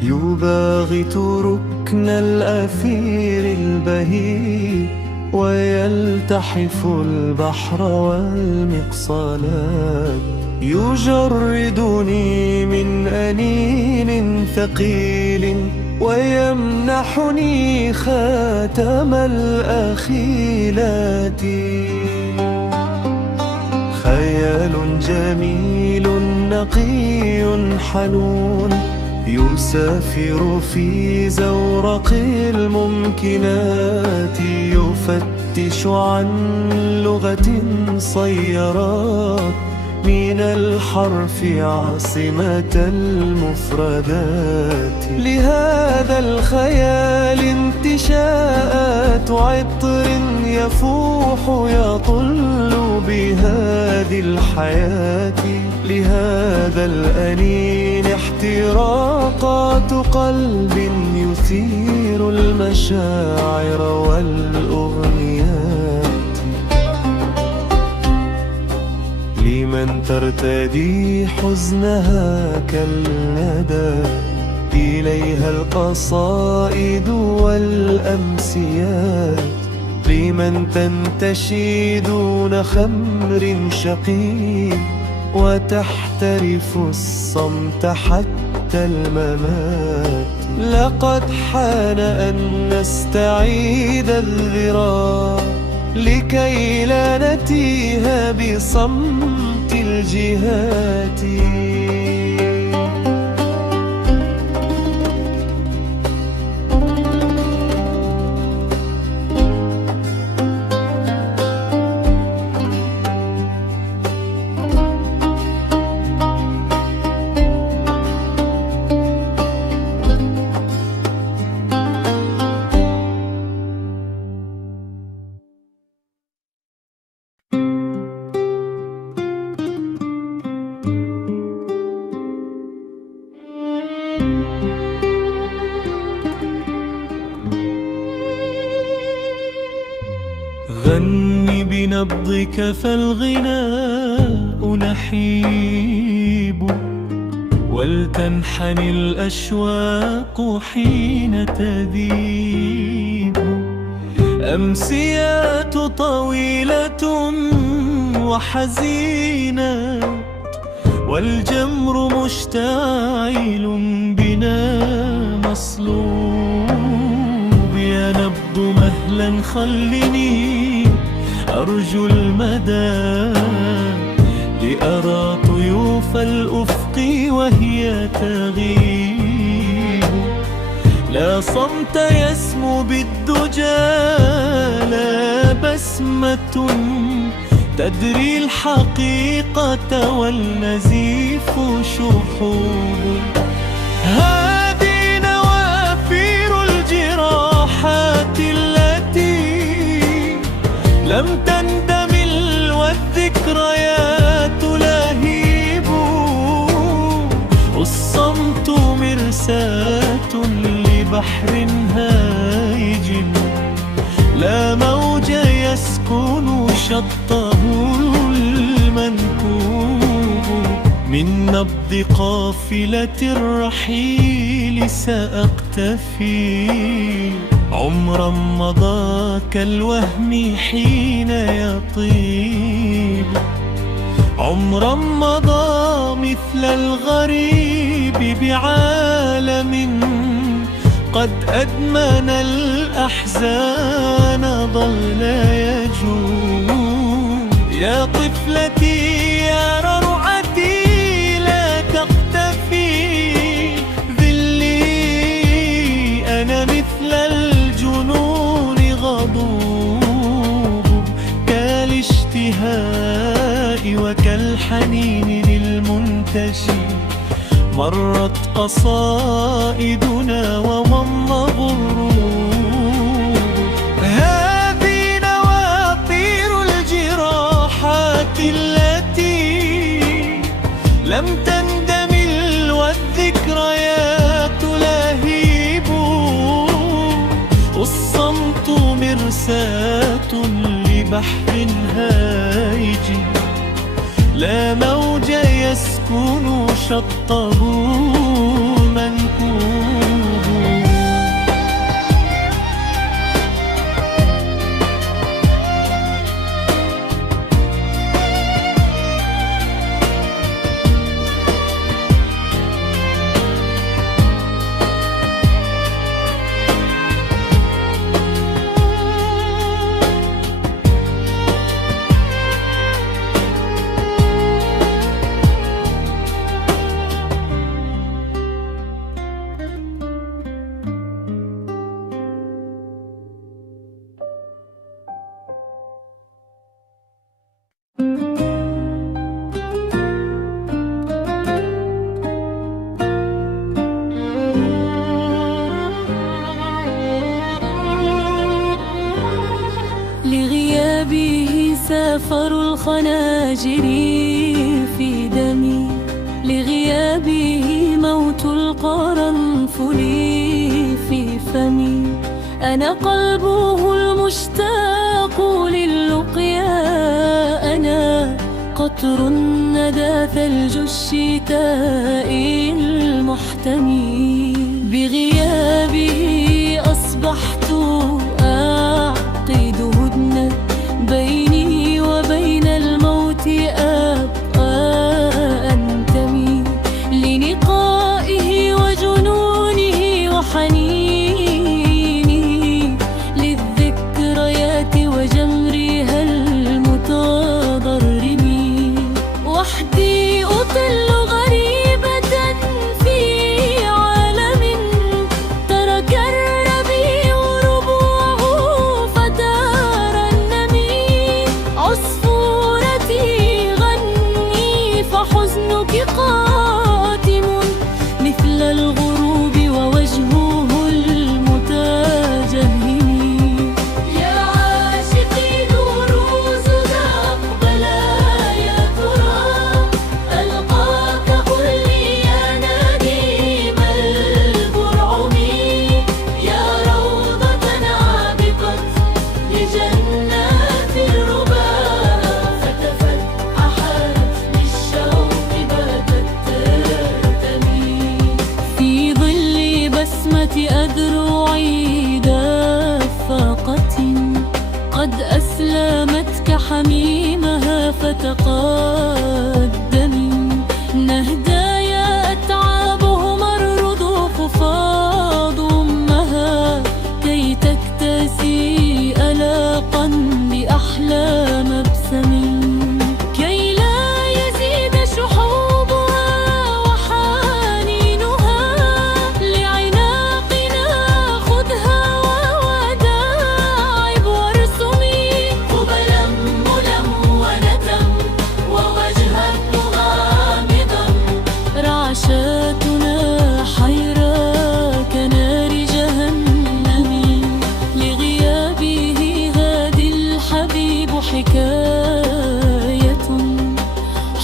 يباغت ركن الأثير البهي ويلتحف البحر والمقصالات يجردني من أنين ثقيل ويمنحني خاتم الأخيلات خيال جميل نقي حنون يسافر في زورق الممكنات يفتش عن لغة صيرات من الحرف عاصمة المفردات لهذا الخيال انتشاءات عطر يفوح يطل بهذه الحياة لهذا الأنين احتراقات قلب يثير المشاعر والأغنيات لمن ترتدي حزنها كالندى إليها القصائد والأمسيات لمن تنتشي دون خمر شقيق وتحترف الصمت حتى الممات لقد حان أن نستعيد الذراع لكي لا نتيه بصمت الجهات غني بنبضك فالغناء نحيب، ولتنحني الأشواق حين تذيب. أمسيات طويلة وحزينة، والجمر مشتعل بنا مصلوب. يا نبض مهلا خلني أرجو المدى، لأرى طيوف الأفق وهي تغيب. لا صمت يسمو بالدجى، لا بسمة تدري الحقيقة والنزيف شحوب. هذه نوافير الجراحات التي لم تندمل والذكريات لهيب. الصمت مرساة لبحر هائج، لا موج يسكن شطه المنكوب. من نبض قافلة الرحيل سأقتفي، عمرا مضى كالوهم حين يطيب. عمرا مضى مثل الغريب بعالم قد أدمن الأحزان ظل يجوب. يا طفلتي يا ررعتي لا تختفي ذلي، أنا مثل الجنون غضوب كالاشتهاء وكالحنين للمنتشي. مرت قصائدنا ومضى الغروب. هذه نواطير الجراحات التي لم تندمل والذكريات لهيب. الصمت مرساة لبحر هائج، لا موج يسكن شطه منكوب. لغيابه سافر الخناجر في دمي، لغيابه موت القرنفل في فمي. أنا قلبه المشتاق للقيا، أنا قطر الندى ثلج الشتاء المحتمي. بغيابه أصبحت أعقد هدنة، بيني وبين الموت أبقى أنتمي. لنقائه وجنونه وحنينه، للذكريات وجمرها المتضرم. وحدي أطل غريبة في عالم ترك الربيع أذرعي دافقة قد أسلمتك حميمها فتقدمي نهدايا أتعابهما الرضوف فاض أمها كي تكتسي ألاقا بأحلى مبسم كي لا يزيد شحوبها وحنينها لعناقنا خذها ووداعب وارسمي قبلا ملونة ووجها مغامضا رعشاتنا حيرا كنار جهنم لغيابه غادي الحبيب حكاية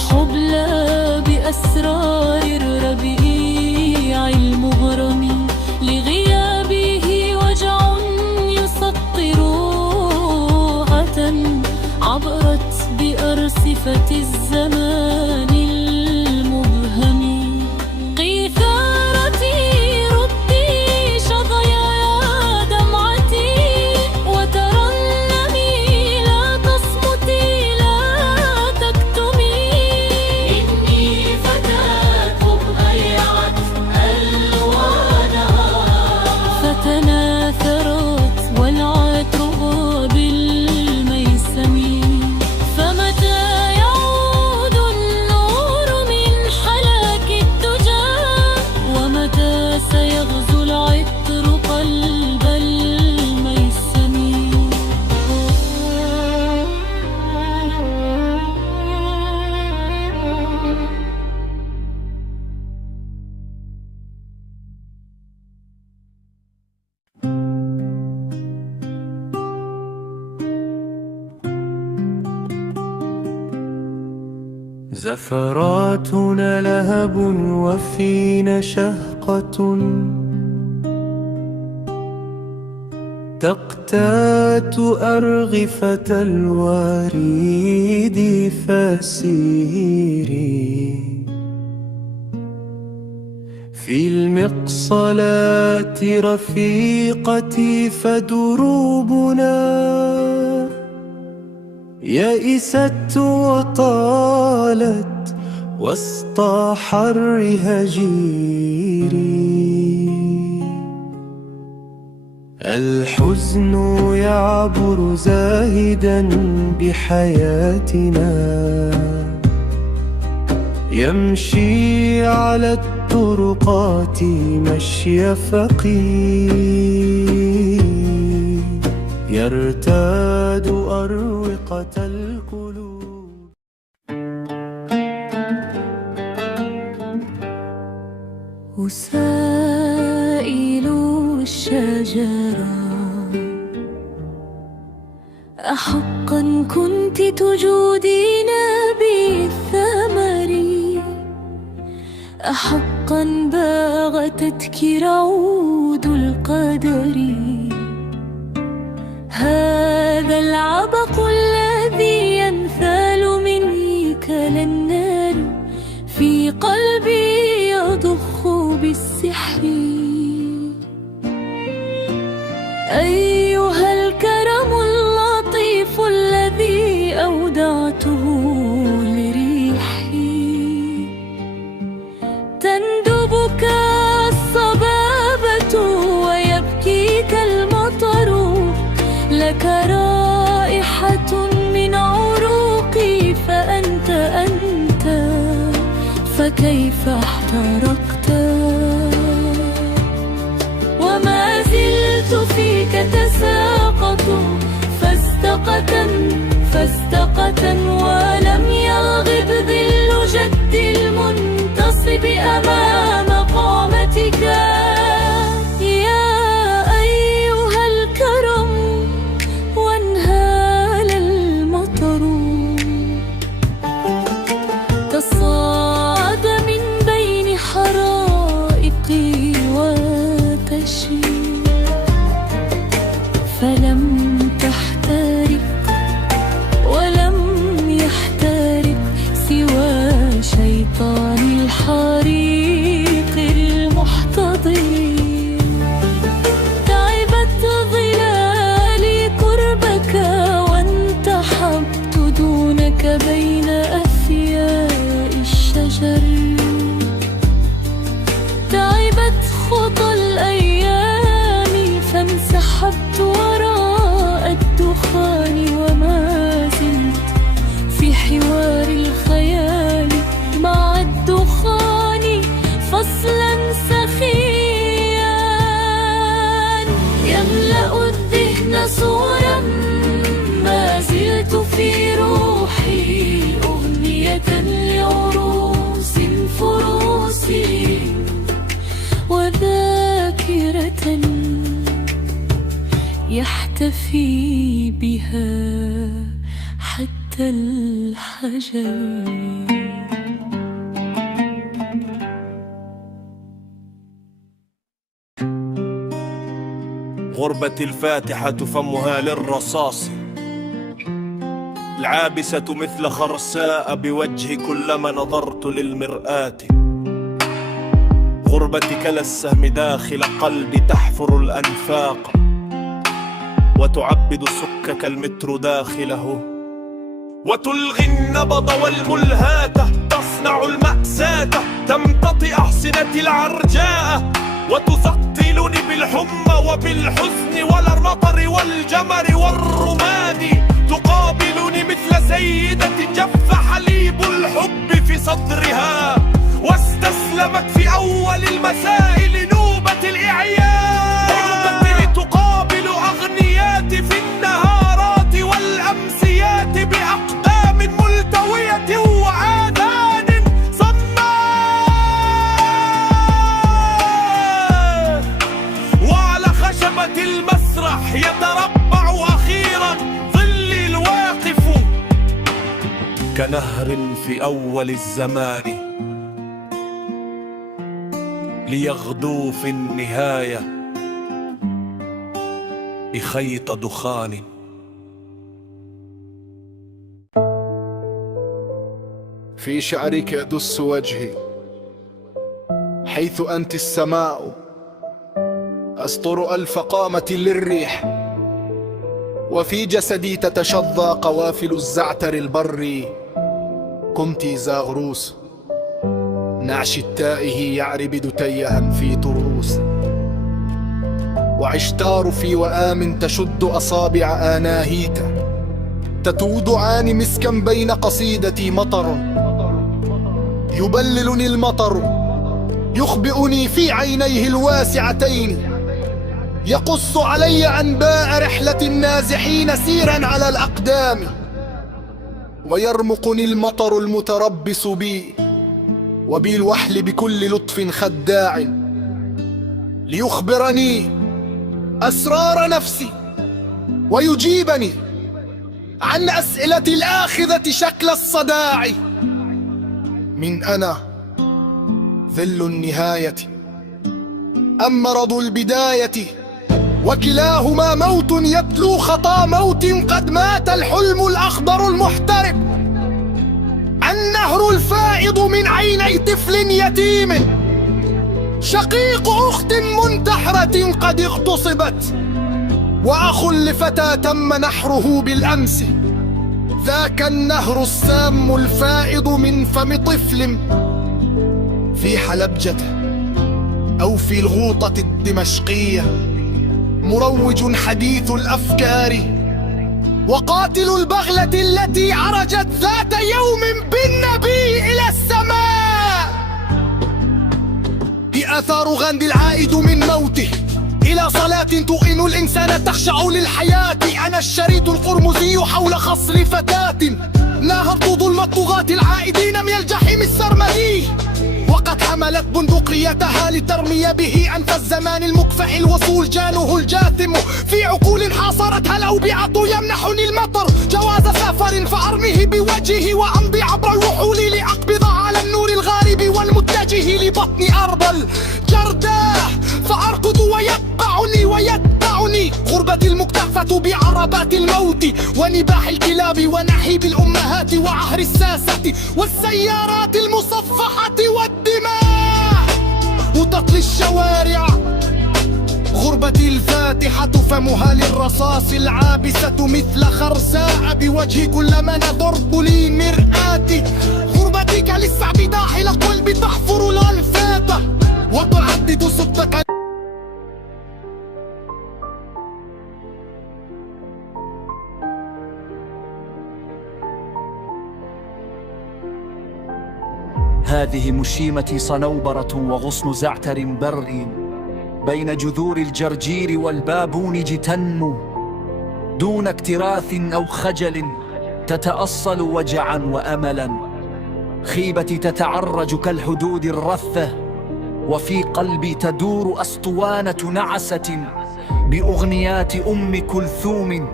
حبلى بأسرار الربيع المغرم لغيابه وجع يسطر روعة عبرت بأرصفة الزمان المبهم قيثارتي ردي شظيا دمعتي وترنمي لا تصمتي لا تكتمي إني فتاة ضيعت ألوانها فتناثرت والعطر بالميسم فمتى يعود النور من حلاك الدجى ومتى سيغزو العطر قلب الميسم زفراتنا لهب وفينا شهقة تقتات أرغفة الوريد فسيري في المقصلات رفيقتي فدروبنا يئست وطالت وسط حر هجيري الحزن يعبر زاهدا بحياتنا يمشي على الطرقات مشي فقير يرتاد أروقة القلوب أسائل الشجرة أحقا كنت تجودين بالثمر أحقا باغتتك رعود القدر هذا العبق الذي ينثال مني كالنار في قلبي يضخ بالسحر أيها الكرم اللطيف الذي أودعته لريحي تندبك الصبابة ويبكيك المطر لك رائحة من عروقي فأنت فكيف احترقت وما زلت فيك تساقط فاستقة ولم يغب ظل جد المنتصب أمام قامتك يا أيها الكرم وانهال المطر تصاعد من بين حرائقي وتشي فلم تحترق ولم يحترق سوى شيطان الحريق المحتضر خطى الأيام فانسحبت وراء الدخان وما زلت في حوار الخيال مع الدخان فصلا سخيا يملأ الذهن صورا ما زلت في روحي أغنية لعروس فروسي وذاكرة يحتفي بها حتى الحجر. غربتي الفاتحة فمها للرصاص، العابسة مثل خرساء بوجهي كلما نظرت للمرآة. غربتي كلا السهم داخل قلبي تحفر الأنفاق وتعبد سكك المتر داخله، وتلغي النبض والملهاة، تصنع المأساة، تمتطي أحصنتي العرجاء وتثقلني بالحمى وبالحزن والمطر والجمر والرمان. تقابلني مثل سيدة جف حليب الحب في صدرها واستسلمت في أول المساء لنوبة الإعياء. غربتي تقابل أغنياتي في النهارات والأمسيات بأقدام ملتوية وآذان صماء، وعلى خشبة المسرح يتربع أخيرا ظلي الواقف كنهر في أول الزمان ليغدو في النهاية بخيط دخان. في شعرك أدس وجهي حيث أنت السماء، أسطر ألف قامة للريح، وفي جسدي تتشظى قوافل الزعتر البري. كنت زاغروس نعش التائه يعربد تيها في طروس، وعشتار في وآم تشد أصابع آناهيت، تتود عاني مسكا بين قصيدتي مطر. يبللني المطر يخبئني في عينيه الواسعتين، يقص علي أنباء رحلة النازحين سيرا على الأقدام، ويرمقني المطر المتربص بي وبالوحل بكل لطف خداع، ليخبرني أسرار نفسي ويجيبني عن أسئلة الآخذة شكل الصداع. من أنا ظل النهاية أم مرض البداية، وكلاهما موت يتلو خطا موت، قد مات الحلم الأخضر المحترق، النهر الفائض من عيني طفل يتيم، شقيق أخت منتحرة قد اغتصبت، وأخ لفتى تم نحره بالأمس. ذاك النهر السام الفائض من فم طفل في حلبجته أو في الغوطة الدمشقية، مروج حديث الأفكار، وقاتل البغلة التي عرجت ذات يوم بالنبي إلى السماء. هي آثار غاندي العائد من موته إلى صلاة تؤن الإنسان تخشع للحياة. أنا الشريط القرمزي حول خصر فتاة، ناهرت ظلم الطغاة العائدين من الجحيم السرمدي، وقد حملت بندقيتها لترمي به أنف الزمان المكفح الوصول جانه الجاثم. في عقول حاصرتها الأوبعة يمنحني المطر جواز سفر فأرميه بوجهه وأمضي عبر الوحول لأقبض على النور الغارب والمتجه لبطن أرض الجرداء، فأركض ويتبعني غربتي المكتفة بعربات الموت ونباح الكلاب ونحيب الأمهات وعهر الساسة والسيارات المصفحة والدماء وتطلي الشوارع. غربتي الفاتحة فمها للرصاص، العابسة مثل خرساء بوجهي كلما نظرت لي مرآتي. غربتي كالسعب داخل قلبي تحفر الأنفاس وتعدد صدق هذه مشيمتي صنوبرة وغصن زعتر بري، بين جذور الجرجير والبابونج تنمو دون اكتراث أو خجل، تتأصل وجعا وأملا. خيبتي تتعرج كالحدود الرثة، وفي قلبي تدور أسطوانة نعسة بأغنيات أم كلثوم.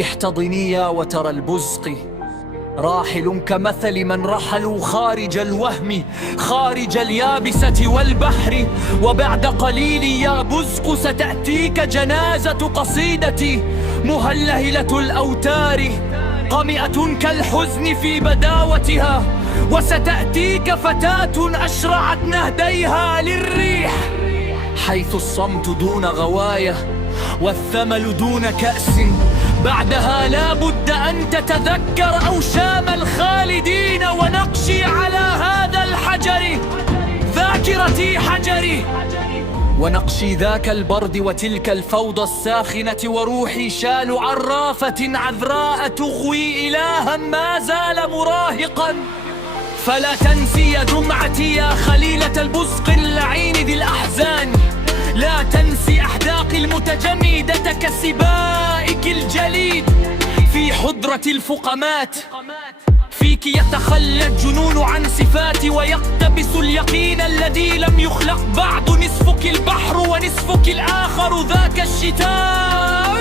احتضني يا وتر البزق، راحل كمثل من رحلوا خارج الوهم، خارج اليابسة والبحر. وبعد قليل يا بزق ستأتيك جنازة قصيدتي مهلهلة الأوتار، قمئة كالحزن في بداوتها. وستأتيك فتاة أشرعت نهديها للريح، حيث الصمت دون غواية والثمل دون كأس. بعدها لا بد أن تتذكر أوشام الخالدين ونقشي على هذا الحجر، ذاكرتي حجري، ونقشي ذاك البرد وتلك الفوضى الساخنة. وروحي شال عرافة عذراء تغوي إلها ما زال مراهقا. فلا تنسي يا دمعتي يا خليلة البزق اللعين ذي الأحزان، لا تنسي أحداقي المتجمدة كسبائك الجليد في حضرة الفقمات. فيك يتخلى الجنون عن صفاتي ويقتبس اليقين الذي لم يخلق بعد. نصفك البحر ونصفك الآخر ذاك الشتاء.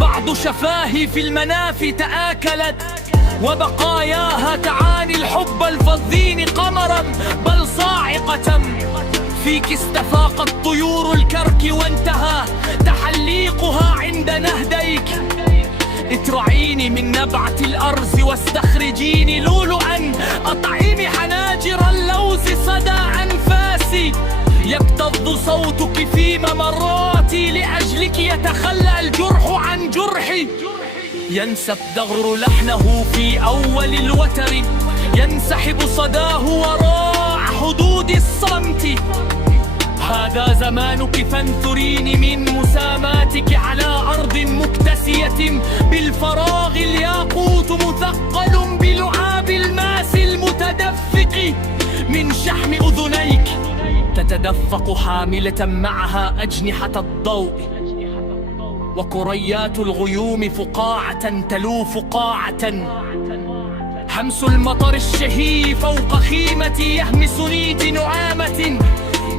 بعض شفاهي في المنافي تآكلت، وبقاياها تعاني الحب الفظين قمرا بل صاعقة. فيك استفاقت طيور الكرك وانتهى تحليقها عند نهديك. اترعيني من نبعة الأرز واستخرجيني لؤلؤا، أطعمي حناجر اللوز صدى أنفاسي. يكتظ صوتك في ممراتي، لأجلك يتخلى الجرح عن جرحي. ينسى الدغر لحنه في أول الوتر، ينسحب صداه وراء حدود الصمت. هذا زمانك فانثريني من مساماتك على أرض مكتسية بالفراغ. الياقوت مثقل بلعاب الماس المتدفق من شحم أذنيك، تتدفق حاملة معها أجنحة الضوء. وكريات الغيوم فقاعة تلو فقاعة. حمس المطر الشهي فوق خيمتي يهمسني بنعامة،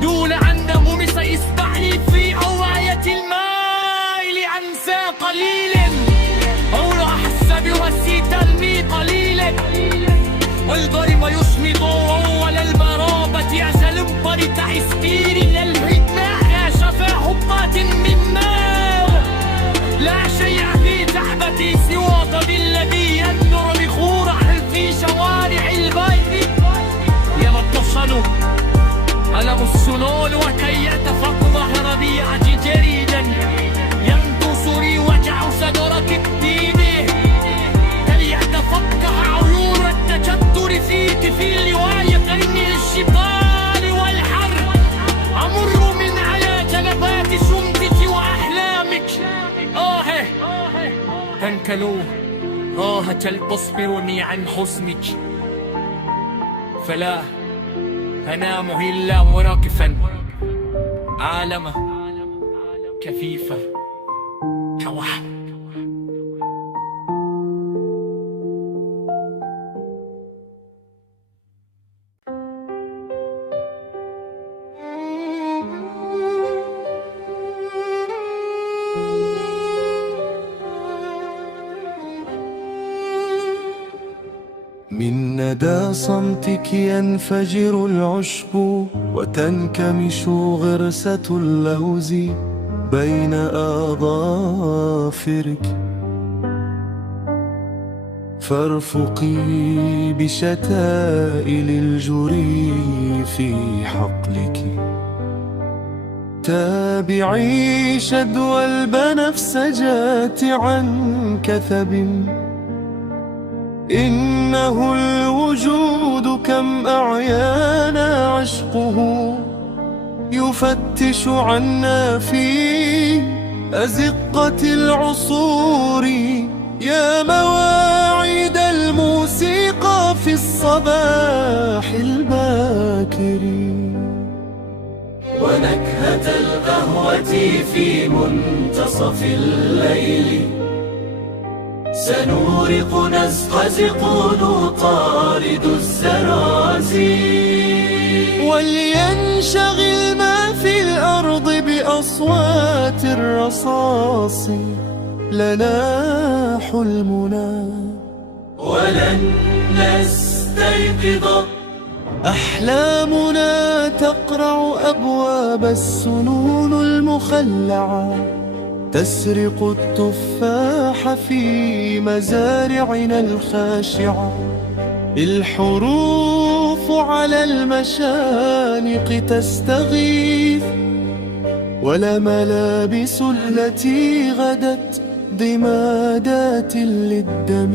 دون أن نغمس إصبعي في أواية الماء لأنسى قليل، أو أحس بوسي ترمي قليلا. والضرب يصمد أول المرابة أسل بريت عسكير للهدماء يا شفا حبات من ماء. لا شيء في تحبتي سوى طب الذي ينظر بخورح في شوارع البيت. يمتصل ألم السنون وكي يتفقه ربيعتي جريدا. ينتصري وجع صدرك بدينه كي يتفقه عيون التجدر فيك في لواية قرن الشبال والحر. أمر من على جنبات سمتك وأحلامك. تنكلوا تصبرني عن حسنك، فلا أنام إلا مراكفا عالمة كفيفة كوحد. من ندى صمتك ينفجر العشب، وتنكمش غرسة اللوز بين أظافرك. فارفقي بشتائل الجري في حقلك. تابعي شدوى البنفسجات عن كثب. إنه الوجود كم أعيانا عشقه، يفتش عنا في أزقة العصور. يا مواعيد الموسيقى في الصلاة الصباح الباكر ونكهة القهوة في منتصف الليل سنورق نزقزق نطارد الزرازي ولينشغل ما في الأرض بأصوات الرصاص لنا حلمنا ولن نستيقظ أحلامنا تقرع أبواب السنون المخلعة تسرق التفاح في مزارعنا الخاشعة الحروف على المشانق تستغيث ولا ملابس التي غدت ضمادات للدم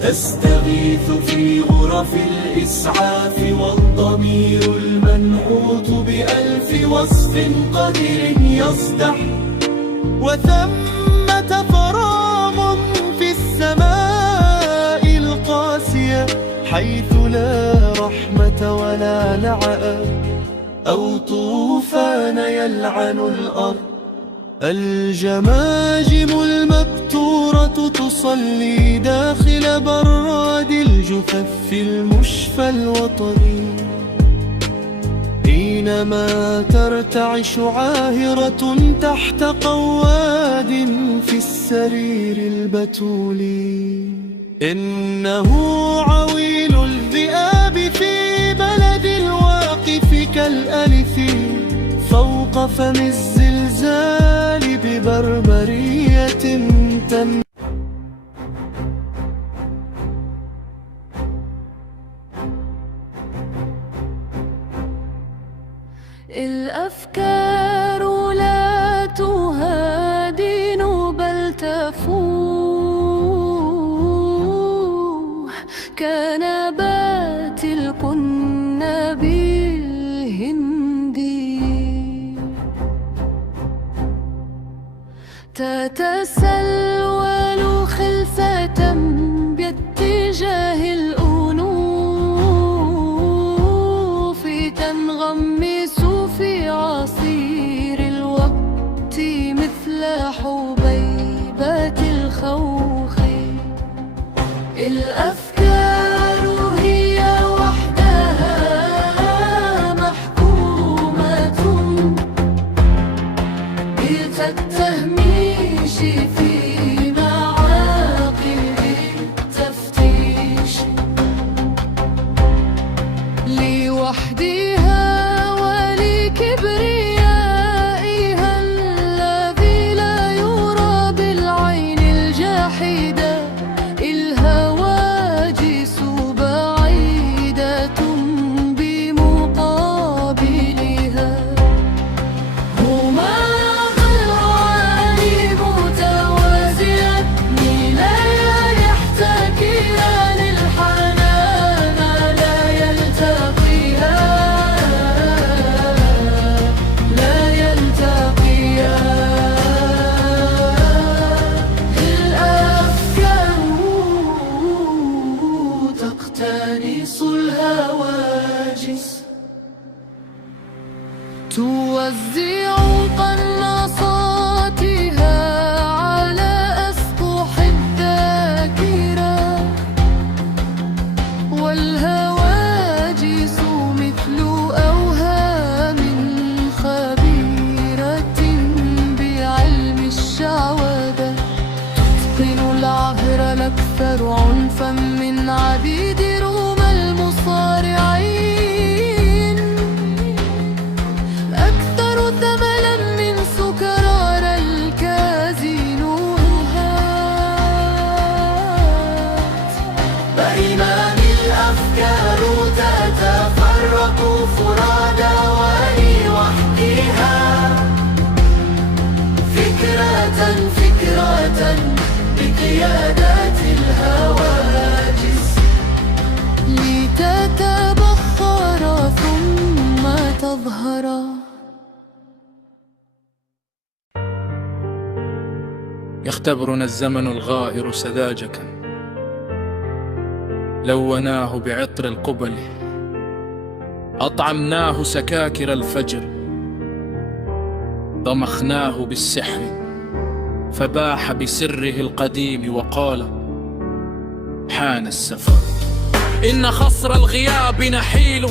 تستغيث في غرف الإسعاف والضمير المنحوت بألف وصف قدر يصدح وثمة فرام في السماء القاسية حيث لا رحمة ولا نعاء أو طوفان يلعن الأرض الجماجم المبتورة تصلي داخل براد الجثث المشفى الوطني حينما ترتعش عاهرة تحت قواد في السرير البتولي إنه عويل الذئاب في بلد الواقف كالألف فوق فم الزلزال ببربرية تم الأفكار لا تهادن بل تفوح كنبات القنب الهندي تتسلول خلسة باتجاه الأنوف تنغمس في عصير الوقت مثل حبيبات الخوخ الأفكار هي وحدها محكومة بالتهميش في معاقل التفتيش لوحدها ولكبريائها الذي لا يرى بالعين الجاحدة الهواجس بعيدة بمقابلها هما ضلعان متوازيان لا يحتكران الحنان لا يلتقيان الأفكار تقتنص الهواجس توزع قناصاتها على أسطح الذاكرة والهواجس مثل أوهام خبيرة بعلم الشعوذة تتقن العهر الأكثر عنفا من عبيد روم المصارعين أكثر ثملا من سكرار الكازينوهات بينما الأفكار تتفرق فرادى ولوحدها فكرة بقيادات الهواجس لتتبخر ثم تظهر يختبرنا الزمن الغائر سذاجة لوناه بعطر القبل، أطعمناه سكاكر الفجر، ضمخناه بالسحر فباح بسره القديم وقال: حان السفر. إن خصر الغياب نحيل،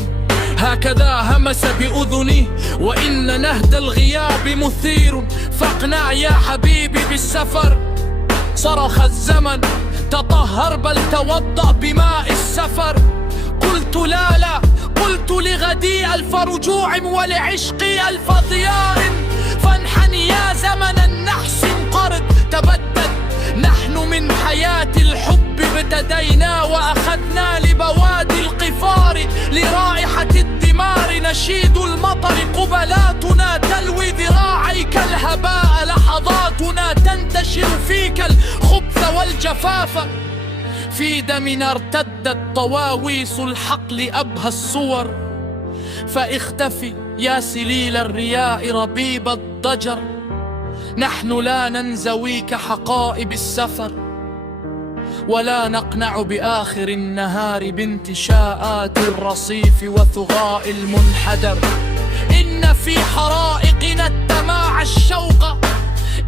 هكذا همس بأذني، وإن نهد الغياب مثير، فاقنع يا حبيبي بالسفر. صرخ الزمن: تطهر بل توضأ بماء السفر. قلت لا لا، قلت لغدي ألف رجوع ولعشقي ألف ضياء، فانحني يا زمن النحس انقرض تبدد. نحن من حياة الحب ابتدينا وأخذنا لبوادي القفار، لرائحة الدمار نشيد المطر، قبلاتنا تلوي ذراعيك الهباء، لحظاتنا تنتشر فيك الخبث والجفاف. في دمنا ارتدت طواويس الحقل أبهى الصور، فاختفي يا سليل الرياء ربيب الضجر. نحن لا ننزوي كحقائب السفر، ولا نقنع بآخر النهار بانتشاءات الرصيف وثغاء المنحدر. إن في حرائقنا الدماع الشوق،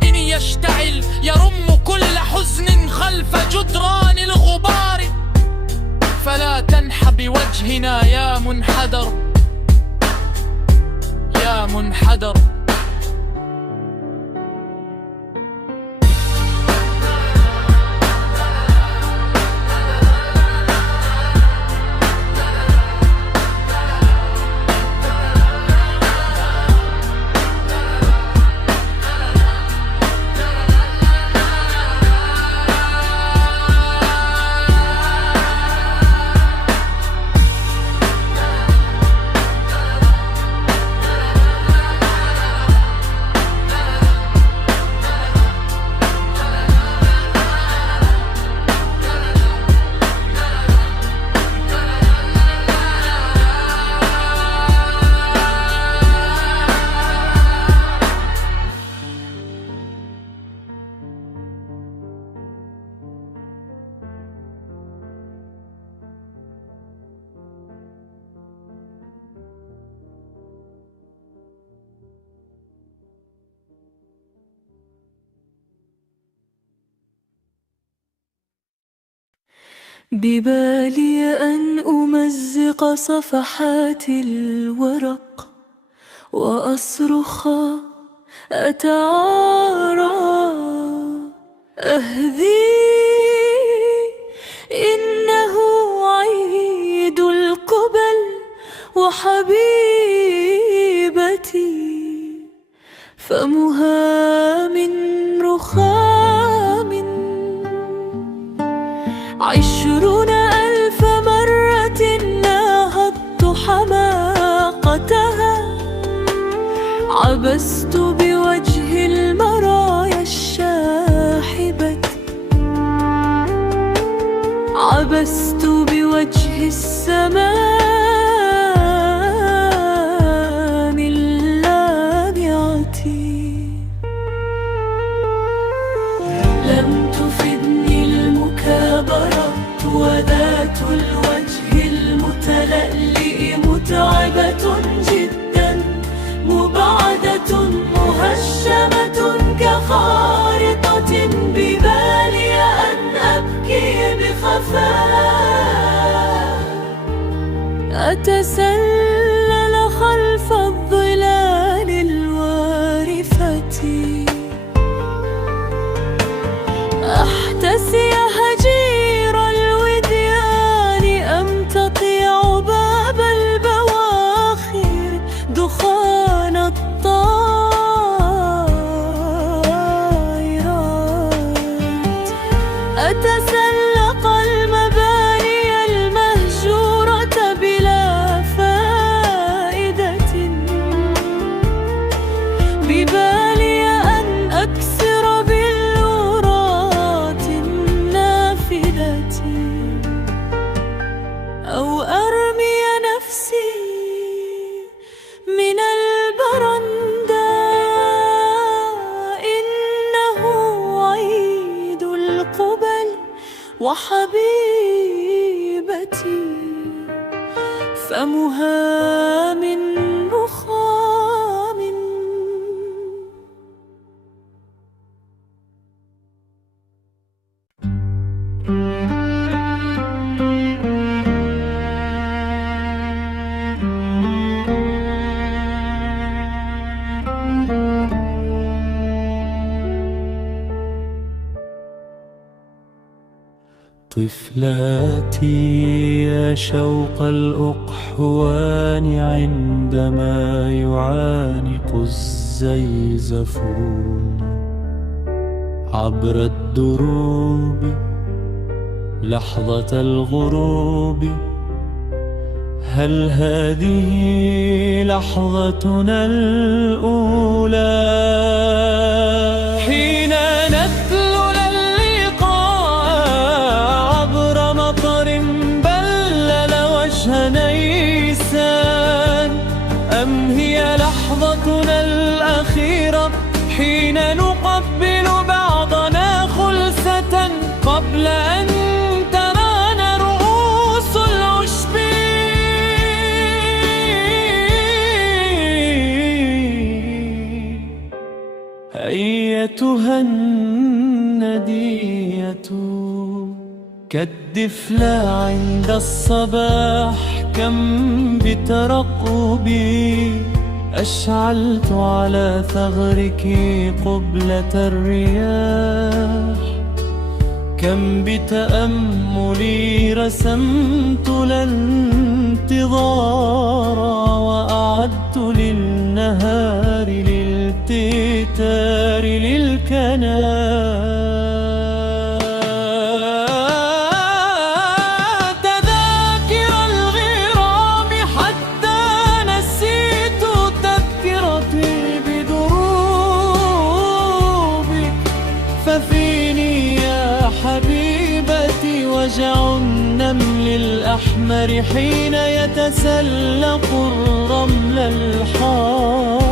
إن يشتعل يرم كل حزن خلف جدران الغبار. فلا تنح بوجهنا يا منحدر، يا منحدر. ببالي أن أمزق صفحات الورق وأصرخ أتعارى أهذي، إنه عيد القبل وحبيبتي فمها من رخام 20,000 مرة ناهضت حماقتها، عبست بوجه المرايا الشاحبة، عبست بوجه السمام اللامعة. لم تفدني المكابرة وذات الوجه المتلألئ، متعبة جدا مبعدة مهشمة كخارطة. ببالي أن أبكي بخفاء، أتسلل خلف الظلال الوارفة، أحتسي هجير الوديان، أمتطي عباب البواخر دخان الطائرات، أتسلق المباني المهجورة بلا فائدة. ببالي أن أكسر باللورات النافذة، أو أرمي نفسي من البرندة. إنه عيد القبل وحبيبتي كمهام رخام. طفلاتي يا شوق الأقحوان عندما يعانق الزيزفون عبر الدروب لحظة الغروب. هل هذه لحظتنا الأولى حين نتلو اللقاء عبر مطر بلل وجه نيسان؟ أم هي لحظتنا الأخيرة حين نقبل بعضنا خلسة قبل أن ترانا رؤوس العشب؟ أيتها الندية كالدفلة عند الصباح، كم بترقبي أشعلت على ثغرك قبلة الرياح. كم بتأملي رسمت الانتظار وأعدت للنهار للتتار للكنار. تذاكر الغرام حتى نسيت تذكرتي بدروبك. ففيني يا حبيبتي وجع النمل الأحمر حين يتسلق الرمل الحار.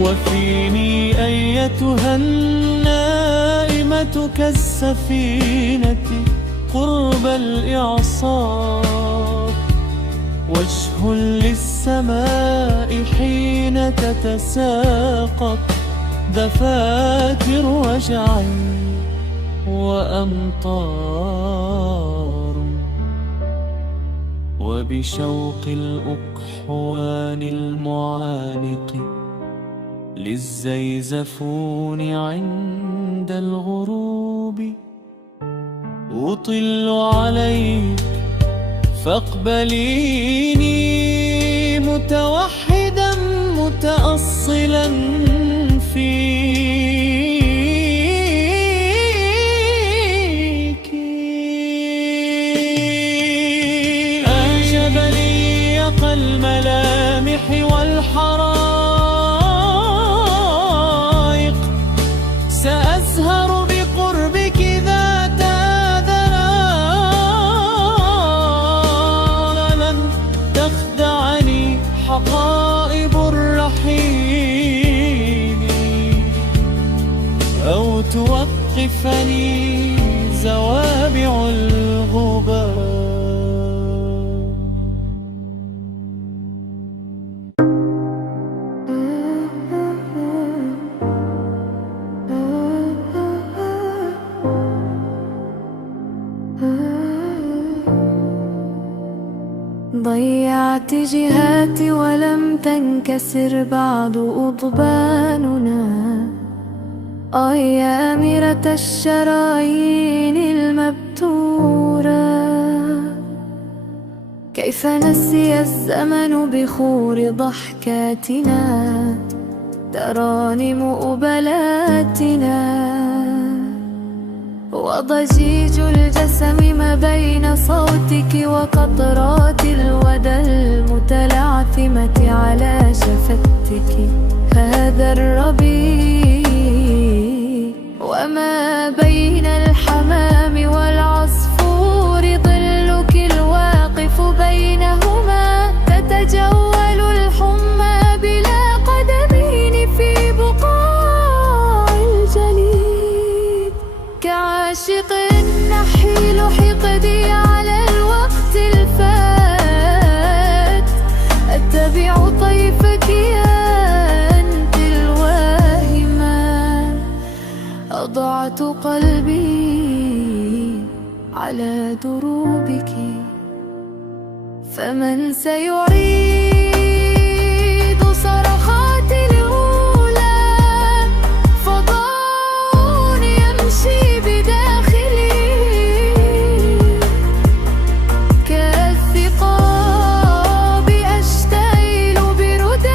وفيني أيتها النائمة كالسفينة قرب الإعصار، وجه للسماء حين تتساقط دفاتر وجع وأمطار. وبشوق الأقحوان المعانق للزيزفون عند الغروب أطل عليك فاقبليني متوحدا متأصلا فيك. أعجب لي يقى الملامح والحرائق، سأزهر بقربك ذات ذرار. لن تخدعني حقائب الرحيم أو توقفني زوابع الغبار. ضيعت جهاتي ولم تنكسر بعد أضباننا. يا أميرة الشرايين المبتورة، كيف نسي الزمن بخور ضحكاتنا ترانم أبلاتنا. وضجيج الجسم ما بين صوتك وقطرات الودى المتلعثمة على شفتك. هذا الربيع وما بين الحمام والعصفور ظلك الواقف بينهما. تتجول الحمى بلا قدمين في بقاع الجليد. كعاشق نحيل حقدي على الوقت الفات على دروبك، فمن سيعيد صرخاتي الأولى؟ فضاء يمشي بداخلي كالثقاب، أشتعل برداء،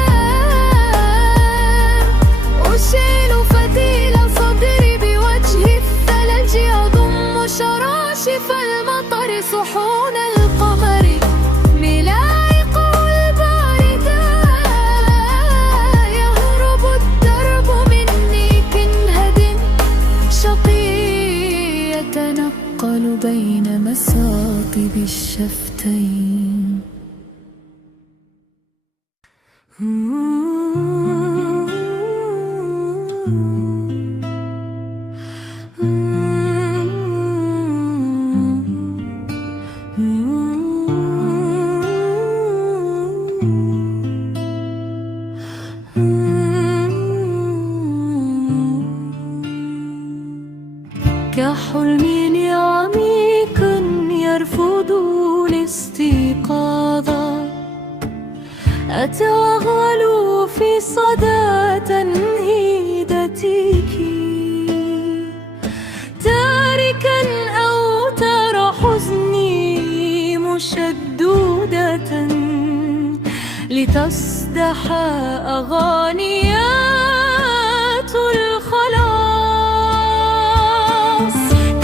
أشيل فتيل صدري بوجه الثلج، أضم شراشف المطر صحون القمر، ملاعقه الباردة، يهرب الدرب مني كنهد شقي، يتنقل بين مساطب الشفتين. كحلم عميق يرفض الاستيقاظ، أتوغل في صدى تنهيدتك، تاركا أوتار حزني مشدودة لتصدح أغانيات الخلاص،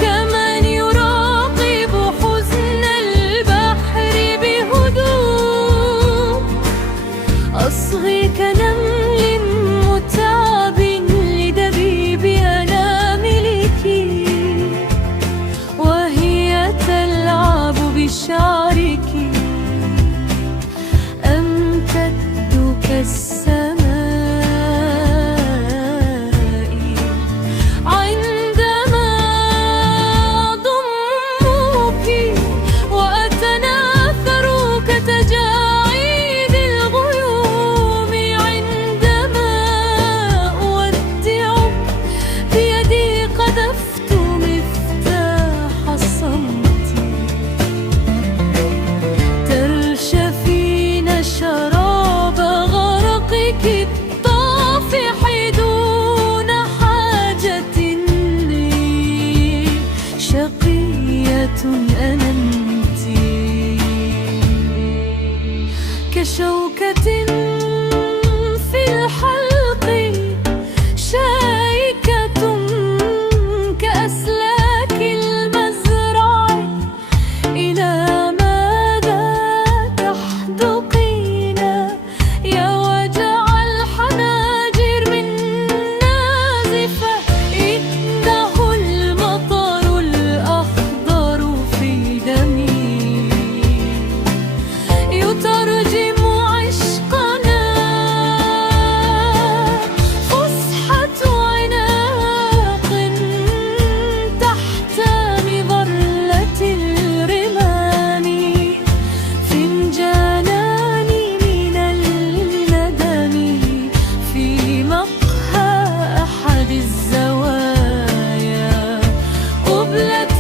كمن يراقب حزن البحر بهدوء، أصغي كنمل متعب لدبيب أناملك، وهي تلعب بشعرك، أمتد كالسماء، عندما أضمك وأتناثر كتجاعيد الغيوم، عندما أودعك بيدي قذفت مفتاح الصمت، ترشفين شراب غرقك الطافح دون حاجة لي، شقية أنت كشوكة في الحلق، شائكة كأسلاك المزرع، إلى ماذا تحدقين يا وجع الحناجر من نازفة؟ إنه المطر الأخضر في دمي، يترجم عشقنا، فسحة عناق تحت مظلة الرمام، فنجانان من الندم في مقهى أحد الزوايا، قبلة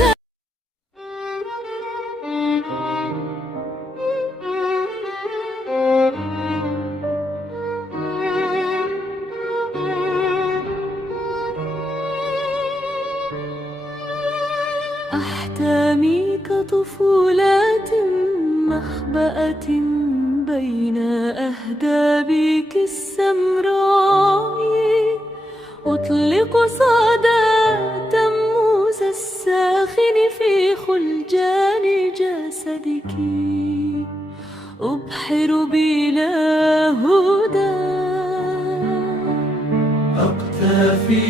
أحلامي كطفولات مخبأة بين أهدابك السمراء، أطلق صدى تموز الساخن في خلجان جسدك، أبحر بلا هدى، أقتفي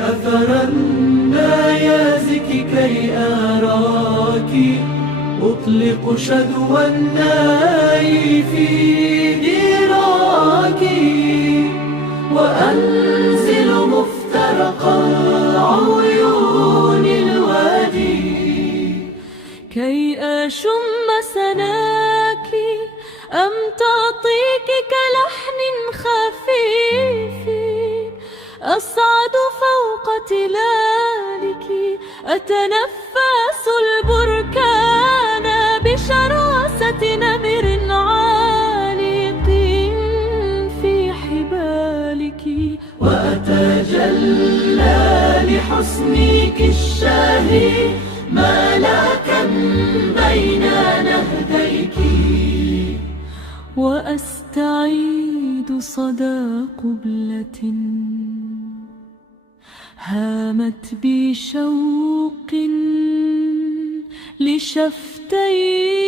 أثر النيازك كي أراك، أطلق شدوى الناي في دراك، وأنزل مفترق العيون الوادي، كي أشم سناك، أم تعطيك كلحن خفيف، أصعد فوق تلالك، أتنفس البركان. باسمك الشاهي ملاكا بين نهديك، وأستعيد صدى قبلة هامت بشوق لشفتيك.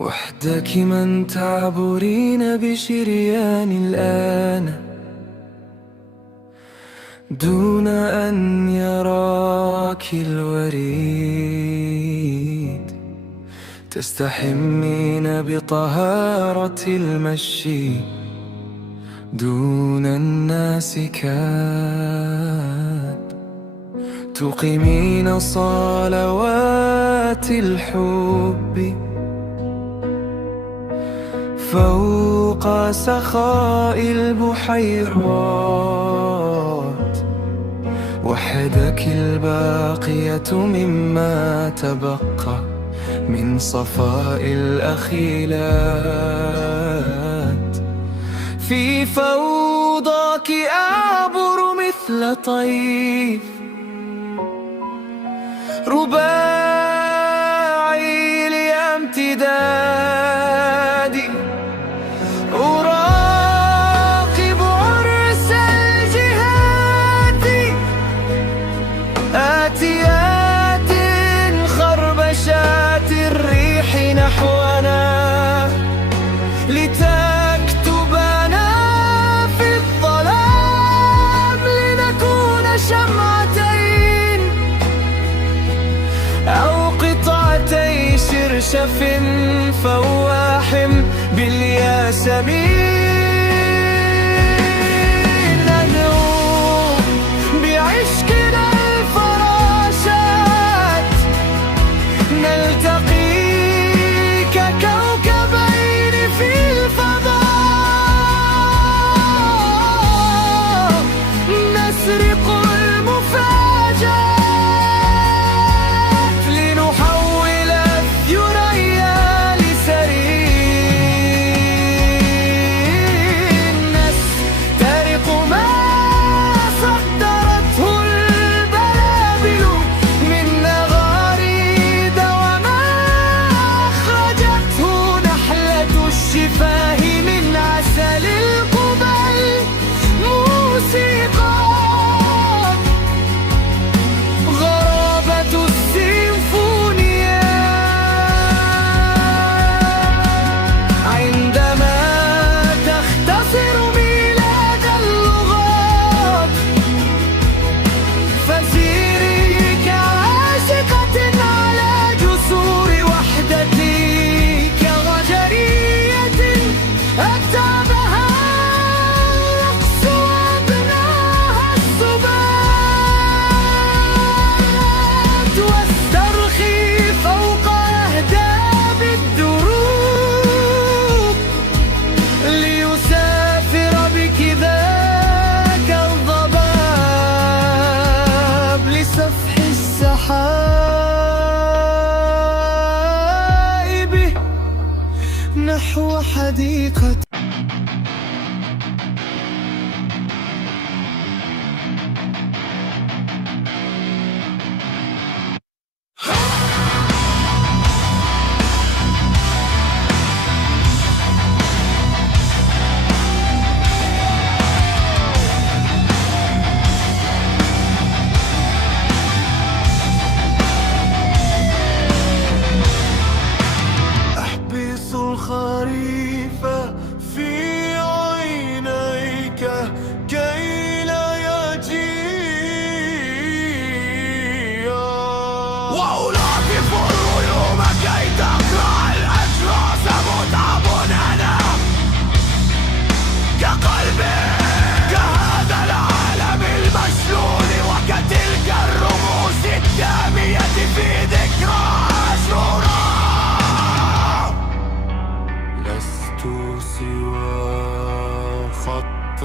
وحدك من تعبرين بشريان الآن دون أن يراك الوريد، تستحمين بطهارة المشي دون الناس كاد، تقيمين صلوات الحب فوق سخاء البحيرات، وحدك الباقية مما تبقى من صفاء الأخيلات. في فوضاك أعبر مثل طيف رباعي لامتدادي، أراقب عرس الجهات آتيات خربشات الريح نحونا، لتكتبنا في الظلام لنكون شمعتين أو قطعتي شرشف فواح بالياسمين. ندعو بعشقنا الفراشات نلتقي ككوكبين في الفضاء، نسرق المفاجآت لنحول الثريا لسرير، نسترق ما صدرته البلابل من نغاريد، وما أخرجته نحلة الشفاه من عسل القبل. موسيقى غرابة السيمفونيا عندما تختصر ميلاد اللغات، فسيري كعاشقة على جسور وحدتي، كغجرية أتعبها الرقص وأبناها السبات، واسترخي فوق أهداب الدروب ليسافر بك ذاك الضباب لسفح السحائب نحو حديقة. أحبس الخريف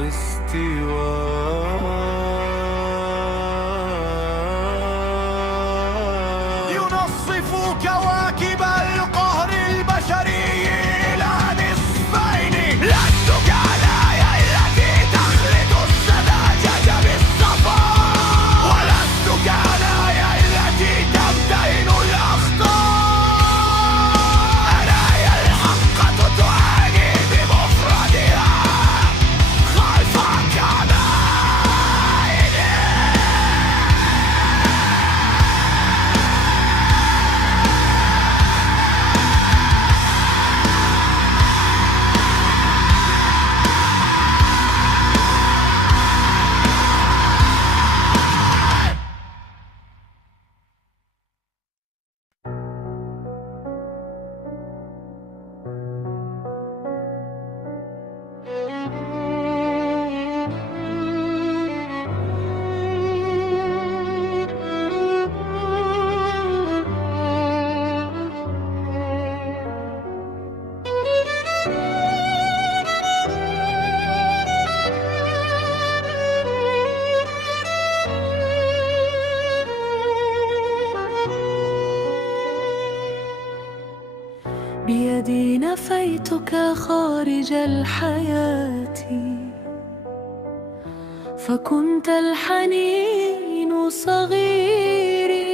استواء ينصف كواكب القهر البشري إلى نصفين. لست كالآية التي تخلط السذاجة بالصفاء، ولست كالآية التي تمتهن الأخطاء. أنايا الحقة تعاني بمفردها خلف كبائني. بيدي نفيتك خارج الحياة، فكنت الحنين صغيري،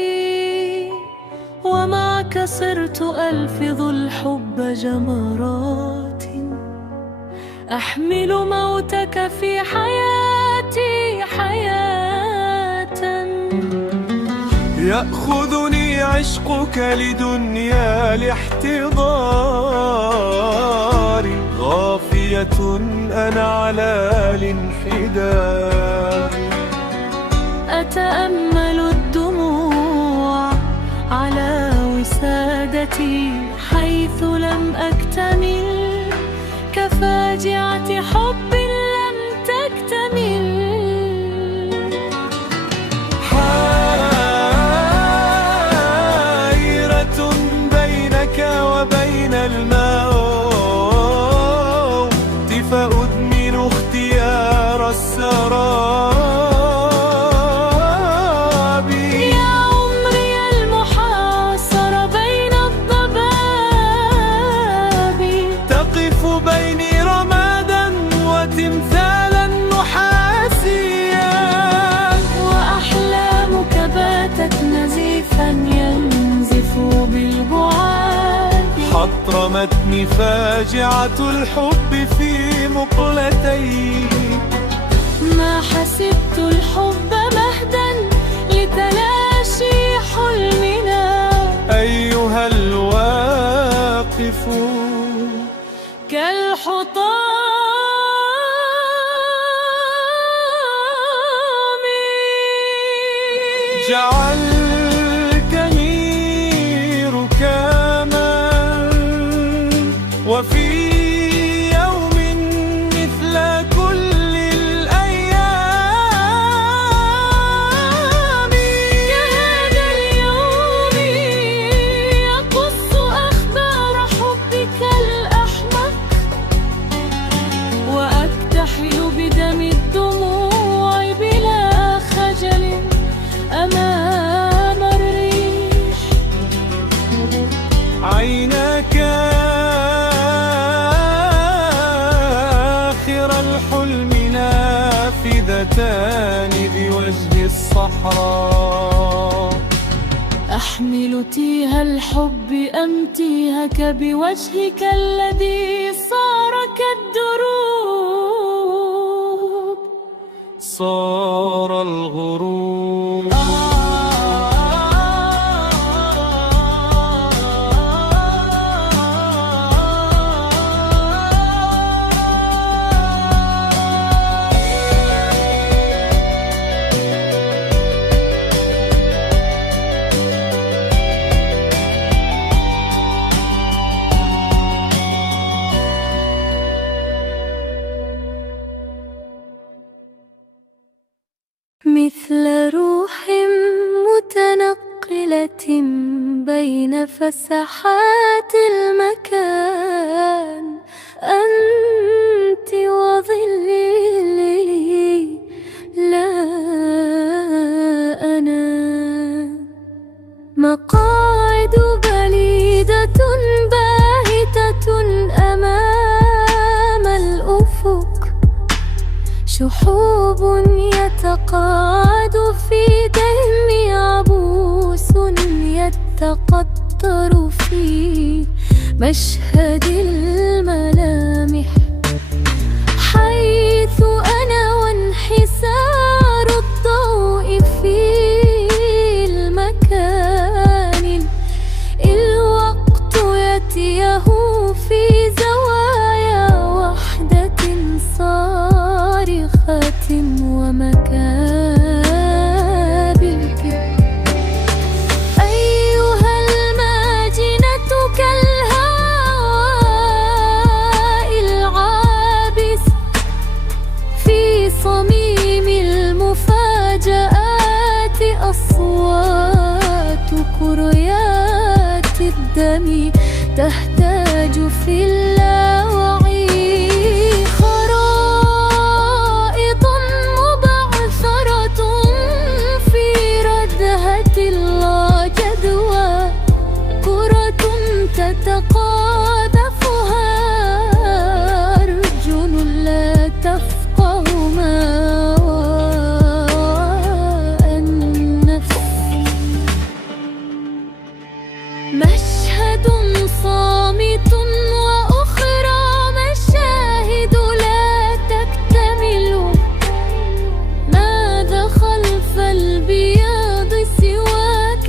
ومعك صرت ألفظ الحب جمرات، أحمل موتك في حياتي حياة. يأخذني عشقك لدنيا الاحتضار، غافية أنا على الانحدار. أتأمل الدموع على وسادتي حيث لم أكتمل، كفاجعة حب لم تكتمل. وبين الموت فأدمن اختيار السراب. يا عمري المحاصر بين الضباب، تقف بيني رمادا وتمثالا نحاسيا، وأحلامك باتت نزيفا ينزف بالبعاد. حطمتني فاجعة الحب في مقلتي، ما حسبت الحب مهدا لتلاشي حلمنا. أيها الواقف كالحطام، جعلتني ركاما وفي يوم مثل كل الأيام. كهذا اليوم يقص أخبار حبك الأحمق، وأكتحل بدم الدموع بلا خجل أمام الريح. عيناك آخر الحلم نافذتان بوجه الصحراء. أحمل تيه الحب أمتيهك بوجهك الذي صار كالدروب. صار الغروب. مثل روح متنقلة بين فسحات المكان، أنت وظل شحوب يتقاعد في دمي، عبوس يتقطر في مشهد الملامح، حيث أنا وانحسار الضوء في المكان، الوقت يتيه في زوايا وحدة صارخة ومكابل. أيها الماجنة كالهواء العابس في صميم المفاجآت، أصوات كريات الدم تهتاج في اللاوعي، خرائط مبعثرة في ردهة اللا جدوى، كرة تتقاذفها أرجل لا تفقه ما وراء النفس، مشهد صامت وأخرى مشاهد لا تكتمل، ماذا خلف البياض سواك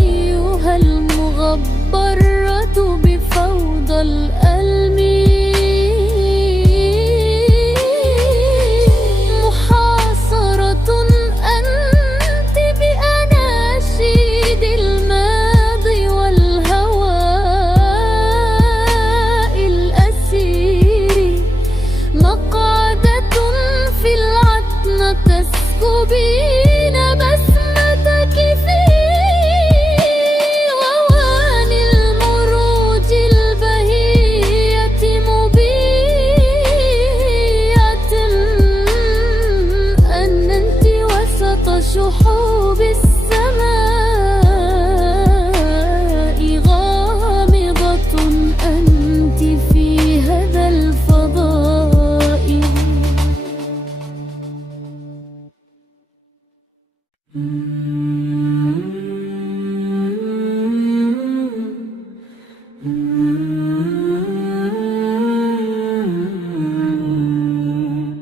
أيها المغبرة بفوضى الألم، محاصرة أنت بأناشيد الماضي والهواء الأسير، مقعدة في العتمة تسكبين بسمتك في غوان المروج البهية مبيعة، أنت وسط شحوب السماء، غامضة أنت في هذا الفضاء.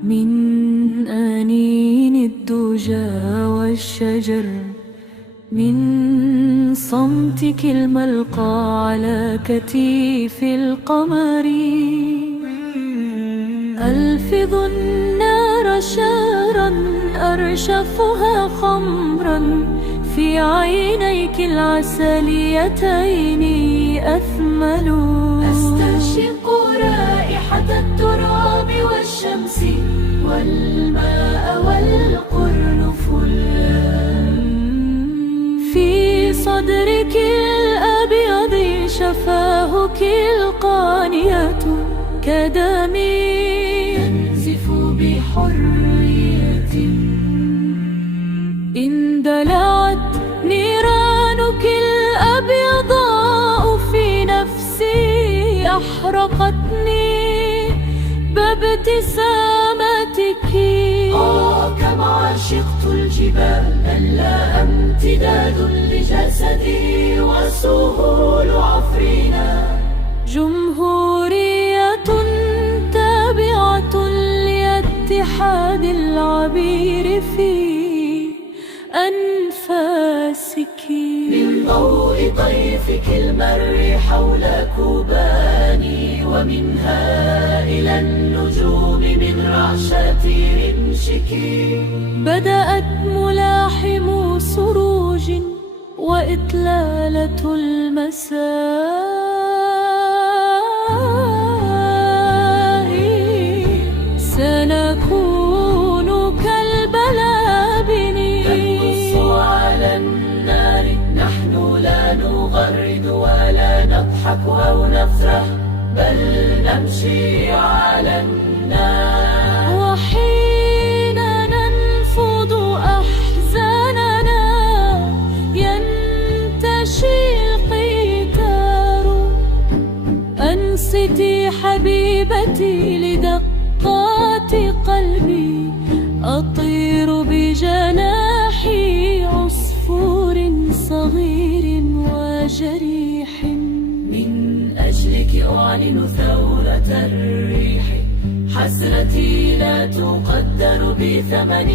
من أنين الدجى والشجر، من صمتك الملقى على كتيف القمر، ألفظ النار شارا أرشفها خمرا، في عينيك العسليتين أثمل، أستنشق رائحة التراب والشمس والماء والقرنفل، في صدرك الأبيض شفاهك القانية كدمي ينزف بحرية، اندلعت نيرانك الأبيضاء في نفسي، أحرقتني بابتسامتك. كم عشقت الجبال، لا امتداد لجسدي وسهول عفرنا، جمهورية تابعة لاتحاد العبير في أنفاسك، من ضوء طيفك المر حول كوباني، ومنها إلى النجوم من رعشة رمشك، بدأت ملاحم سروج وإطلالة المساء، سنكون كالبلابن ننقص على النار، نحن لا نغرد ولا نضحك أو نفرح، بل نمشي على النار، وحين ننفض أحزاننا ينتشي القيثار، أنصتي حبيبتي لدقات قلبي، أطير بجناحي عصفور صغير وجريح. من أجلك أعلن ثورة الريح، حسرتي لا تقدر بثمن.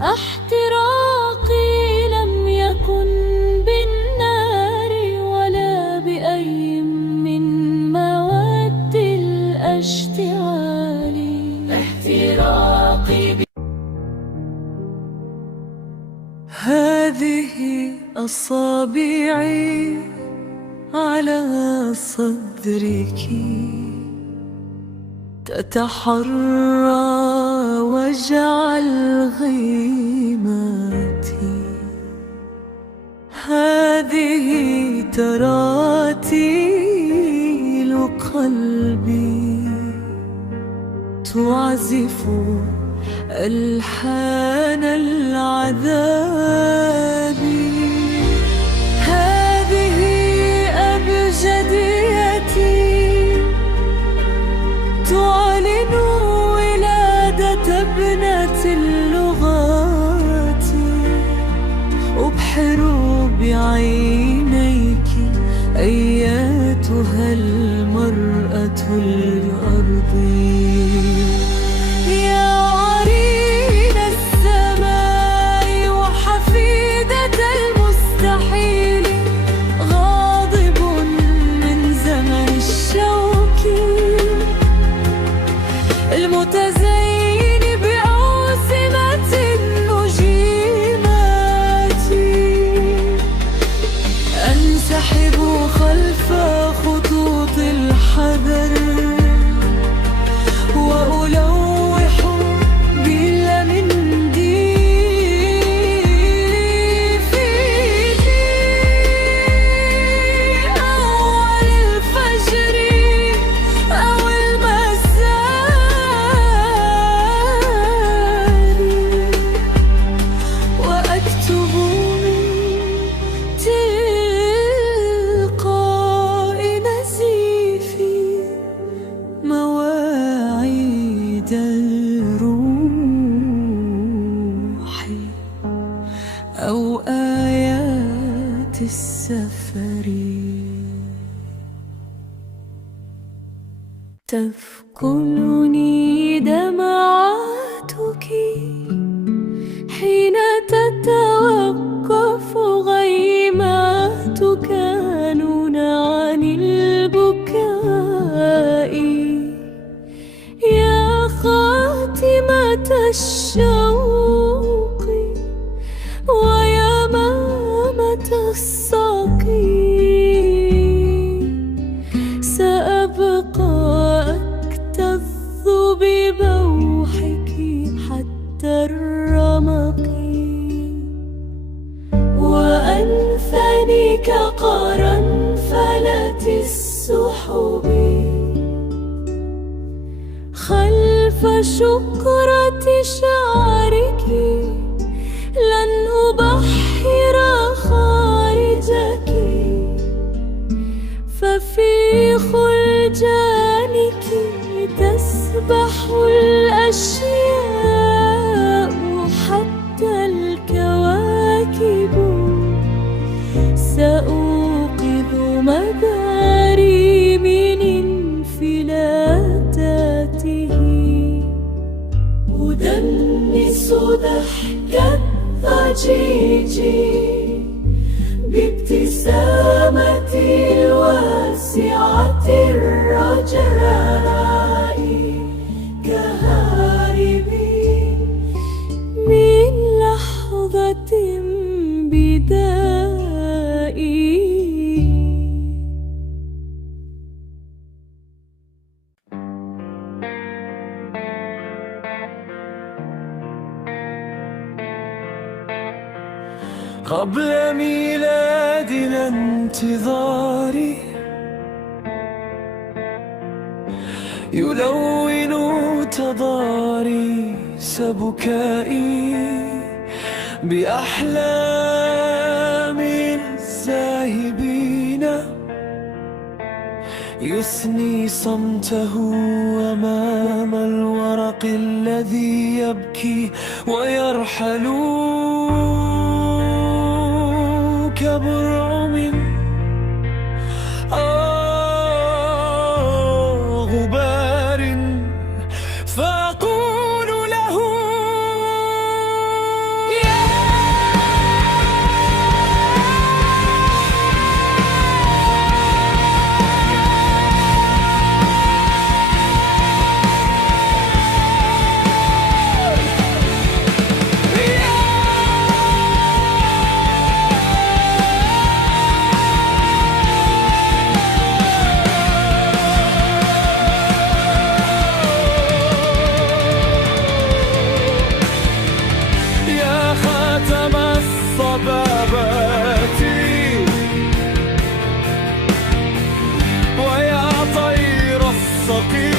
احتراقي لم يكن بالنار ولا بأي من مواد الاشتعال. احتراقي هذه أصابعي على صدرك تتحرى وجع الغيمات. هذه تراتيل قلبي تعزف ألحان العذاب. هذه أبجديتي تعلن ولادة ابنة اللغات. أبحر بعينيك أياتها المرأة الأرضية. المتزين بأوسمة النجيمات. أنسحب خلف خطوط الحذر وألوح بالمنديل في أول الفجر أو أو آيات السفر. تثقلني دمعاتك حين تتوقف غيماتك نون عن البكاء. يا خاتمة الشوق ويمامة الساقي، سأبقى أكتظ ببوحك حتى الرمق. وأنثني كقرنفلة السحب خلف شقرة شعرك. لن أبحر خارجك ففي خلجانك تسبح الأشياء حتى الكواكب. سأوقظ مداري من انفلاتاته. أدنس ضحكة ضجيج بابتسامتي الواسعة الرجاء. كهارب من لحظة بدائي. قبل ميلادنا انتظاري يلون تضاريس بكائي بأحلام الذاهبين يثني صمته أمام الورق الذي يبكي ويرحل كبرعم غبار، فأقول له ويا طير الصقيع،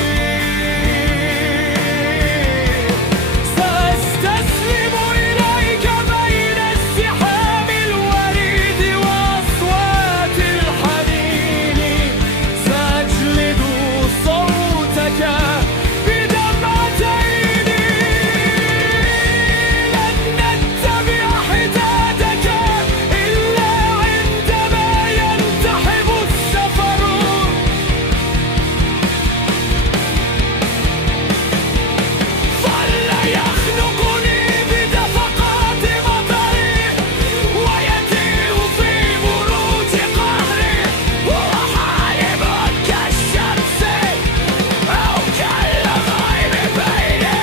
سأستسلم إليك بين ازدحام الوريد وأصوات الحنين، سأجلد صوتك بدمعتين، لن نتبع حدادك إلا عندما ينتحب السفر، ظل يخنقني بدفقات مطري ويتيه في بروج قهري، هو حالم كالشمس أو كالغيم بيني.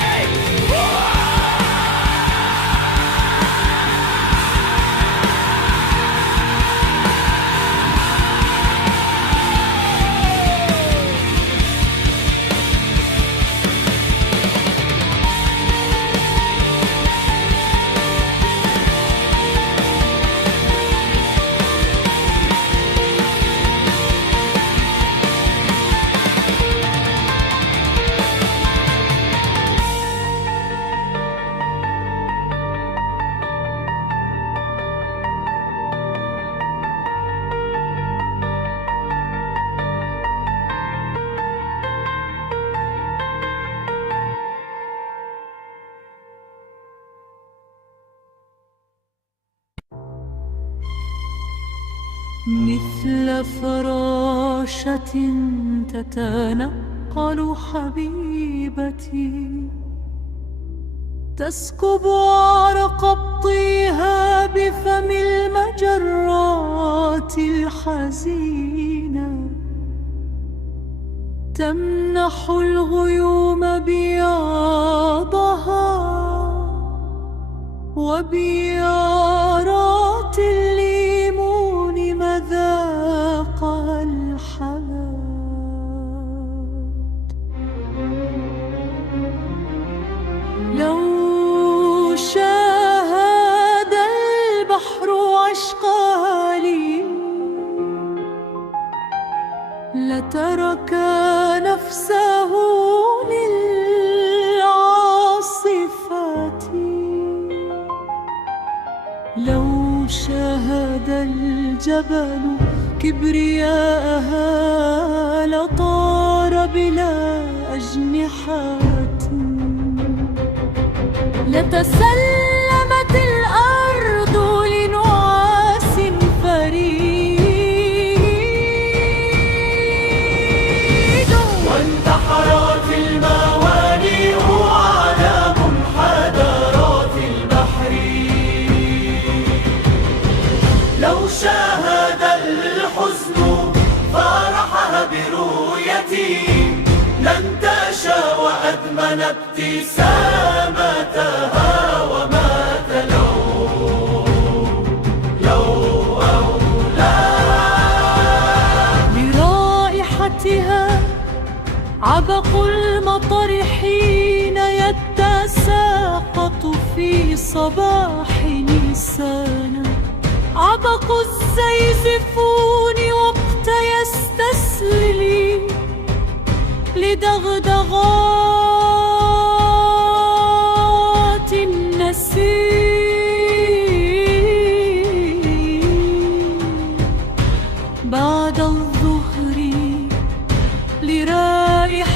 مثل فراشة تتنقل حبيبتي، تسكب عرق قبطيها بفم المجرات الحزينة، تمنح الغيوم بياضها وبيارات الليمون مذاق الحياة. لو شاهد البحر عشقها لي لترك نفسه للعاصفة، لو شاهد الجبل كبرياءها لطار بلا أجنحة، لتسلمت الأرض لنعاس فريد، وانتحرت الموانئ على منحدرات البحر، لو شاهد الحزن فرحها برؤيتي لن تشى وأدمن ابتسامتها ومات لو أولى برائحتها عبق المطر حين يتساقط في صباح نيسان، عبق الزيزفون وقت يستسلي لدغدغات النسيم، بعد الظهر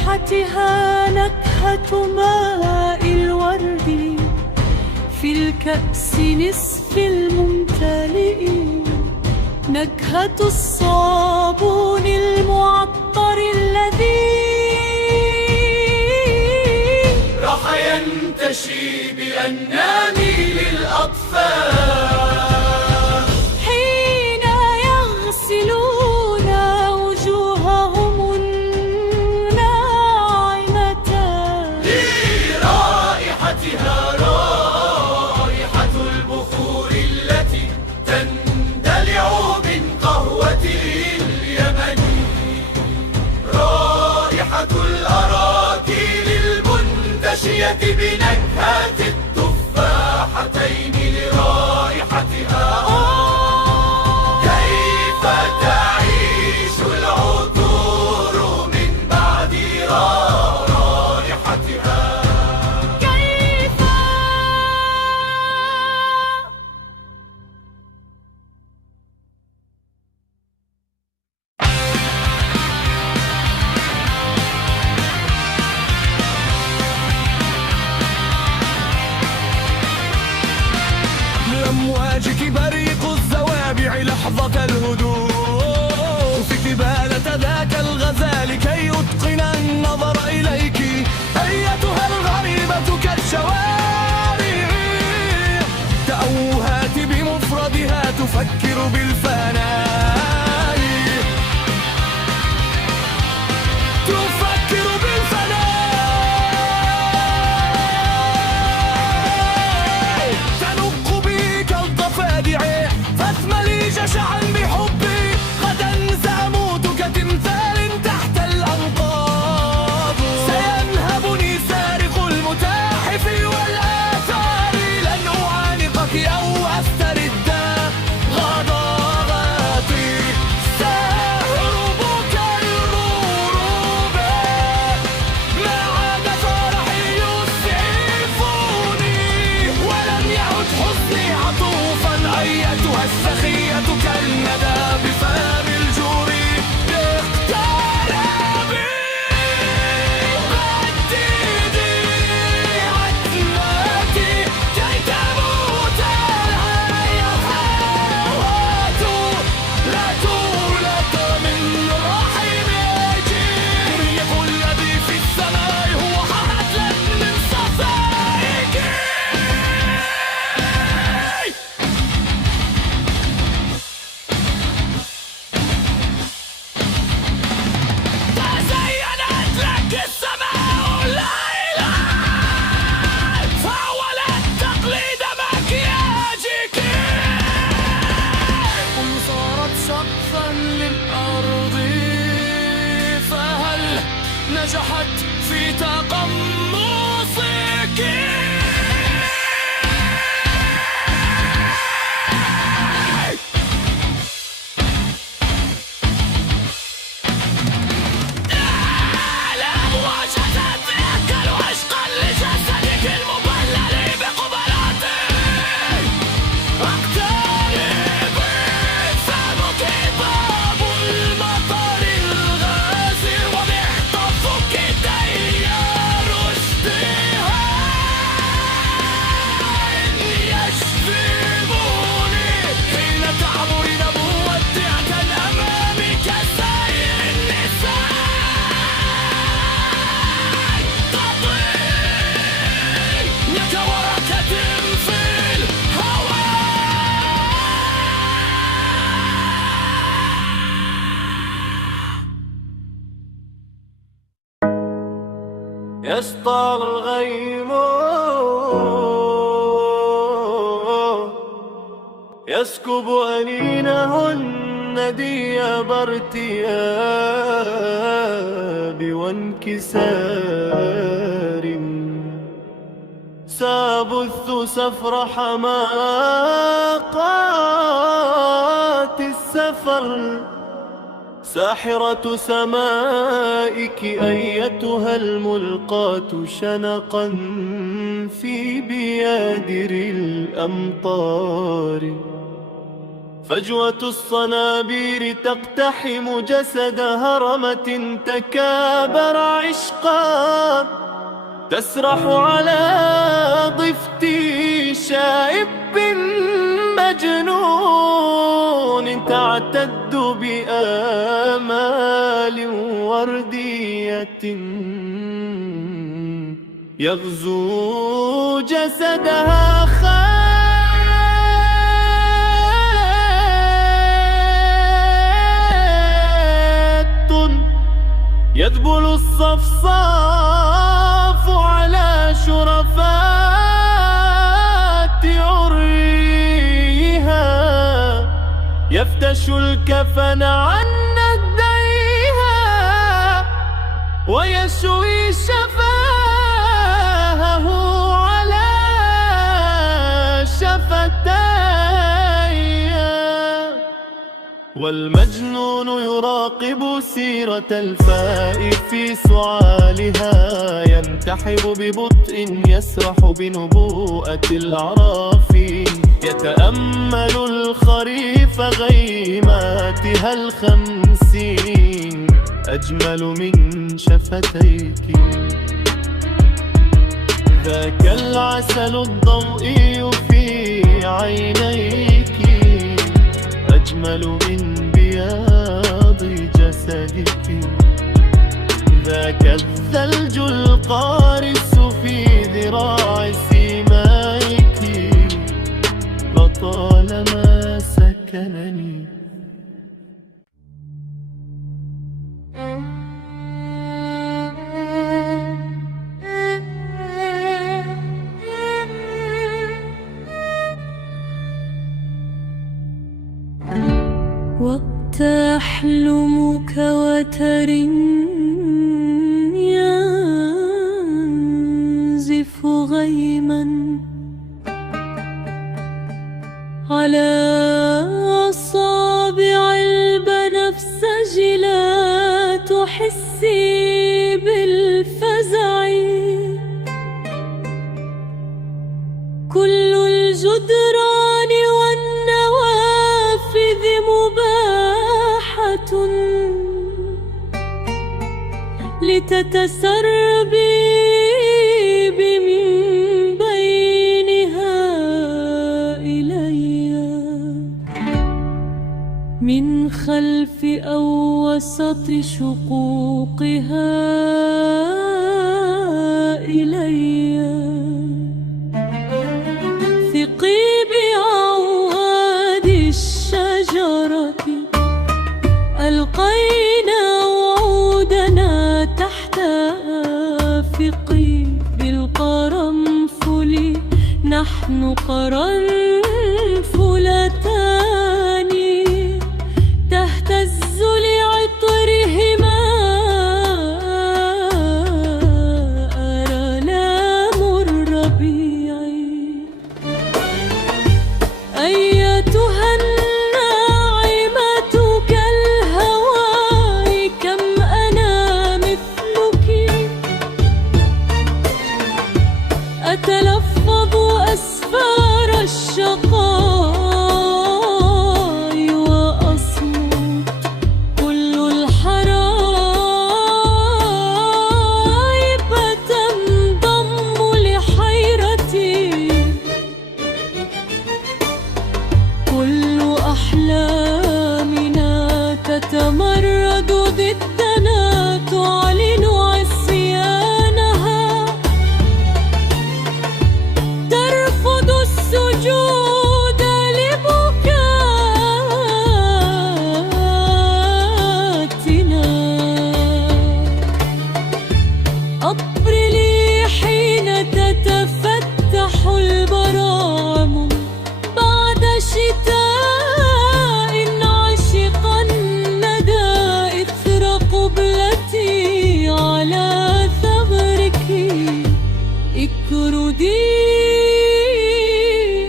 رائحتها نكهة ماء الورد في الكأس نصف الممتلئ، نكهة الصابون المعطر الذي راح ينتشي بأنامل للأطفال حين يغسلون وجوههم الناعمة لرائحتها رائحة البخور التي تندلع من قهوة اليمن، رائحة الأراكيل المنتشية بنكهة التفاحتين لرائحتها. كيف تعيش العطور من بعد رائحتها؟ كيف لأمواجك بريق الزوابع لحظة الهدوء، في كبالة ذاك الغزال كي يتقن النظر إليك أيتها الغريبة كالشوارع، تأوهات بمفردها تفكر بالفناء، تفكر بالفناء، تنق بي كالضفادع فاثملي جشعا بحبي، غدا سأموت كتمثال تحت الأنقاض، سينهبني سارق المتاحف والآثار، لن أعانقك أو أسترد غضاضاتي، سأهرب كالغروب، ما عاد فرحي يسعفني، ولم يعد حزني عطوفا أيتها السخية كالندى بفم الجور اقتربي، رددي عتمتي كي تموت الهيهات، لا تولد من رحمك، الريح الذي في السماء هو حمد من صفائك. تزينت لك السماء الليلة، فاولت تقليد مكياجك، صارت سقفا للأرض، فهل نجحت في تقمصك؟ الأمواج تتأكل عشقا لجسدك المبلل بقبلاته، اقتربي فمك باب المطر الغازي، ومحتفك تيار اشتهاء يجذبوني، حين تعبرين مودعة أمامي كسائر النساء، تطير كورقة في الهواء. يسطر الغيم يسكب أنينهن دياب ارتياب وانكسار، سابث سفر حماقات السفر، ساحرة سمائك أيتها الملقاة شنقا في بيادر الأمطار، فجوة الصنابير تقتحم جسد هرمة تكابر عشقا، تسرح على ضفت شائب مجنون تعتد بآمال وردية، يغزو جسدها خات يذبل الصفصاف على شرفات عريها، يفتش الكفن عن نديها ويشوي شفاهه على شفتيها، والمجنون يراقب سيرة الفاء في سعالها، ينتحب ببطء يسرح بنبوءة العرافين، يتأمل الخريف غيماتها الخمسين، أجمل من شفتيك ذاك العسل الضوئي في عينيك، أجمل من بياض جسدك ذاك الثلج القارس في ذراع سيمائك، لطالما سكنني وقت أحلم كوتر ينزف غيما على أصابع البنفسج، لا تحسي بالفزع، كل الجدران والنوافذ مباحة لتتسربي من بينها إلي، من خلف أو وسط شقوقها إلي، ثقي بعواد الشجرة، ألقينا وعودنا تحت آفقي، بالقرنفل نحن قرنفلتان، تهتز لعطرهما آلام الربيع، أيتها الناعمة كالهواء، كم أنا مثلك، أتلفظ أسفار الشقاء وأصمت، كل الحرايب تنضم لحيرتي، كل أحلامنا تتمرد ضدنا، تعلن عصيانها، ترفض السجود لبكاتنا، أطرلي حين تتفتح البراعم بعد شتاء عشق الندى، إثر قبلتي على ثغرك، اكردي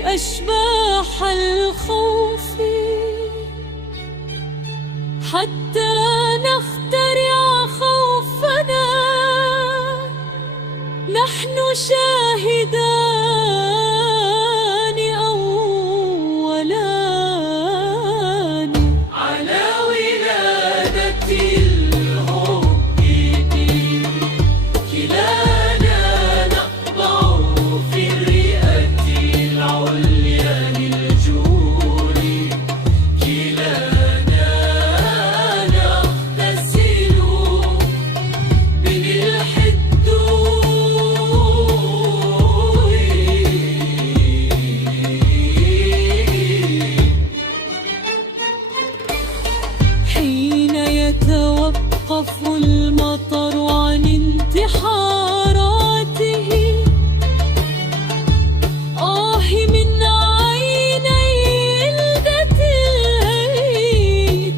أشباح الخوف حتى نخترع خوفنا، نحن شاهدان أولا بحاراته. من عيني التي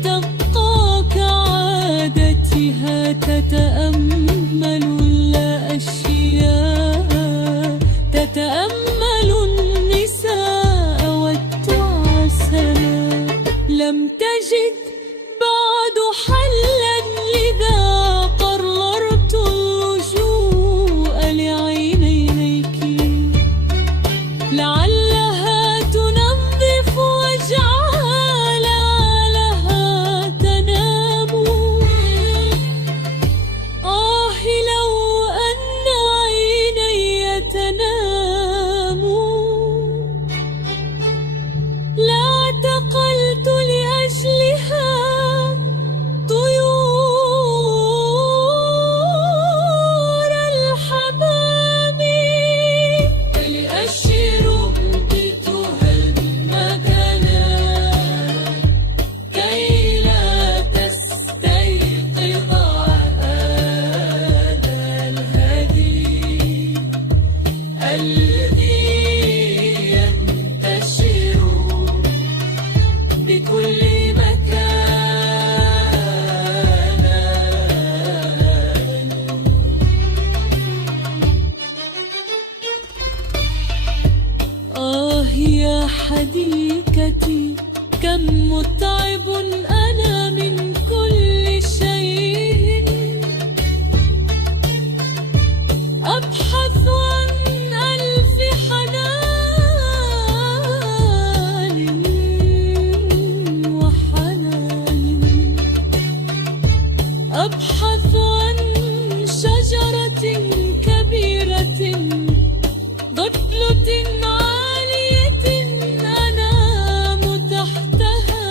تبقى كعادتها تتأمل الأشياء، تتأمل النساء والتعسنا. لم تجد بعد حلا، لذا قررت اللجوء لعينيك، لعلها تنظف وجعها، لعلها تنام. لو أن عيني تنام لاعتقلت لأجلها طيور الحمام. الأشر بتها المكانا كي لا تستيقظ هذا الهدي الذي ينتشر بكل مكان. يا حديقتي، كم متعب أنا من كل شيء. أبحث عن ألف حنان وحنان، أبحث عن شجرة كبيرة ضفلة عالية أنام تحتها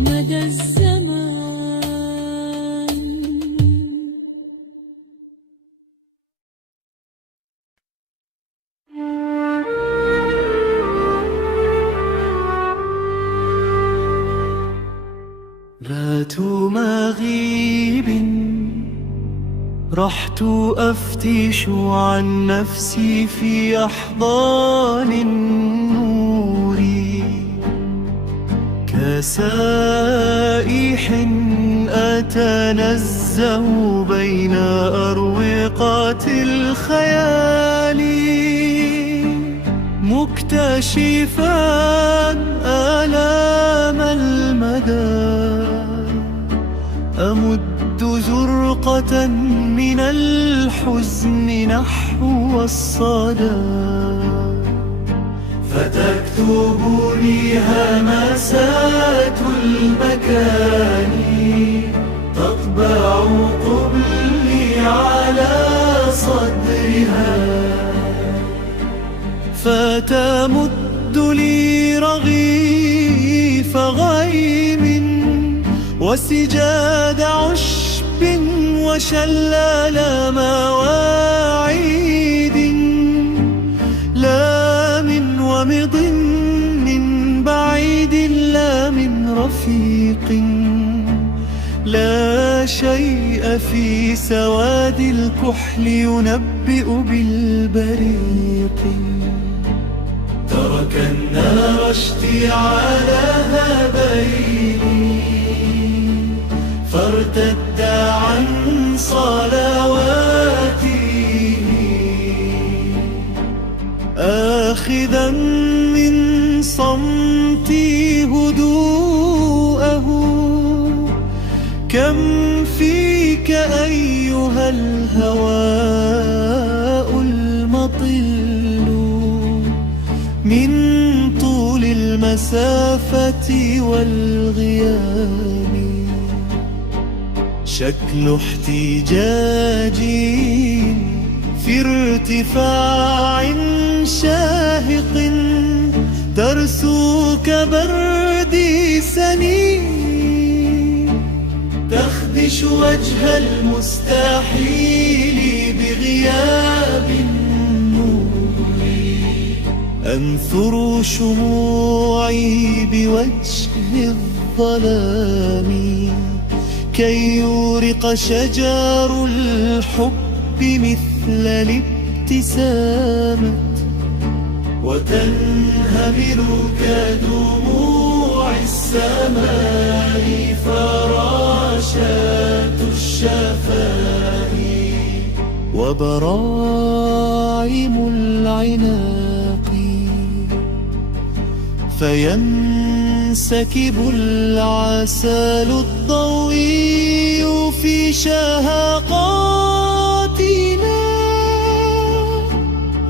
مدى الزمان. ذات مغيب رحت أفتش عن نفسي في أحضان النور، كسائح أتنزه بين أروقات الخيال، مكتشفا آلام المدى. أمد زرقة من الحزن نحو الصدى، فتكتبني همسات المكان، تطبع قبلي على صدرها، فتمد لي رغيف غيم وسجاد عشب وشلال مواعيد، لا من ومض من بعيد، لا من رفيق، لا شيء في سواد الكحل ينبئ بالبريق. ترك النار اشتعالها بيني، فارتد عن صلواته، آخذا من صمتي هدوءه. كم فيك أيها الهواء المطل، من طول المسافة والغياب، شكل احتجاج في ارتفاع شاهق، ترسو كبرد سنين، تخدش وجه المستحيل بغياب النور. أنثر شموعي بوجه الظلام، كي يورق شجر الحب مثل الابتسامة وتنهمر كدموع السماء فراشات الشفاء وبراعم العناق فينسكب العسل الضوئي في شهقاتنا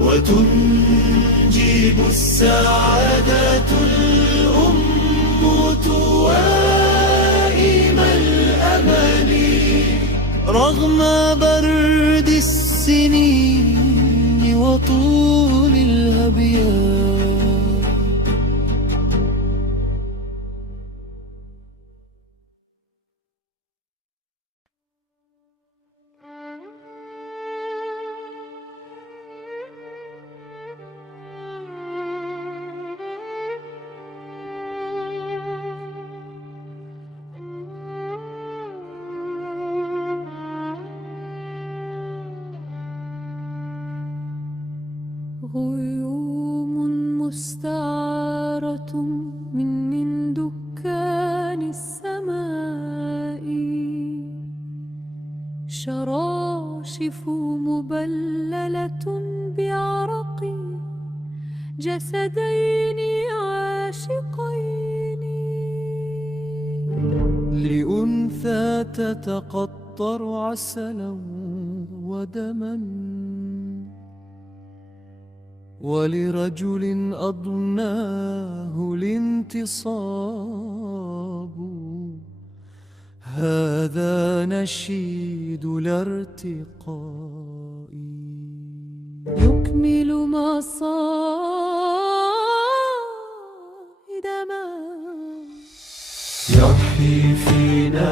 وتنجب السعادة الأم توائم الأمل رغم برد السنين وطول الهبيان. غيوم مستعارة من دكان السماء شراشف مبللة بعرق جسدين عاشقين لأنثى تتقطر عسلا ودما ولرجل أضناه الانتصاب هذا نشيد الارتقاء يكمل مصائد ما يحيي فينا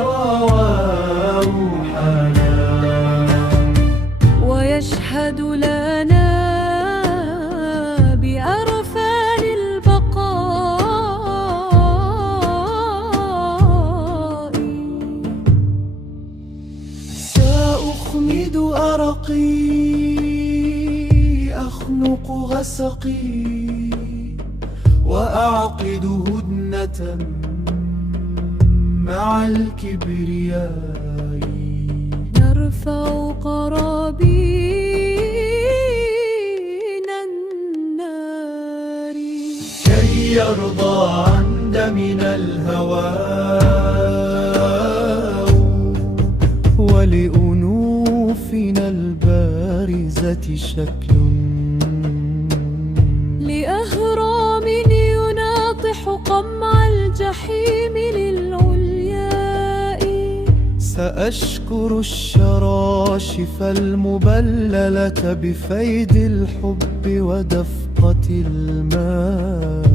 روحنا ويشهد لنا بأرفان البقاء سأخمد أرقي أخنق غسقي وأعقد هدنة مع الكبرياء نرفع قرابين النار كي يرضى عن دمنا الهواء ولأنوفنا البارزة شكل لأهرام يناطح قمع الجحيم للعلياء سأشكر الشراشف المبللة بفيض الحب ودفقة الماء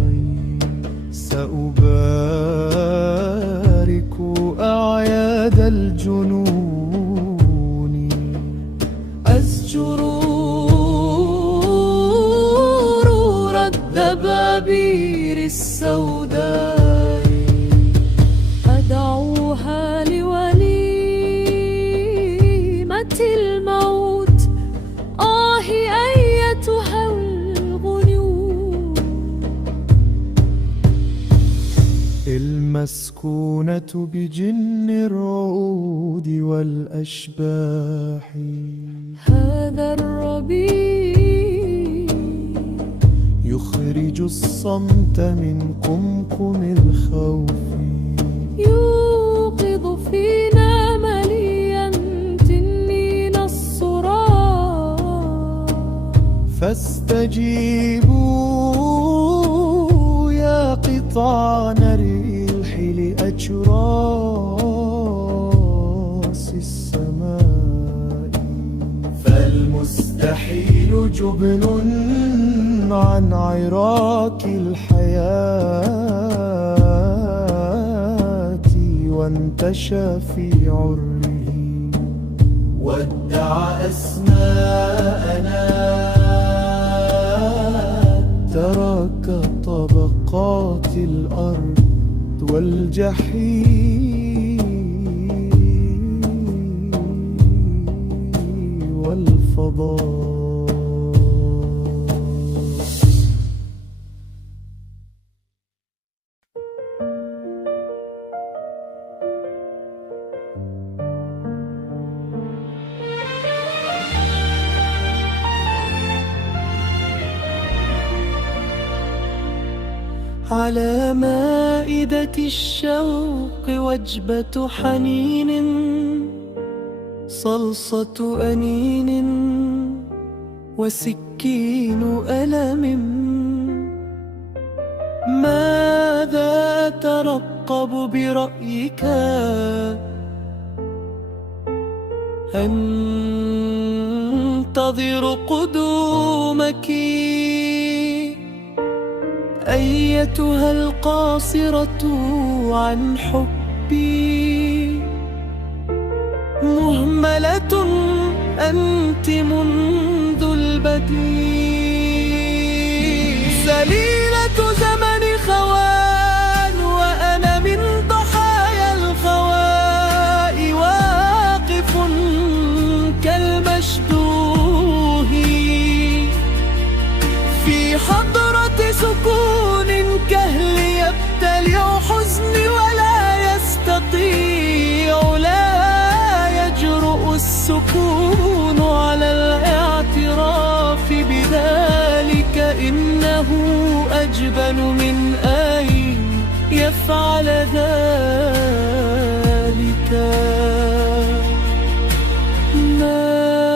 سأبارك أعياد الجنون أزجر الدبابير السوداء أدعوها لوليمة الموت أيتها الغيوم المسكونة بجن الرعود والأشباح هذا الربيع يخرج الصمت من قمقم الخوف يوقظ فينا مليا تنين الصراع فاستجيبوا يا قطعان الريح لأجراس السماء فالمستحيل جبن عن عراك الحياة وانتشى في عره ودع أسماءنا ترك طبقات الأرض والجحيم الفضاء. على مائدة الشوق وجبة حنين، صلصة أنين وسكين ألم. ماذا أترقب برأيك؟ أنتظر قدومك أيتها القاصرة عن حبي. مهملة أنت منذ البدء، سليلة زمن خوان وأنا من ضحايا الخواء، واقف كالمشدوه في حضرة سكون كهل يبتلع حزني ولا يستطيع، لا يجرؤ السكون على الاعتراف بذلك، إنه أجبن من أن يفعل ذلك.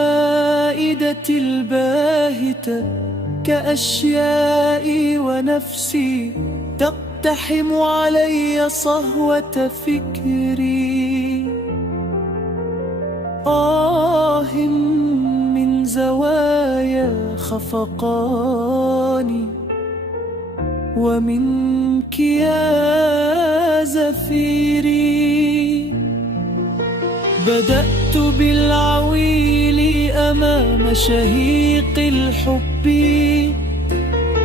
مائدتي الباهتة كأشيائي ونفسي تقتحم علي صهوة فكري. آه من زوايا خفقاني ومنك يا زفيري. بدأت بالعويل أمام شهيق الحب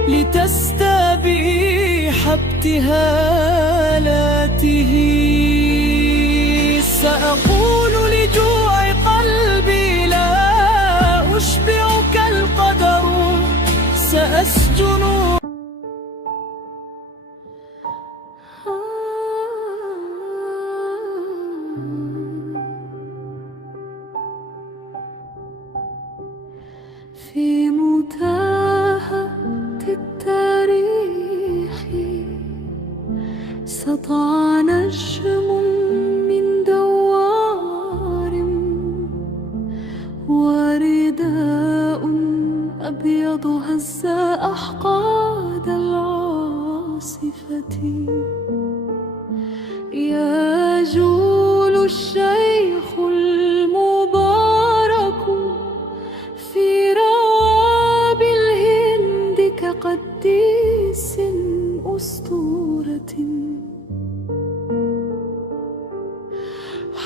لتستبيح ابتهالاته. سأقول لجوع قلبي لا أشبعك القدر، سأسجن في متاهة التاريخ. سطع نجم من دوار ورداء أبيض هز أحقاد العاصفة. يجول الشيخ المبارك في رواب الهند كقديس أسطورة.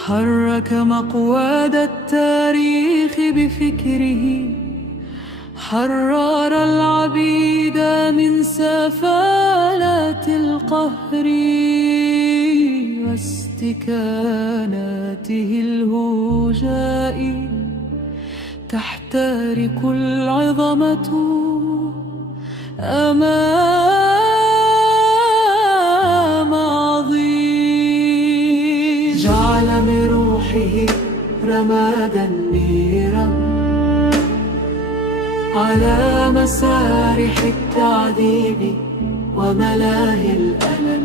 حرك مقواد التاريخ بفكره، حرر العبيد من سفالات القهر واستكاناته الهجاء. تحترق العظمة أمام عظيم. جعل من روحه رمادا نيرا على مسارح التعذيب وملاهي الألم.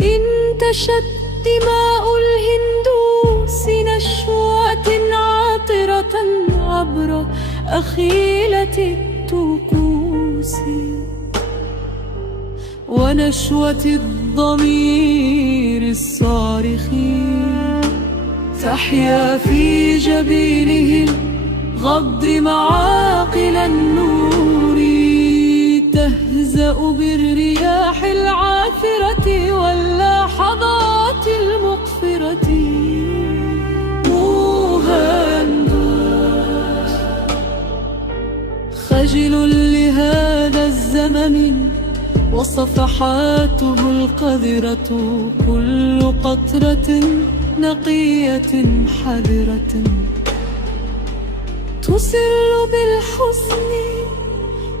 انتشت دماء الهندوس نشوات عاطرة عبر أخيلة الطقوس، ونشوة الضمير الصارخ تحيا في جبينه الغض معاقل النور. تهزأ بالرياح العاثرة واللحظات المقفرة. مهندوس خجل لهذا الزمن وصفحاته القذرة، كل قطرة نقية حذرة تسر بالحسن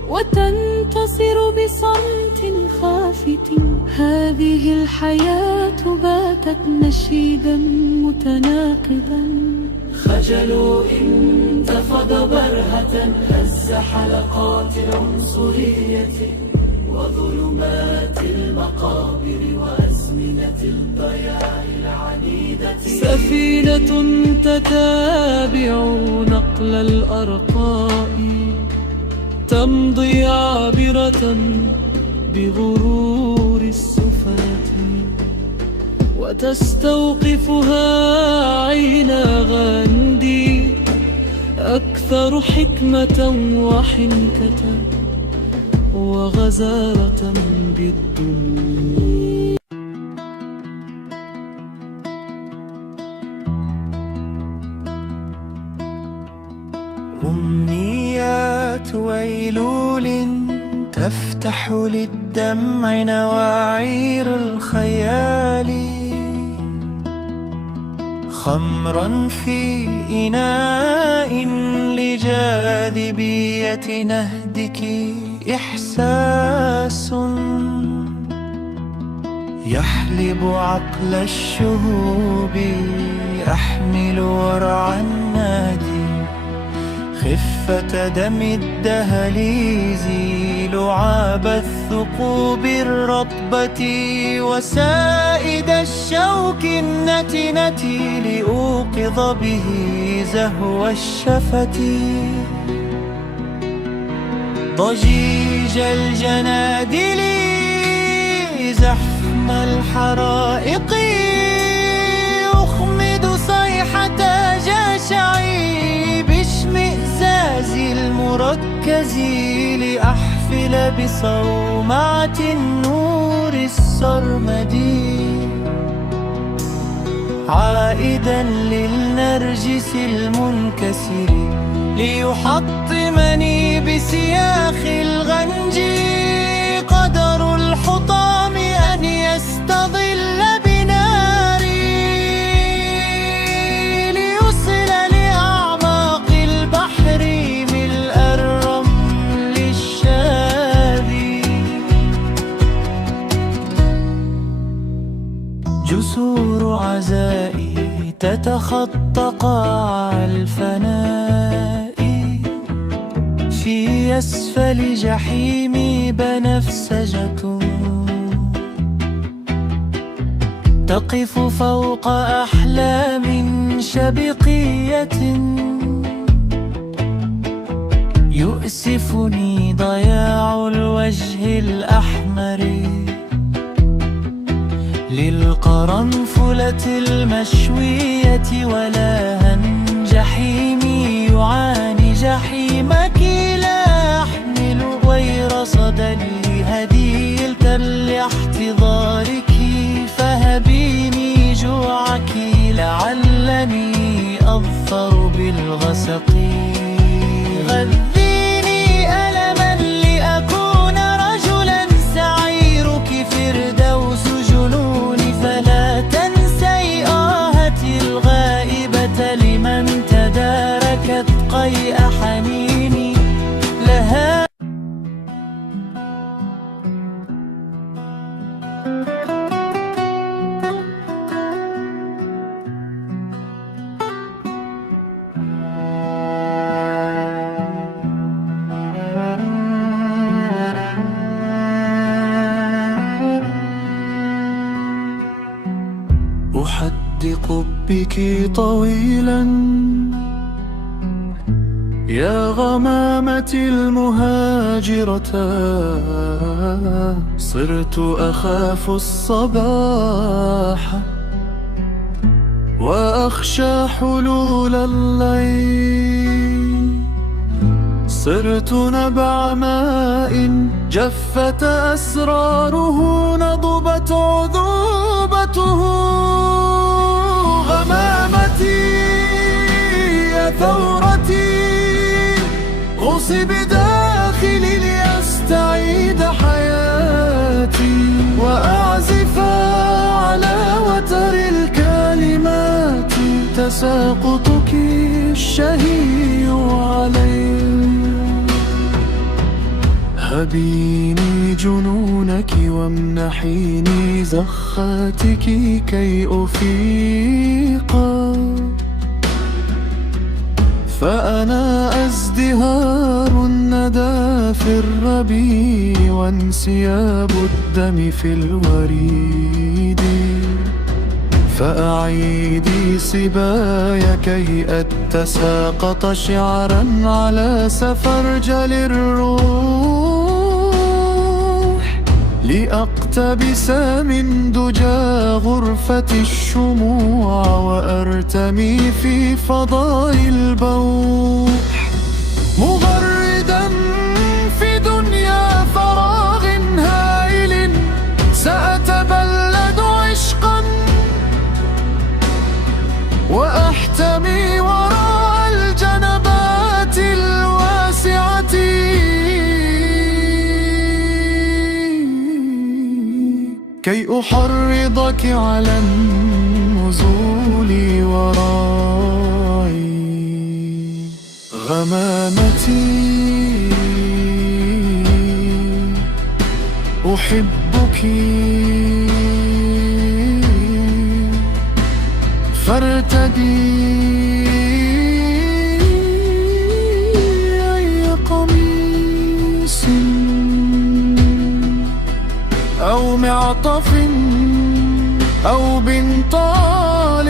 وتنتصر بصمت خافت. هذه الحياة باتت نشيدا متناقضا. خجل انتفض برهة هز حلقات العنصرية وظلمات المقابر وأزمنة الضياع العنيدة. سفينة تتابع نقل الأرقاء تمضي عابرة بغرور السفنة وتستوقفها عين غاندي أكثر حكمة وحنكة وغزارة بالدموع. أمنيات ويلول تفتح للدمع نواعير الخيال. خمرا في إناء لجاذبية نهدك إحساس يحلب عقل الشهوب. أحمل ورع النادي خفة دم الدهليز لعاب الثقوب الرطبة وسائد الشوك النتنة لأوقظ به زهو الشفة. ضجيج الجنادل زحم الحرائق أخمد صيحة جشعي باشمئزاز المركز لأحفل بصومعة النور السرمدي عائدا للنرجس المنكسر ليحطمني بسياخ الغنج. قدر الحطام أن يستظل بناري ليصل لأعماق البحر ملء الرمل الشاذي. جسور عزائي تتخطى قاع الفناء في أسفل جحيمي بنفسجة تقف فوق أحلام شبقية. يؤسفني ضياع الوجه الأحمر للقرنفلة المشوية ولها جحيمي يعاني جحيمك. لا أحمل غير صدى لهديلة لاحتضارك فهبيني جوعك لعلني أظفر بالغسق. غذيني ألما لأكون رجلا سعيرك فردوس جنوني. فلا تنسي آهتي الغائبة لمن تداركت قيء حنيني لها. أحدق بك طويلا يا غمامتي المهاجرة. صرت أخاف الصباح وأخشى حلول الليل. صرت نبع ماء جفت أسراره نضبت عذوبته. غمامتي يا ثورتي غصب بداخلي لأستعيد حياتي وأعزف على وتر الكلمات تساقطك الشهي علي. هبيني جنونك وامنحيني زخاتك كي أفيق، فأنا أزدهار الندى في الربيع وانسياب الدم في الوريد. فأعيدي صبايا كي أتساقط شعرا على سفرجل الروح، لأقتبس من دجى غرفة الشموع وأرتمي في فضاء البوح، مغردا في دنيا فراغ هائل. سأتبلد عشقا وأحتمي وراء الجنبات الواسعة، كي أحرضك على النزول وراي. غمامتي أحبك فارتدي أي قميص أو معطف أو بنطال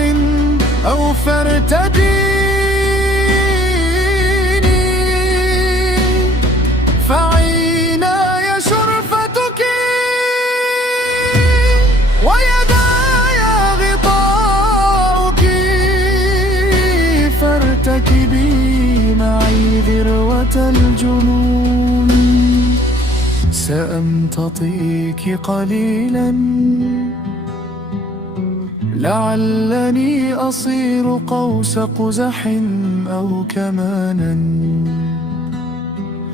أو فارتديني، فعيناي شرفتك ويداي غطاؤك، فارتكبي معي ذروة الجنون. سأمتطيك قليلا لعلني أصير قوس قزح أو كمانا،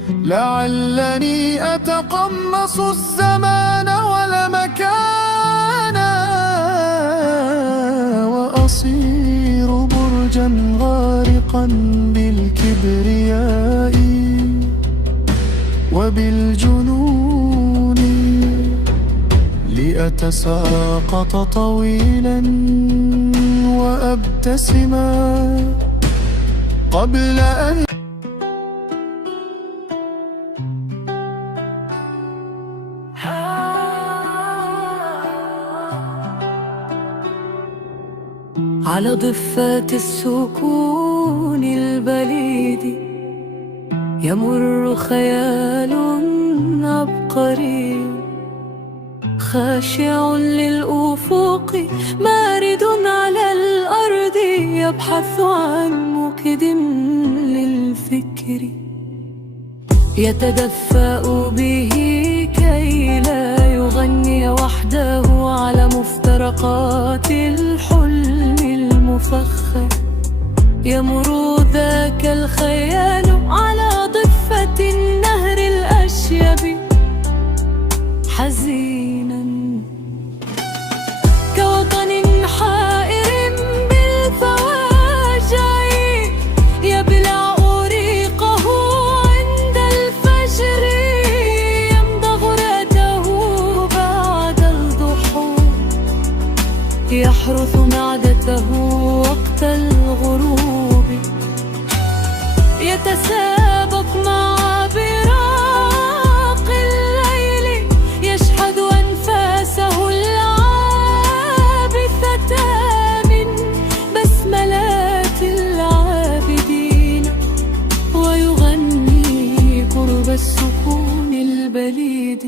لعلني أتقمص الزمان والمكان وأصير برجا غارقا بالكبرياء وبالجنون، لأتساقط طويلا وأبتسما قبل أن على ضفة السكون البليد يمر خيال عبقري، خاشع للأفق مارد على الأرض، يبحث عن موكد للفكر، يتدفأ به كي لا يغني وحده على مفترقات الحلم المفخر. يمر ذاك الخيال على ضفة النهر الأشيب حزينا كوطن حائر بالفواجع، يبلع ريقه عند الفجر، يمضغ رأته بعد الضحى، يحرث معدته وقت الغروب، يتسابق مع براق الليل، يشحذ أنفاسه العابثة من بسملات العابدين، ويغني قرب السكون البليد.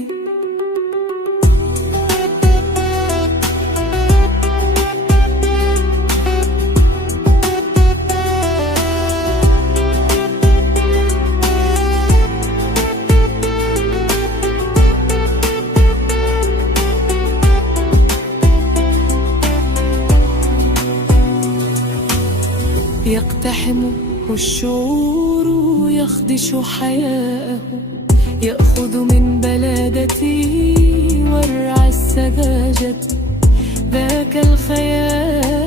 يقتحمه الشعور يخدش حياءه، يأخذ من بلادتي ورع السذاجة، ذاك الخيال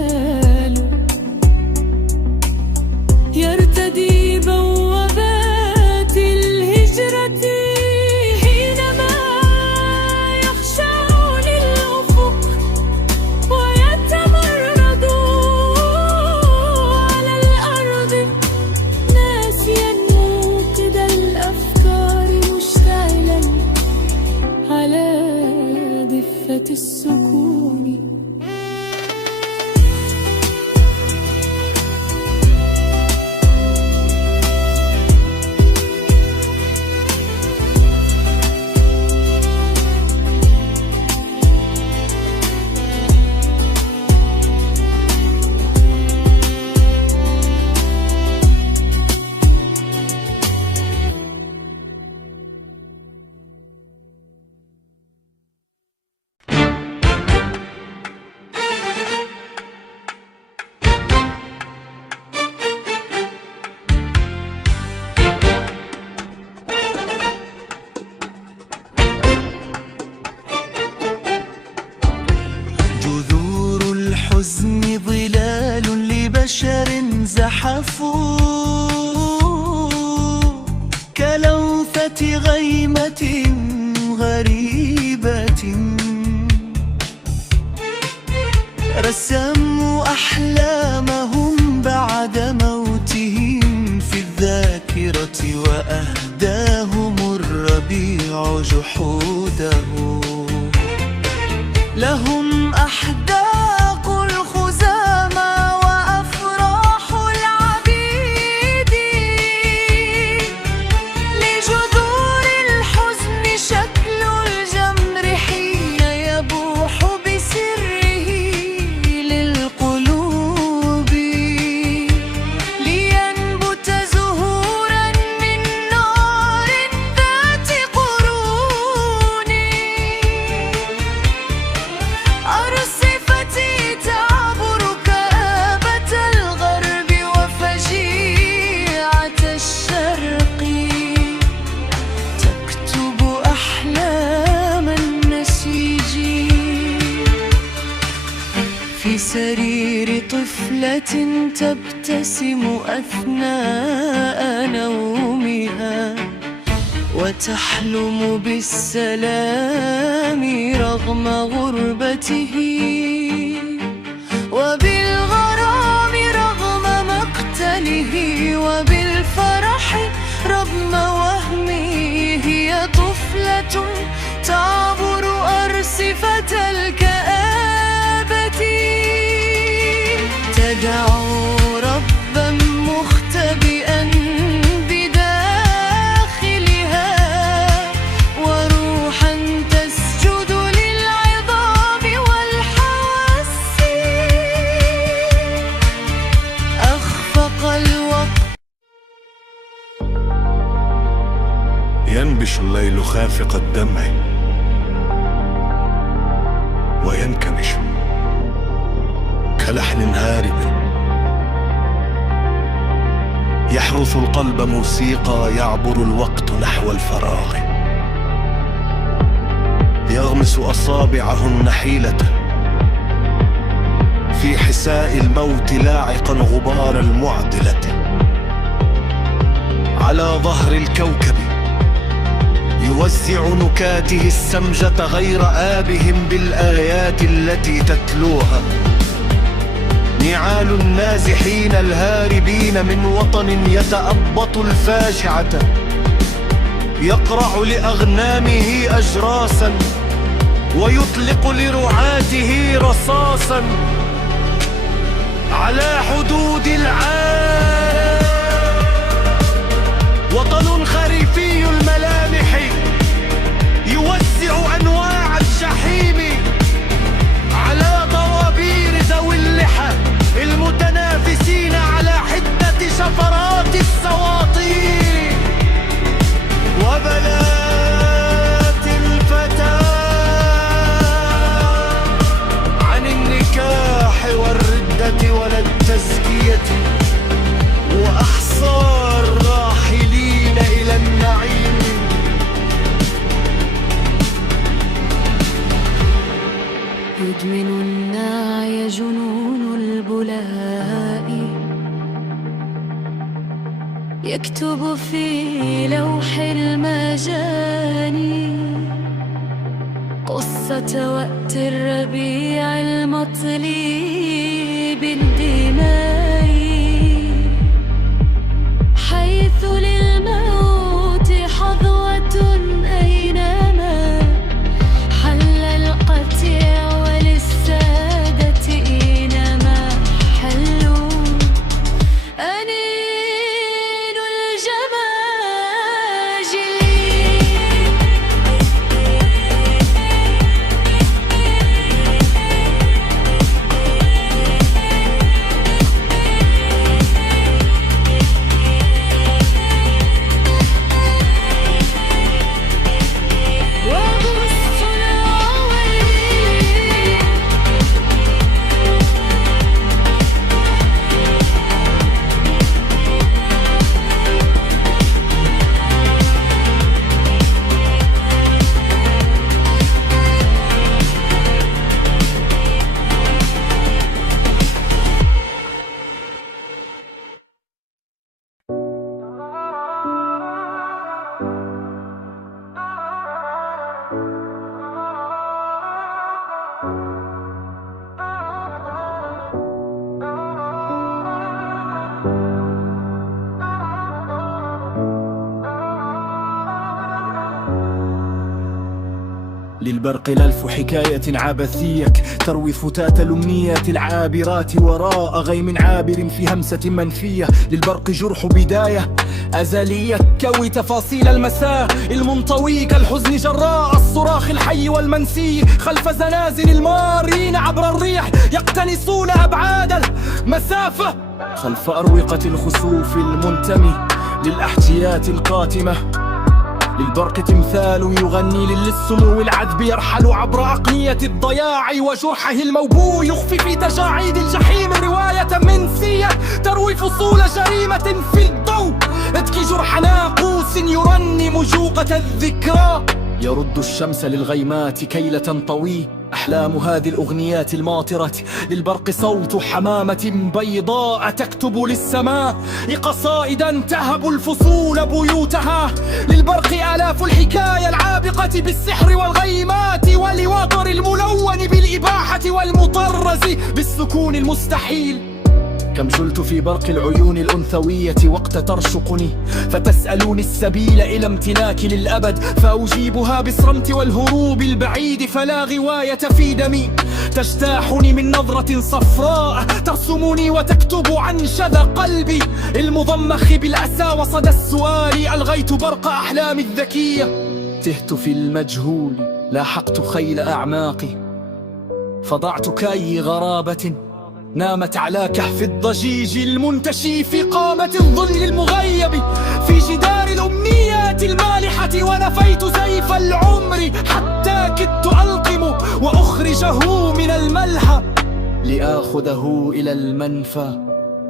الحزن ظلال لبشر زحفوا كلوثة غيمة غريبة، رسموا أحلامهم بعد موتهم في الذاكرة، وأهداهم الربيع جحوده. لهم أحداق الخزامى وأفراح العبيد، لجذور الحزن شكل الجمر حين يبوح بسره للقلوب، لينبت زهورا من نار ذات قرون. أرصفتي تعبر كآبة الغرب وفجيعة الشرق، تكتب أحلام النسيج في سرير طفلة تبتسم أثناء نومها، وتحلم بالسلام رغم غربته، وبالغرام رغم مقتله، وبالفرح رغم وهمه. هي طفلة تعبر أرصفة الكآبة، تدعو ربا مختبئا بداخلها، وروحا تسجد للعظام والحواس. أخفق الوقت ينبش الليل خافق الدمع وينكمش كلحن هارب، يحرث القلب موسيقى، يعبر الوقت نحو الفراغ، يغمس أصابعه النحيلة في حساء الموت، لاعقا غبار المعدلة على ظهر الكوكب، يوزع نكاته السمجة غير آبهم بالآيات التي تتلوها. نعال النازحين الهاربين من وطن يتأبط الفاجعة، يقرع لأغنامه أجراسا، ويطلق لرعاته رصاصا على حدود العالم. وطن خريفي الملامح يوزع أنواع الجحيم على طوابير ذوي اللحى المتنافسين على حدة شفرات السواطين، وبنات الفتاة عن النكاح والردة ولا التزكية، وأحصار راحلين إلى النعيم. يدمن الناعي جنون البلاء، يكتب في لوح المجاني قصة وقت الربيع المطلي بالدماء، حيث للموت حظوة أينما حل القطيع، وللسادة إينما حلوا أنين الجماجل. للبرق الألف حكاية عبثية تروي فتات الأمنيات العابرات وراء غيم عابر في همسة منفية. للبرق جرح بداية أزلية كوي تفاصيل المساء المنطوي كالحزن جراء الصراخ الحي والمنسي خلف زنازل المارين عبر الريح يقتنصون أبعاد المسافة خلف أروقة الخسوف المنتمي للأحجيات القاتمة. للبرق تمثال يغني للسمو العذب يرحل عبر أقنية الضياع وجرحه الموبو يخفي في تجاعيد الجحيم رواية منسية تروي فصول جريمة في الضوء اتكي جرح ناقوس يرنم جوقة الذكرى يرد الشمس للغيمات كي لا تنطوي أحلام هذه الأغنيات الماطرة. للبرق صوت حمامة بيضاء تكتب للسماء قصائدا تهب الفصول بيوتها. للبرق آلاف الحكاية العابقة بالسحر والغيمات والوتر الملون بالإباحة والمطرز بالسكون المستحيل. كم جلت في برق العيون الأنثوية وقت ترشقني فتسألوني السبيل إلى امتلاك للأبد فأجيبها بالصمت والهروب البعيد فلا غواية في دمي تجتاحني من نظرة صفراء ترسمني وتكتب عن شذا قلبي المضمخ بالأسى وصدى السؤال ألغيت برق أحلامي الذكية تهت في المجهول لاحقت خيل أعماقي فضعت كي غرابة نامت على كهف الضجيج المنتشي في قامة الظل المغيب في جدار الأمنيات المالحة ونفيت سيف العمر حتى كدت ألقم وأخرجه من الملهى لآخذه إلى المنفى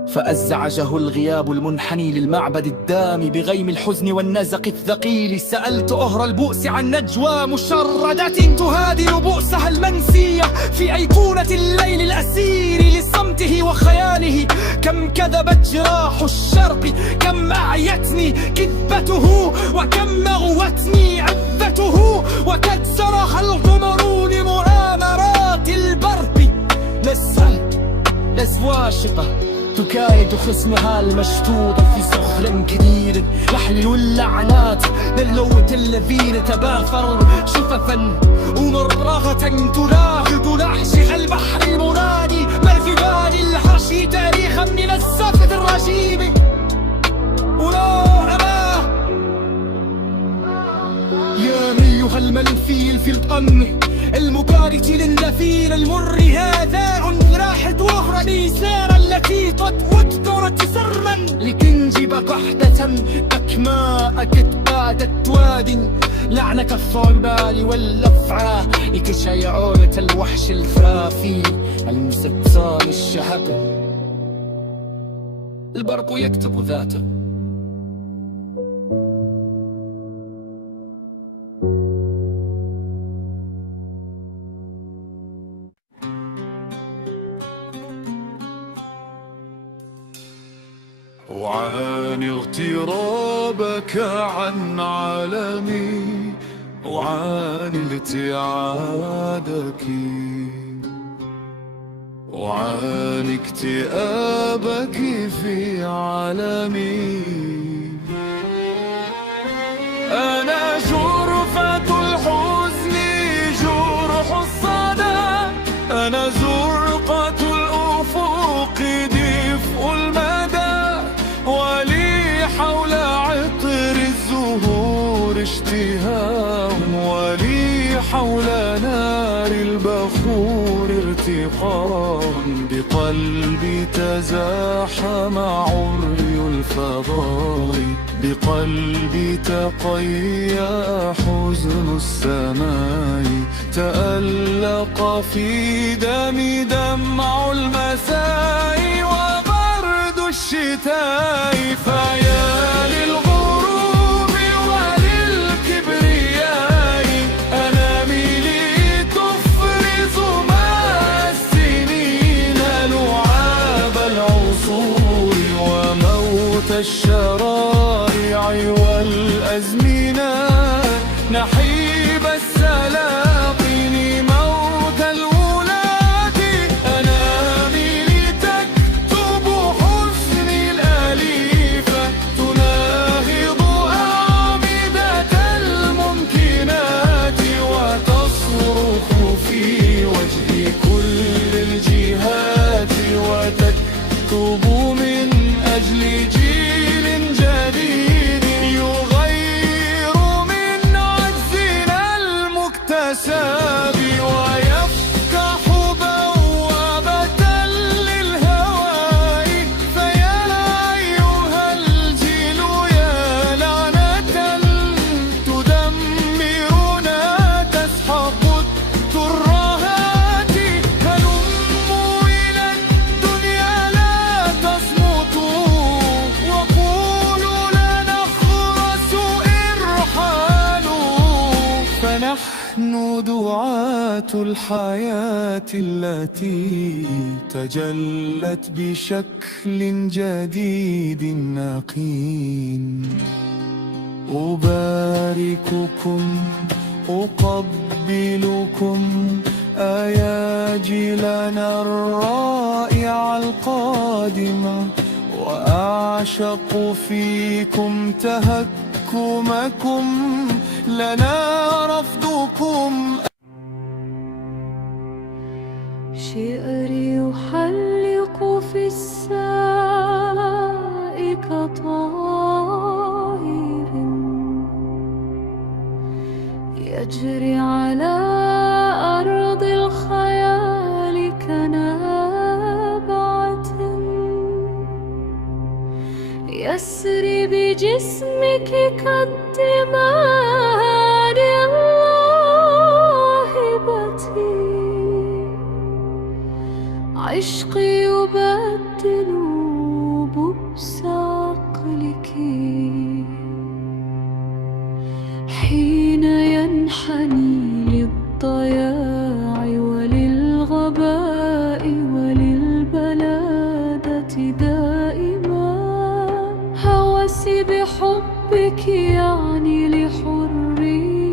فأزعجه الغياب المنحني للمعبد الدامي بغيم الحزن والنزق الثقيل. سألت أهر البؤس عن نجوى مشردة تهادر بؤسها المنسية في أيقونة الليل الأسير لصمته وخياله. كم كذبت جراح الشرق كم أعيتني كذبته وكم مغوتني عذته وقد صرخ القمرون مؤامرات البرق. لزواشقة تكايد خصمها المشطوط في صخر كبير يحمل اللعنات للوت الذين تباثروا شففا ومرغة تناهض نحش البحر المنادي ما في بالي الحشي تاريخا من السفد الرجيم يا أيها المنفيل في القم المبارك للنفير المر هذا راحت وهر الإيسار التي قد وترت سرما لتنجب قحطة أكماء قد بادت واد لعنك الثعبان والأفعى لكشيعونة الوحش الفافي المستبصال الشهب. البرق يكتب ذاته وعاني اغترابك عن عالمي وعاني ابتعادك وعاني اكتئابك في عالمي. أنا جرفة الحزن جرح الصدى أنا زرقة الأفق دفء المدى ولي حول عطر الزهور اشتهاء ولي حول نار البخور ارتقاء بقلبي تزاحم عري الفضاء بقلبي تقيأ حزن السماء تألق في دمي دمع المساء وبرد الشتاء فيا للغروب وللكبرياء أناملي تفرز مع السنين لعاب العصور وموت الشرائع والأزمنة نحيب السلاطين موت الولاد أناملي تكتب حزني الأليفة تناهض أعمدة الممكنات وتصل آيات الحياة التي تجلت بشكل جديد نقي. أبارككم أقبلكم أيا جيلنا الرائع القادم، وأعشق فيكم تهكمكم لنا رفضكم. شعري يحلق في السماء كطائر يجري على أرض الخيال كنابعة، يسري بجسمك كالدماء الواهبة. عشقي يبدل بؤس عقلك حين ينحني للضياع وللغباء وللبلادة دائما. هوسي بحبك يعني لحريتي،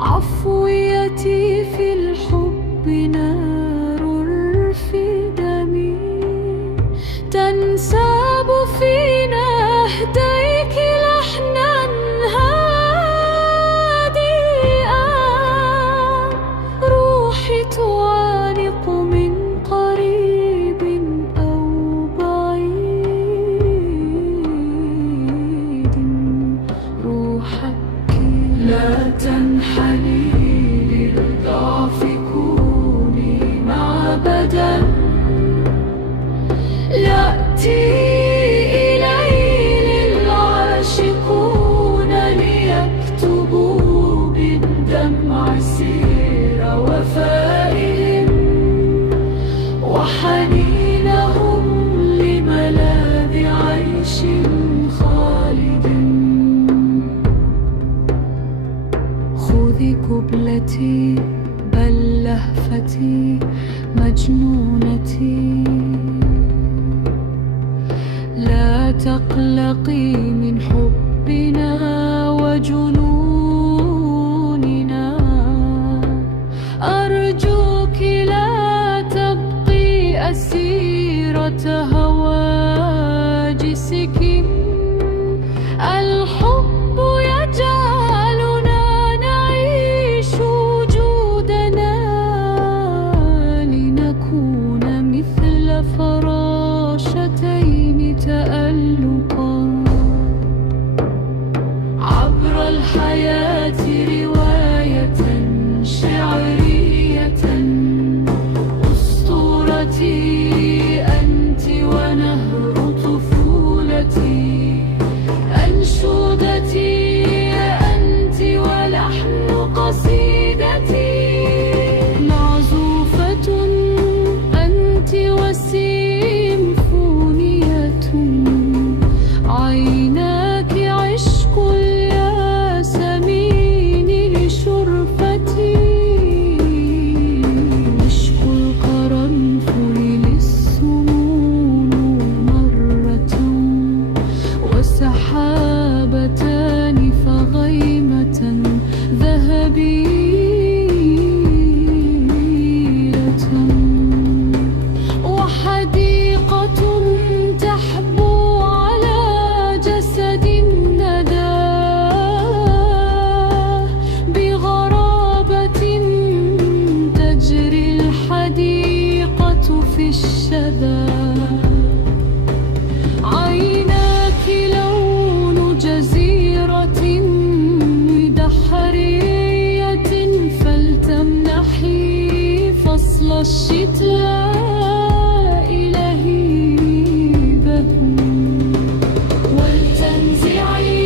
عفويتي في الحب نار في دمي، تنساب في نهديك لحنا هادئا. روحي تعانق من قريب أو بعيد، روحك لا تنحني للضعف، كوني معبدا. يأتي إلي للعاشقون ليكتبوا بالدمع سير وفائهم وحنينهم لملاذ عيش خالد. خذي قبلتي بل لهفتي مجنونتي، لا تقلقي من حبنا وجنوننا. أرجوك لا تبقي أسيرة هواجسك. الحب يجعلنا نعيش وجودنا، لنكون مثل فراشتين تألقا عبر الحياة، رواية شعرية. أسطورتي أنت ونهر طفولتي، أنشودتي أنت ولحن قصيدتي. معزوفة أنت وسيمفونية، عيناك عشق الياسمين لشرفتي. عشق القرنفل للسموم مرة، وسحابتان فغيمة ذهبية. وحديقة تحبو على جسد ندى، بغرابة تجري الحديقة في الشذا. عيناك لون جزيرة بحرية، فلتمنحي فصل الشتاء لهيبه ولتنزعي.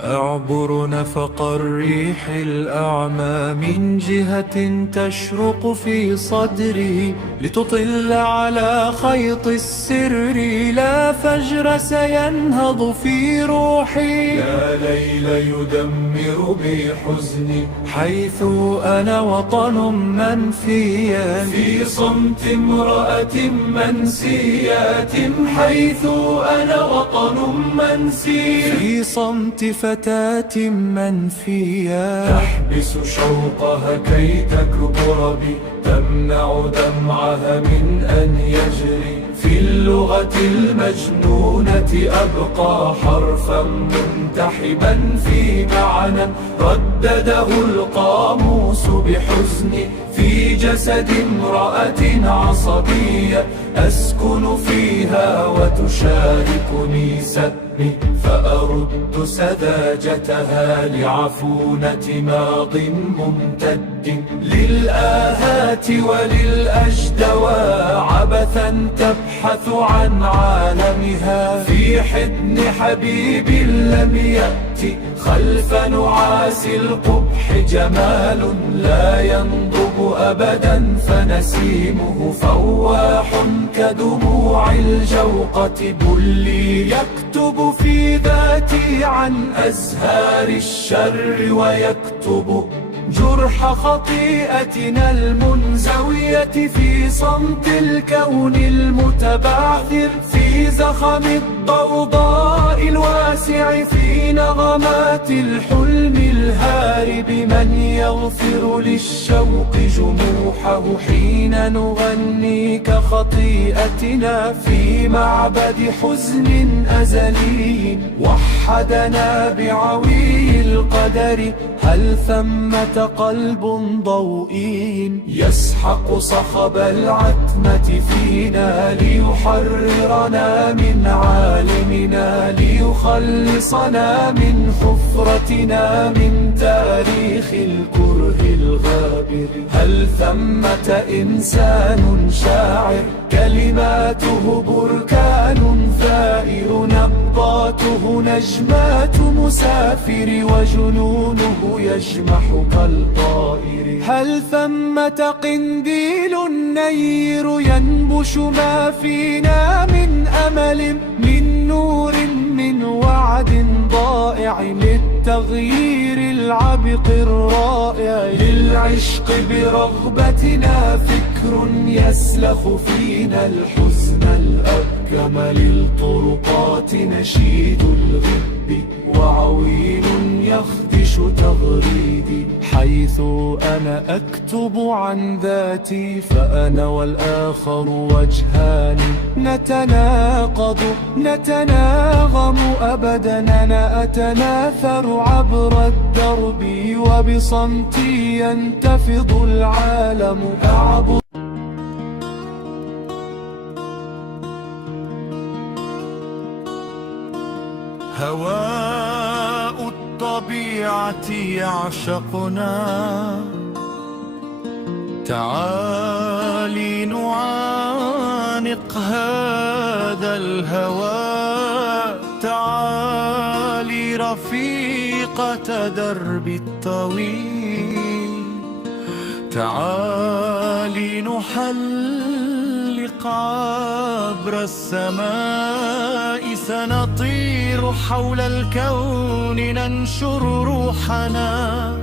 أعبر مرفق الريح الأعمى من جهة تشرق في صدري لتطل على خيط السر. لا فجر سينهض في روحي، لا ليل يدمر بحزني حيث أنا وطن منفيا في صمت امرأة منسيات، حيث أنا وطن منسي في صمت فتاة منفية تحبس شوقها كي تكبر بي، تمنع دمعها من أن يجري. في اللغة المجنونة أبقى حرفا منتحبا في معنى ردده القاموس بحزن. في جسد امرأة عصبية أسكن فيها وتشاركني سبي، فأرد سذاجتها لعفونة ماض ممتد للآهات وللأجدوى، عبثا تبحث عن عالمها في حضن حبيب لم يأتي. خلف نعاس القبح جمال لا ينضب أبدا، فنسيمه فواح كدموع الجوقة بلي، يكتب في ذاتي عن أزهار الشر ويكتب جرح خطيئتنا المنزوية في صمت الكون المتبعثر، في زخم الضوضاء الواسع، في نغمات الحلم الهارب. من يغفر للشوق جموحه حين نغني كخطيئتنا في معبد حزن أزلي وحدنا بعوي القدر؟ هل ثمة قلب ضوئي يسحق صخب العتمة فينا ليحررنا من عالمنا، ليخلصنا من حفرتنا من تاريخ الكره الغابر؟ هل ثمة إنسان شاعر كلماته بركان ثائر، نبضاته نجمات مسافر وجنونه يجمح كالطائر؟ هل ثمة قنديل نير ينبش ما فينا من أمل، من نور، من وعد ضائع للتغيير العبق الرائع؟ للعشق برغبتنا فكر يسلخ فينا الحزن الأبكم، للطرقات نشيد الغب وعويل يخدش تغريدي. حيث أنا أكتب عن ذاتي فأنا والآخر وجهان، نتناقض نتناغم أبدا، أنا أتناثر عبر الدرب وبصمتي ينتفض العالم أعبد. هواء الطبيعة يعشقنا، تعالي نعانق هذا الهوى، تعالي رفيقة دربي الطويل، تعالي نحلق عبر السماء، سنطير حول الكون ننشر روحنا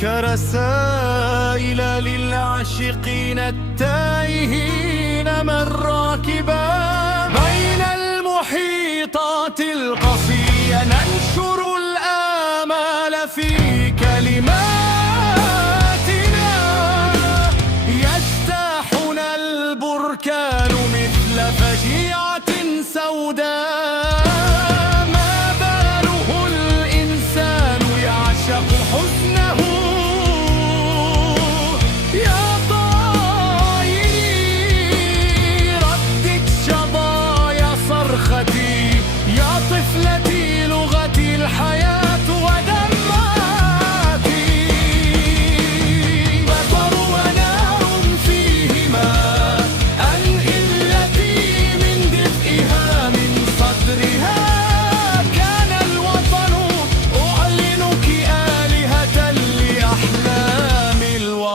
كرسائل للعاشقين التائهين من راكبا بين المحيطات القصية، ننشر الآمال في كلماتنا، يجتاحنا البركان مثل فجيعة سوداء. ما باله الإنسان يعشق حزنه، يا طائري ردد شظايا صرختي، يا طفلتي لغتي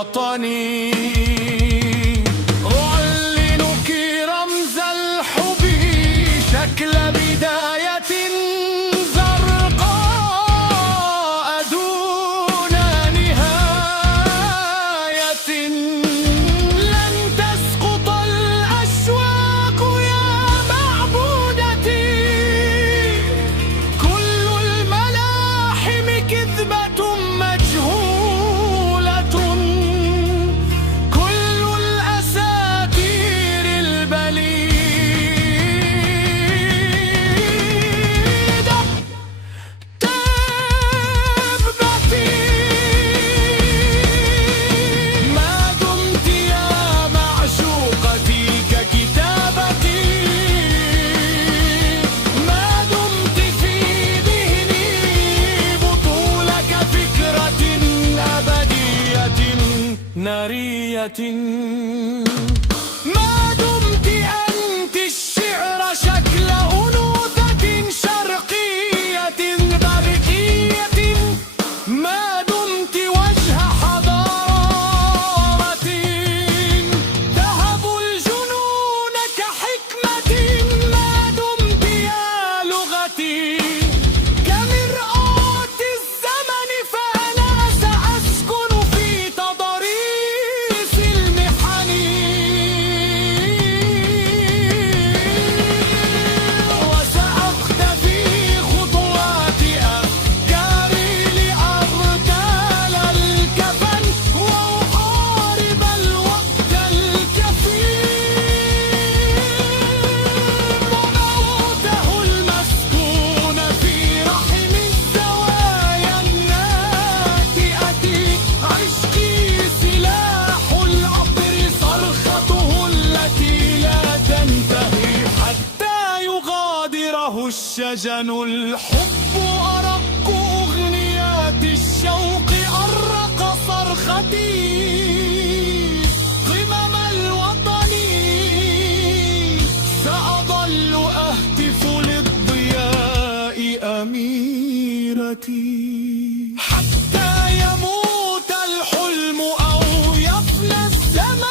وطني أعلنك رمز الحب شكل بداية زرقاء دون نهاية لن تسقط الأشواق يا معبودتي كل الملاحم كذبة مجهولة كل الأساطير البليدة تبتي ما دمت يا معشوقتي ككتابتي ما دمت في ذهني بطولك فكرة أبدية نارية ما دمت أنت الشعر شكل أنوثة شرقية برقية ما دمت وجه حضارة تهب الجنون كحكمة ما دمت يا لغتي كمرآة الزمن فأنا سأسكن في تضاريس المحن وسأختفي خطوات أفكاري لأغتال الكفن وأحارب الوقت الكفيل وموته المسكون في رحم الزوايا الناتئة عشقي سلاح العطر صرخته التي لا تنتهي حتى يغادره الشجن الحب أرق أغنيات الشوق أرق صرختي قمم الوطن سأظل أهتف للضياء أميرتي حتى يموت الحلم أو يفنى الزمان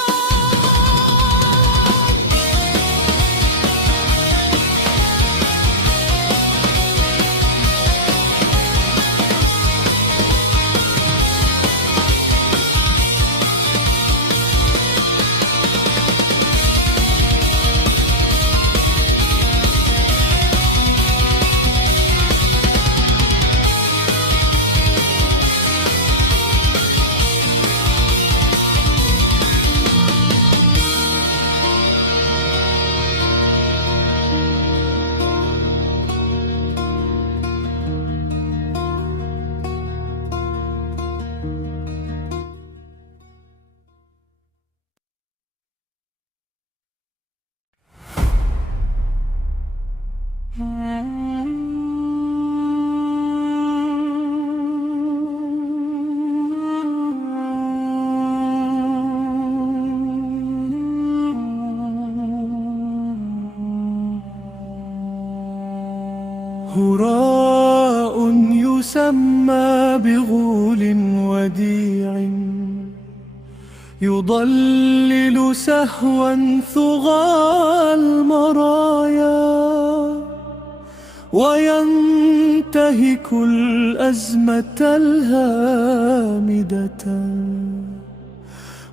هراء يسمى بغول وديع يضلل سهوا ثغى المرايا وينتهك الأزمة الهامدة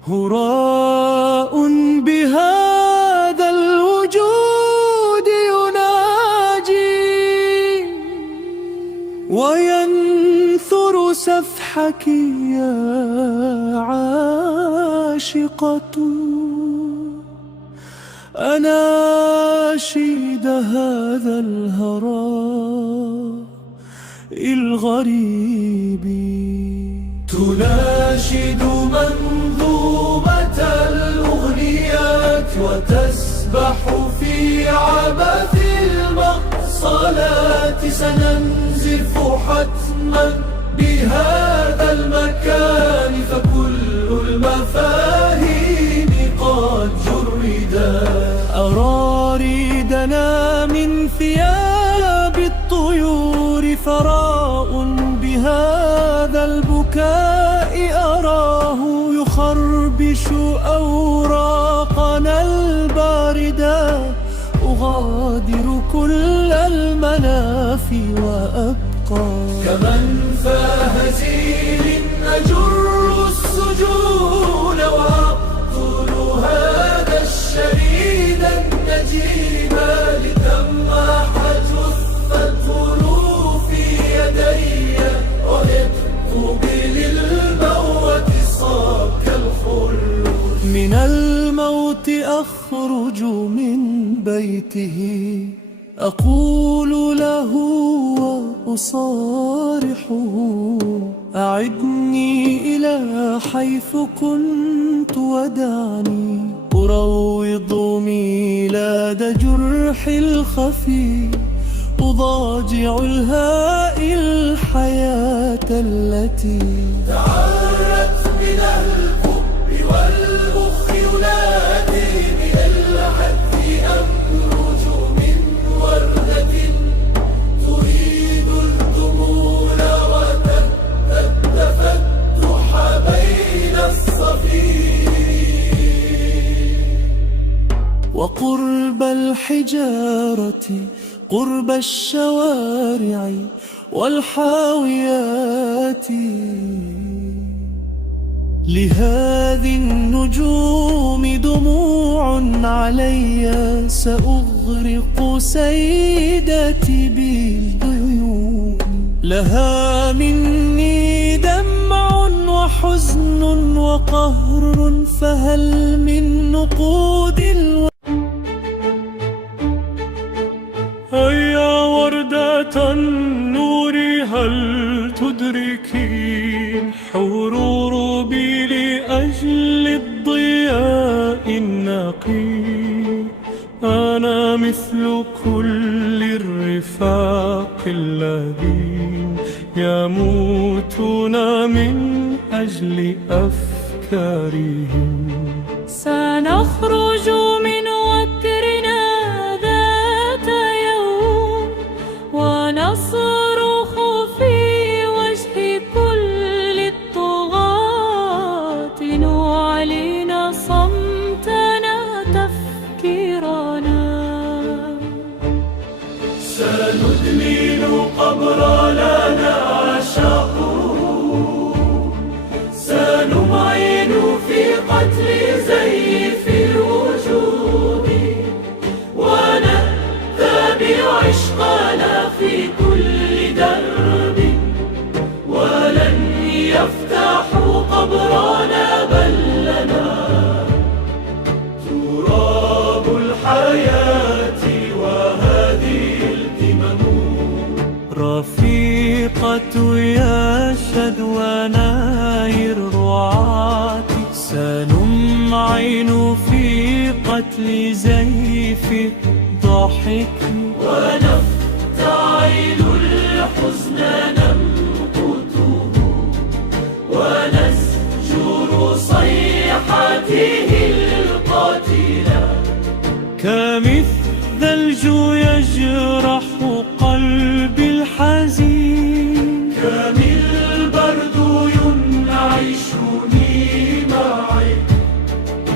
هراء بهذا الوجود يناجي وينثر سفحك يا عاشقة أناشيد هذا الهراء الغريب تناشد منظومة الأغنيات وتسبح في عبث المقصلات سننزف حتما بهذا المكان فكل المفاهيم قد جردت أراريدنا من ثياب الطيور فراء بهذا البكاء أراه يخر أخبش أوراقنا الباردة أغادر كل المنافي وأبقى كمنفى هزيل أجر السجون وأقتل هذا الشريد النجيب لتمح جثته في يدي ويكتب للموت صاك الخلود من الموت أخرج من بيته أقول له وأصارحه أعدني إلى حيث كنت ودعني أروض ميلاد جرحي الخفي أضاجع الهائي الحياة التي تعرت من الحب والبخ ينادي بألحد أمرج من وردة تريد الدمول التفتح بين الصفير وقرب الحجارة قرب الشوارع والحاويات لهذه النجوم دموع علي سأغرق سيدتي بالعيون لها مني دمع وحزن وقهر فهل من نقود هيا وردة النور هل تدركين حرور بي لأجل الضياء النقي أنا مثل كل الرفاق الذين يموتون من أجل أفكارهم سنخرج من وكرنا ذات يوم ونصرخ في وجه كل الطغاة نعلن صمتنا تفكيرنا سندمن قبر لنا عشقه سنمعن في قتل زيف الوجود ونتبع عشقنا في كل درب ولن يفتحوا قبرنا بل لنا تراب الحياة وهذه الكمم رفيقة يا شدوانا الرعاة سنمعن في قتل زيف الضحك ونفتعل الحزن نمقته ونزجر صيحته القاتلة كمثل الجو يجرح قلبي الحزين كم البرد ينعشني معي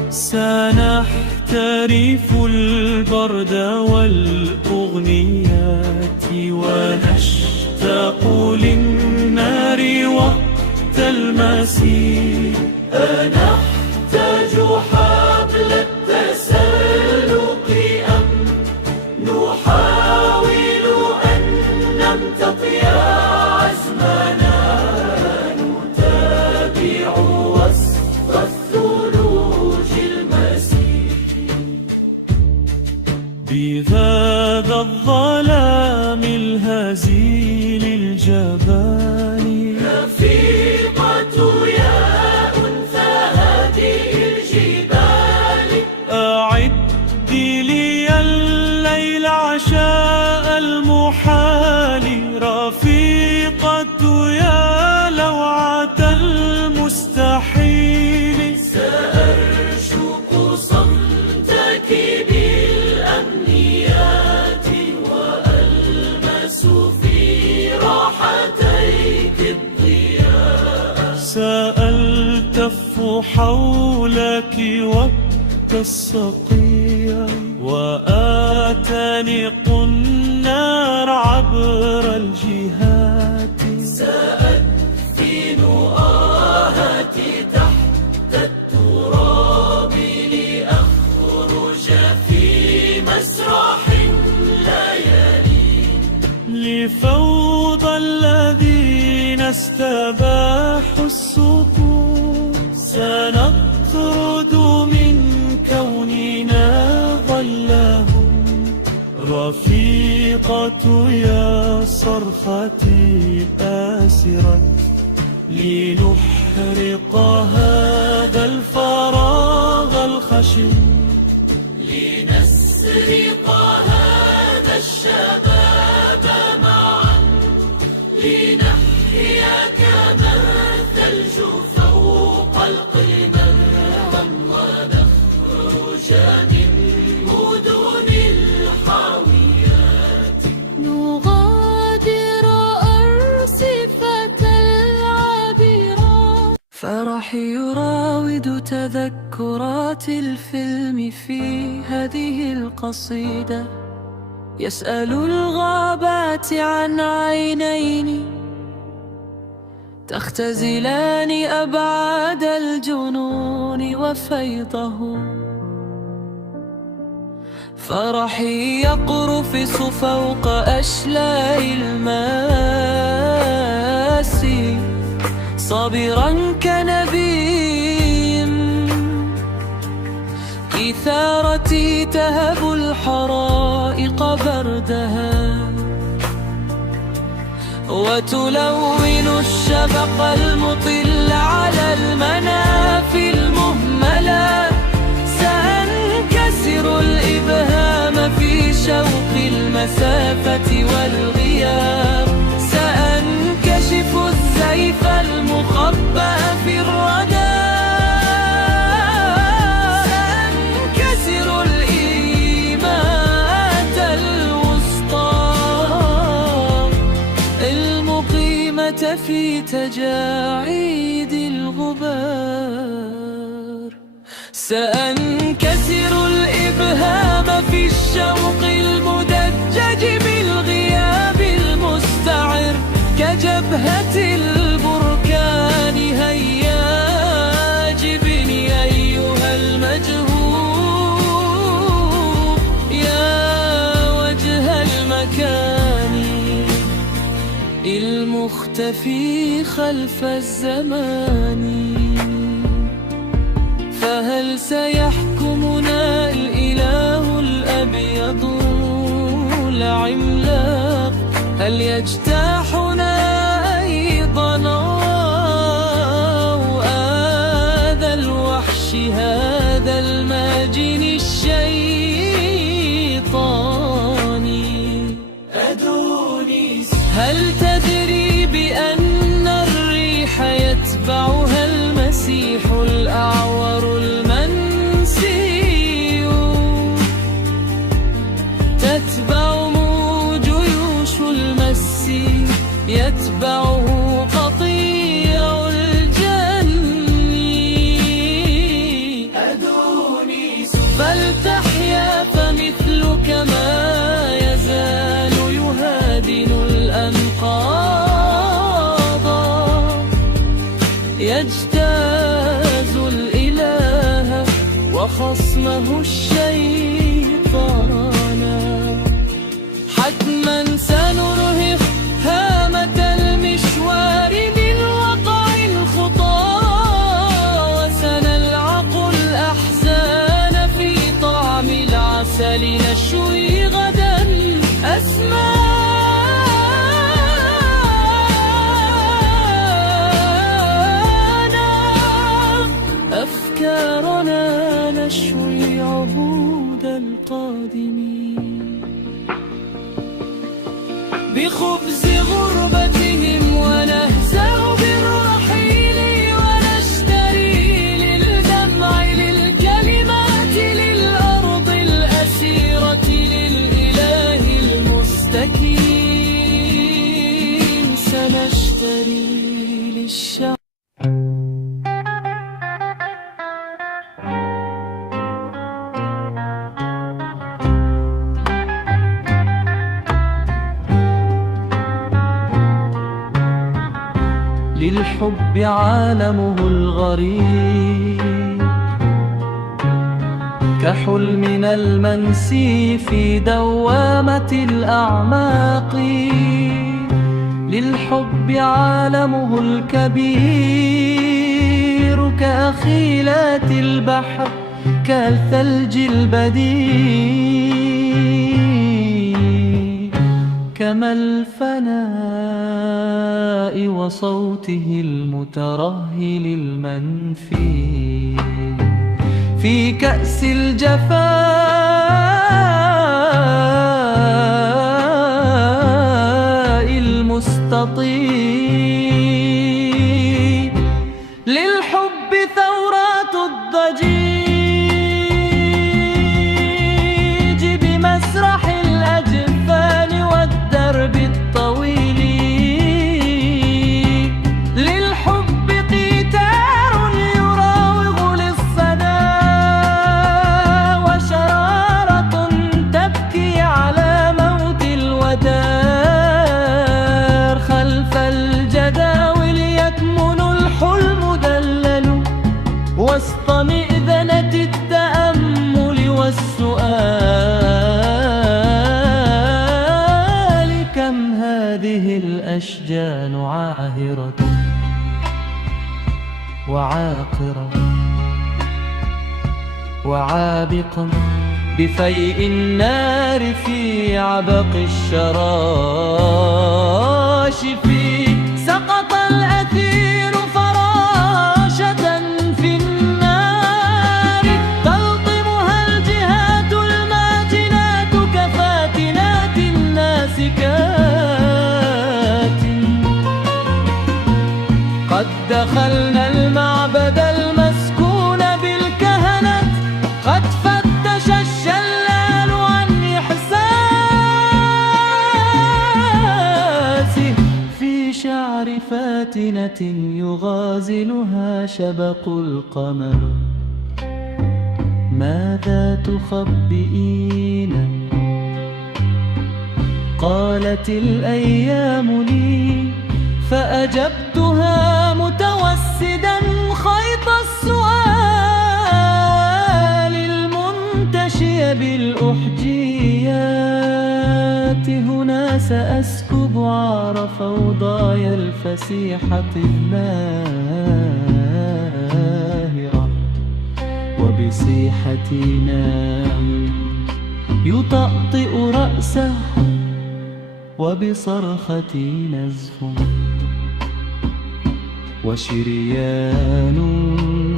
سنحترف البرد والأغنيات ونشتاق للنار وقت المسير أنا أحتاج حبل التسلق أم نحاول أن نمتطي عزمنا نتابع وسط الثلوج المسير بهذا الظلام الهزيل الجبان رفيقة يا أنثى ألتف حولك وقت الصقيع وآتنق النار عبر الجهات. سأدفن آهاتي تحت التراب لأخرج في مسرح الليالي لفوضى الذين استباحوا السطور. سنطرد من كوننا ظلهم رفيقة يا صرختي آسرة لنحرق هذا الفراغ الخشن لنسرق هذا الشباب معا لنحيا كما الثلج فوق القمم ونخرج من مدن الحاويات نغادر أرصفة العابرات. فرحي يراود تذكرات الفيلم في هذه القصيدة. يسأل الغابات عن عينين تختزلان أبعاد الجنون وفيضه. فرحي يقرفص فوق أشلاء الماسي صابرا كنبي. إثارتي تهب الحرائق بردها وتلون الشفق المطل على المنافي المهملة. سأنكسر الإبهام في شوق المسافة والغياب. سأنكشف الزيف المخبأ في الردى. سأنكسر الإيمات الوسطى المقيمة في تجاعيد الغبار. سأنكسر الإبهام في الشوق المدجج بالغياب المستعر كجبهة البركان. هيا جبني أيها المجهول يا وجه المكان المختفي خلف الزمان. فهل سيحكمنا الإله الأبيض العملاق؟ هل يجتاحنا أيضا هذا الوحش هذا الماجن الشيطاني أدونيس؟ هل تدري بأن الريح يتبعها المسيح الأعور المنسي؟ تتبعه جيوش المس يتبعه قطيع الجن. أدونيس فلتحيا فمثلك ما يزال يهادن الأنقاض يجتاز الإله وخصمه الشيطان. حتما سنرهق هامة المشوار من وقع الخطى وسنلعق الأحزان في طعم العسل نشوي غدا أسمانا أفكارنا نشوي عهود القادمين بخبز غربتهم ونهزأ بالرحيل ونشتري للدمع للكلمات للأرض الأسيرة للإله المستكين سنشتري للشعب. للحب عالمه الغريب كحلمنا المنسي في دوامة الأعماق للحب عالمه الكبير كأخيلات البحر كالثلج البديع كما الفناء وصوته المترهل المنفي في كأس الجفاء المستطيل للحب ثورات الضجيج بمسرح الأجفان والدرب الطويل للحب قيتار يراوغ للصدى وشرارة تبكي على موت الودار خلف الجداول يكمن الحلم دلل وسط مئذنة التأمل والسؤال كم هذه الأشجان عاهرة وعاقرة وعابقة بفيء النار في عبق الشراشف سقط الأثير فراشة في النار تلطمها الجهات الماجنات كفاتنات ناسكات قد دخلنا المعبد المسكون بالكهنة قد فتش الشلال عن إحساسه في شعر فاتنة يغازلها شبق القمر ماذا تخبئين قالت الأيام لي فأجبتها متوسدا خيط السؤال المنتشي بالأحجيات هنا سأسكب عار فوضاي الفسيحة اللاهرة وبصيحتي نام يطأطئ رأسه وبصرختي نزف وشريان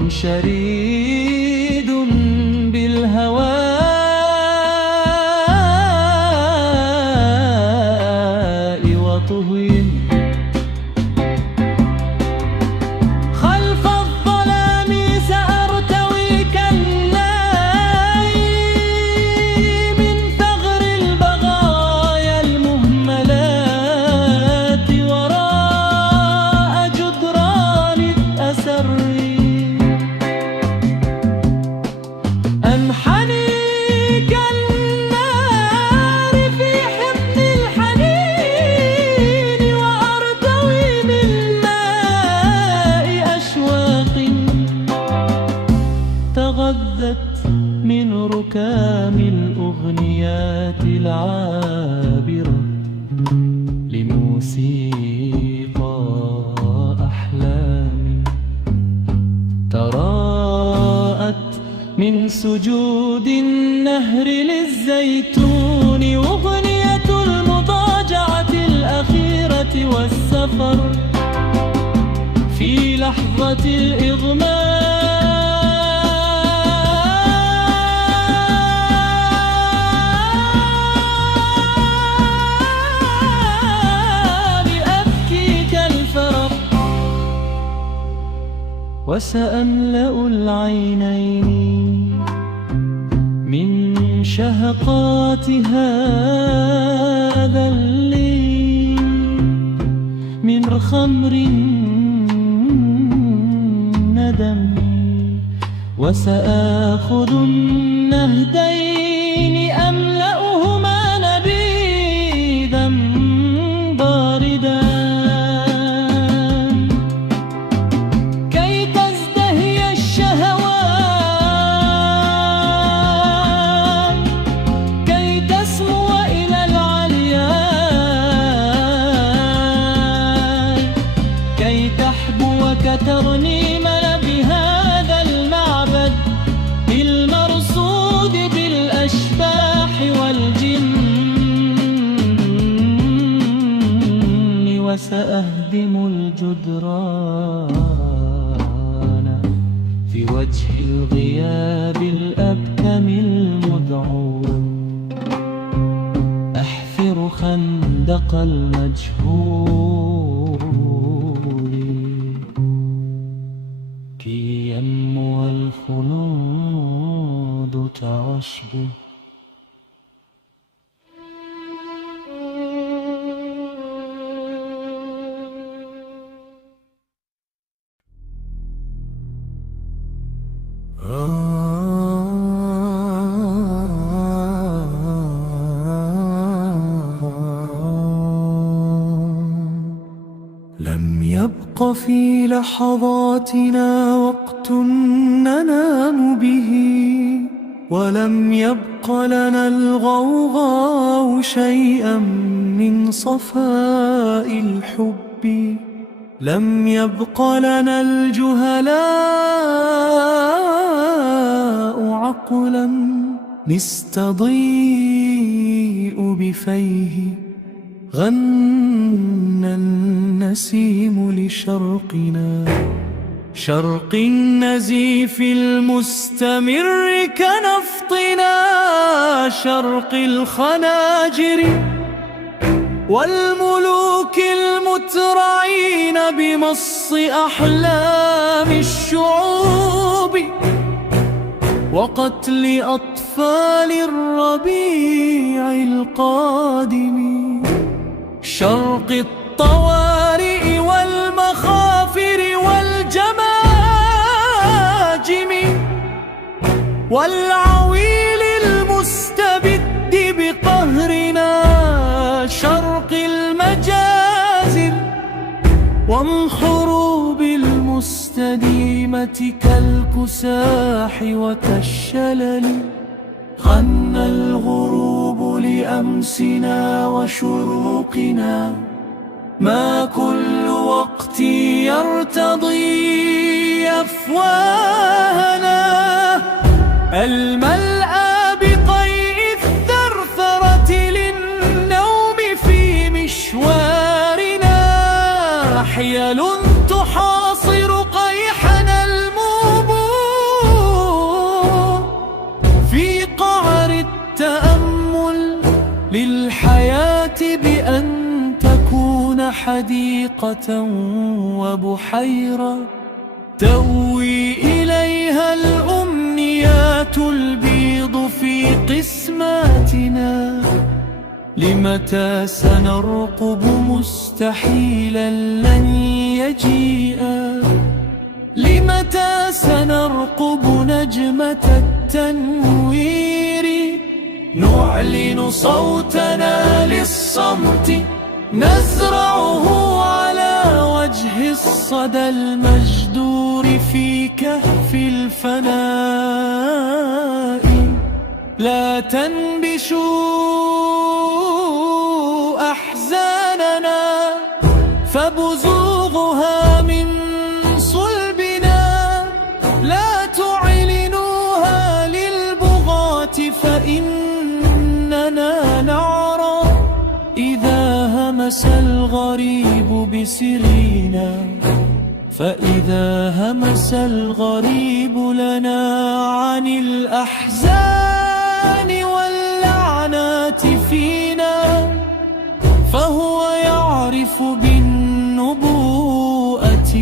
شريد بالهواء وطهي خلف الظلام سأرتوي كالناي من ثغر البغايا المهملات وراء جدران الأسر أنحني كالنار في حضن الحنين وأرتوي من ماء أشواق تغذت من ركام الأغنيات العابرة لموسيقى أحلام تراءت من سجود النهر للزيتون أغنية المضاجعة الأخيرة والسفر في لحظة الإغماء أبكي كالفرح وسأملأ العينين من شهقات هذا الليل من خمر ندم وسآخذ النهدين أملأهما نبيذا باردا سأهدم الجدران في وجه الغياب الأبكم المدعون، أحفر خندق المجهول كي ينمو الخلود تعشبه. لم يبق في لحظاتنا وقت ننام به، ولم يبق لنا الغوغاء شيئا من صفاء الحب. لم يبق لنا الجهلاء عقلا نستضيء بفيه. غنى النسيم لشرقنا، شرق النزيف المستمر كنفطنا، شرق الخناجر والملوك المترعين بمص أحلام الشعوب وقتل أطفال الربيع القادم. شرق الطوارئ والمخافر والجماجم والعويل المستبد بقهرنا، شرق المجازر والحروب المستديمة كالكساح وكالشلل. غنى الغروب لأمسنا وشروقنا، ما كل وقت يرتضي أفواهنا. الملأى بقيء الثرثرة للنوم في مشوارنا، حيل تحاصر قيحنا الموبور في قعر التأمل للحياة بأن تكون حديقة وبحيرة تأوي إليها الأمنيات البيض في قسماتنا. لمتى سنرقب مستحيلا لن يجيء؟ لمتى سنرقب نجمة التنوير؟ نعلن صوتنا للصمت، نزرعه على وجه الصدى المجدور في كهف الفناء. لا تنبشوا أحزاننا فبزوغها من صلبنا، لا تعلنوها للبغاة فإننا نعرى إذا همس الغريب بسرنا. فإذا همس الغريب لنا عن الأحزان واللعنات فينا، فهو يعرف بالنبوءة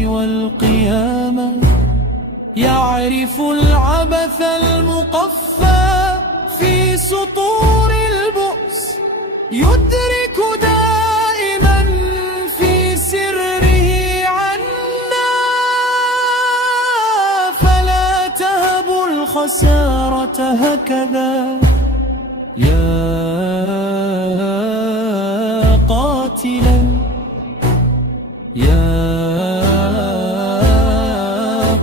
والقيامة، يعرف العبث المقفى في سطور البؤس، يدرك دائما في سره عنا. فلا تهبوا الخسارة هكذا يا قاتلا، يا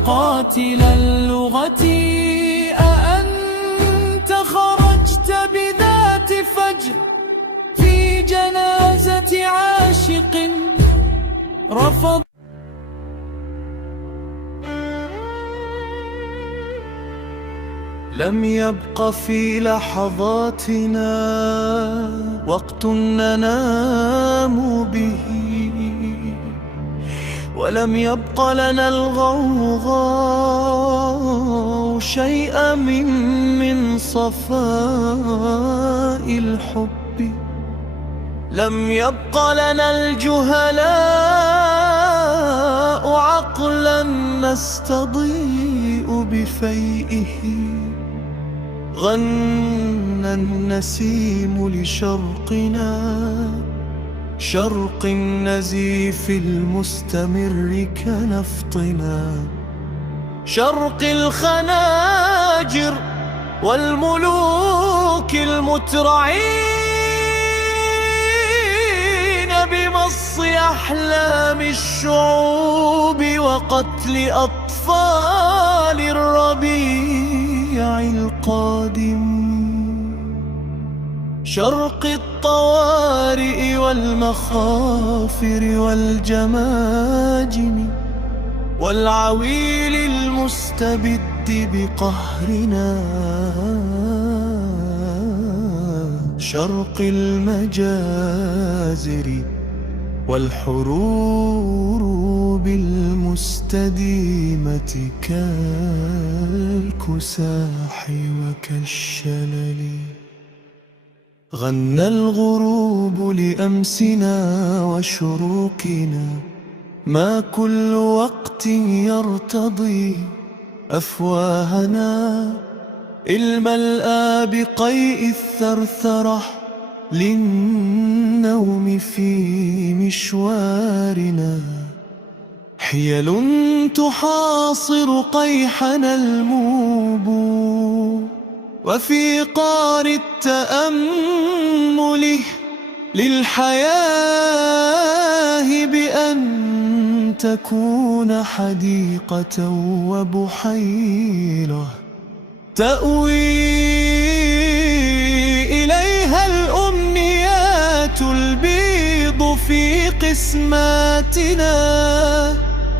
قاتل اللغة. أأنت خرجت بذات فجر في جنازة عاشق رفض؟ لم يبق في لحظاتنا وقت ننام به، ولم يبق لنا الغوغاء شيئا من صفاء الحب. لم يبق لنا الجهلاء عقلا نستضيء بفيئه. غنى النسيم لشرقنا، شرق النزيف المستمر كنفطنا، شرق الخناجر والملوك المترعين بمص أحلام الشعوب وقتل أطفال الربيع القادم. شرق الطوارئ والمخافر والجماجم والعويل المستبد بقهرنا. شرق المجازر والحروب المستديمة كالكساح وكالشلل. غنى الغروب لأمسنا وشروقنا، ما كل وقت يرتضي أفواهنا. الملأى بقيء الثرثرة للنوم في مشوارنا. حيل تحاصر قيحنا الموب، وفي قار التأمل للحياة بأن تكون حديقة وبحيرة تأوي إليها الأمنيات البيض في قسماتنا.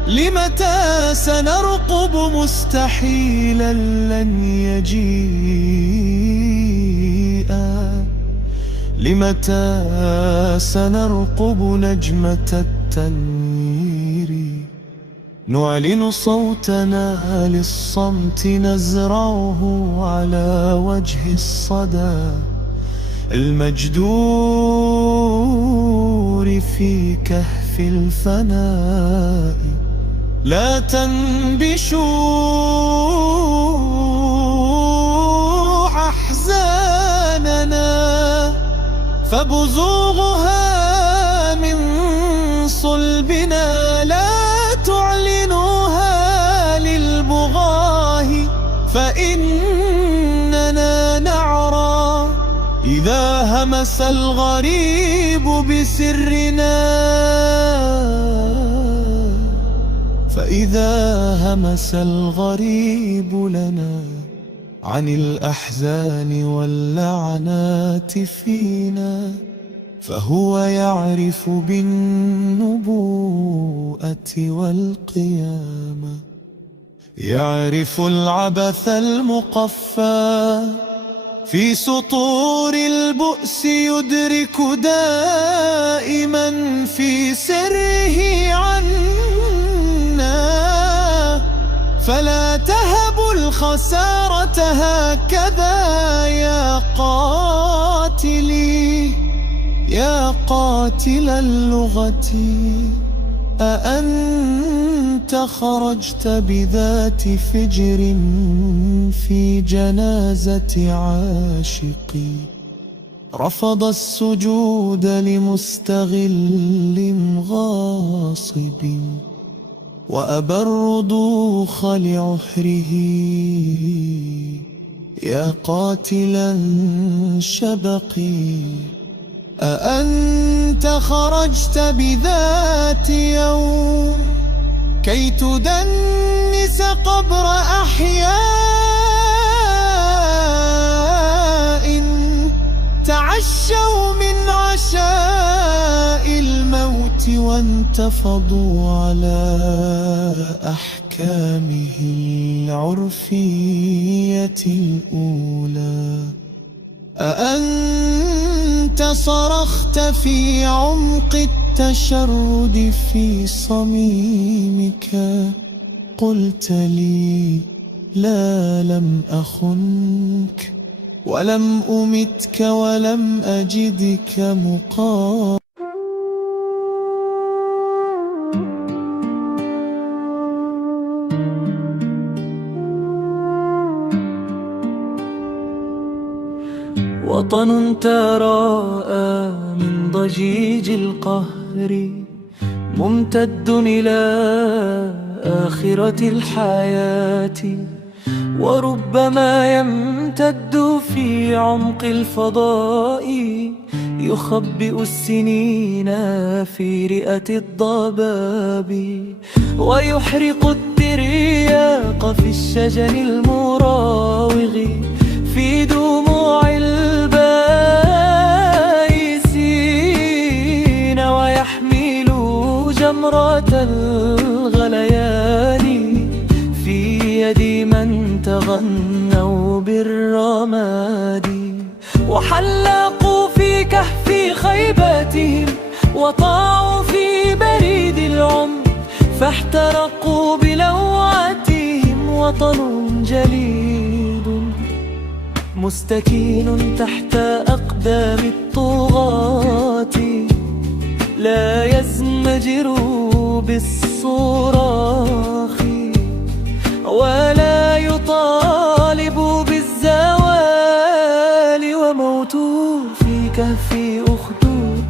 لمتى سنرقب مستحيلا لن يجيء؟ لمتى سنرقب نجمة التنوير؟ نعلن صوتنا للصمت نزرعه على وجه الصدى المجدور في كهف الفناء. لا تنبشوا أحزاننا، فبزوغها من صلبنا. لا تعلنوها للبغاه، فإننا نعرى إذا همس الغريب بسرنا. فإذا همس الغريب لنا عن الأحزان واللعنات فينا، فهو يعرف بالنبوءة والقيامة. يعرف العبث المقفى في سطور البؤس، يدرك دائما في سره عنا. فلا تهبوا الخسارة هكذا يا قاتلي، يا قاتل اللغة. أأنت خرجت بذات فجر في جنازة عاشقي، رفض السجود لمستغل غاصب، وأبى الرضوخ لعحره. يا قاتلا شبقي، أأنت خرجت بذات يوم كي تدنس قبر أحياء تعشوا من عشاء الموت، وانتفضوا على أحكامه العرفية الأولى. أأنت صرخت في عمق التشرد في صميمك قلت لي لا لم أخنك ولم أمتك ولم أجدك مقام. وطن تراءى من ضجيج القهر ممتد إلى آخرة الحياة، وربما يمتد في عمق الفضاء يخبئ السنين في رئة الضباب، ويحرق الترياق في الشجر المراوغ في دموع البائسين، ويحمل جمرة الغليان في يد من تغنوا بالرماد، وحلقوا في كهف خيباتهم وطاعوا في بريد العمر فاحترقوا بلوعتهم. وطن جليد مستكين تحت أقدام الطغاة، لا يزمجر بالصراخ ولا يطالب بالزوال، وموته في كهف أخدود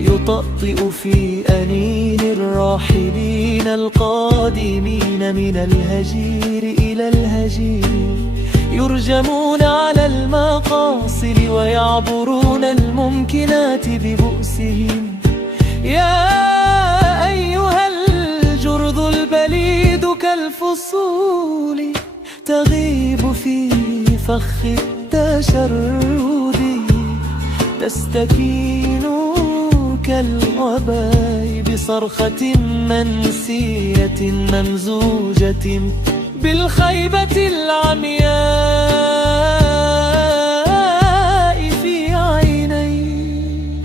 يطأطئ في أنين الراحلين القادمين من الهجير إلى الهجير، يرجمون على المقاصد ويعبرون الممكنات ببؤسهم. يا أيها الجرذ البليد كالفصول تغيب في فخ التشرد، تستكين كالغباء بصرخة منسية ممزوجة بالخيبة العمياء في عيني،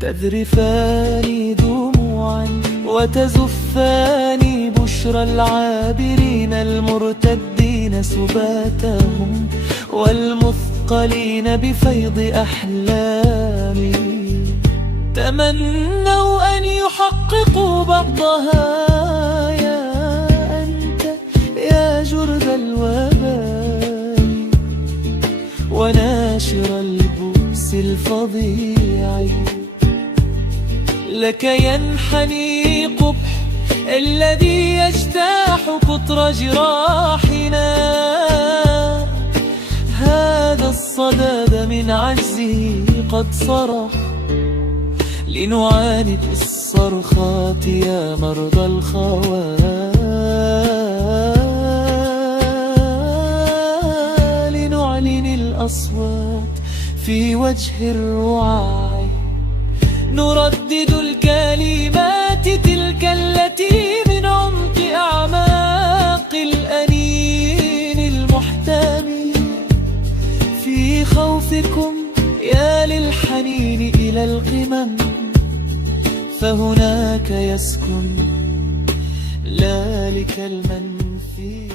تذرفان دموعا وتزفان بشرى العابرين المرتدين سباتهم والمثقلين بفيض أحلامهم. تمنوا أن يحققوا بعضها يا أنت يا جرذ الوباء وناشر البؤس الفظيع، لك ينحني قبح الذي يجتاح قطر جراحنا. هذا الصداد من عجزه قد صرخ، لنعاند الصرخات يا مرضى الخوال، لنعلن الأصوات في وجه الرعاع، نردد الكلمات تلك التي من عمق أعماق الأنين المحتمي، في خوفكم يا للحنين إلى القمم، فهناك يسكن ذلك المنفي.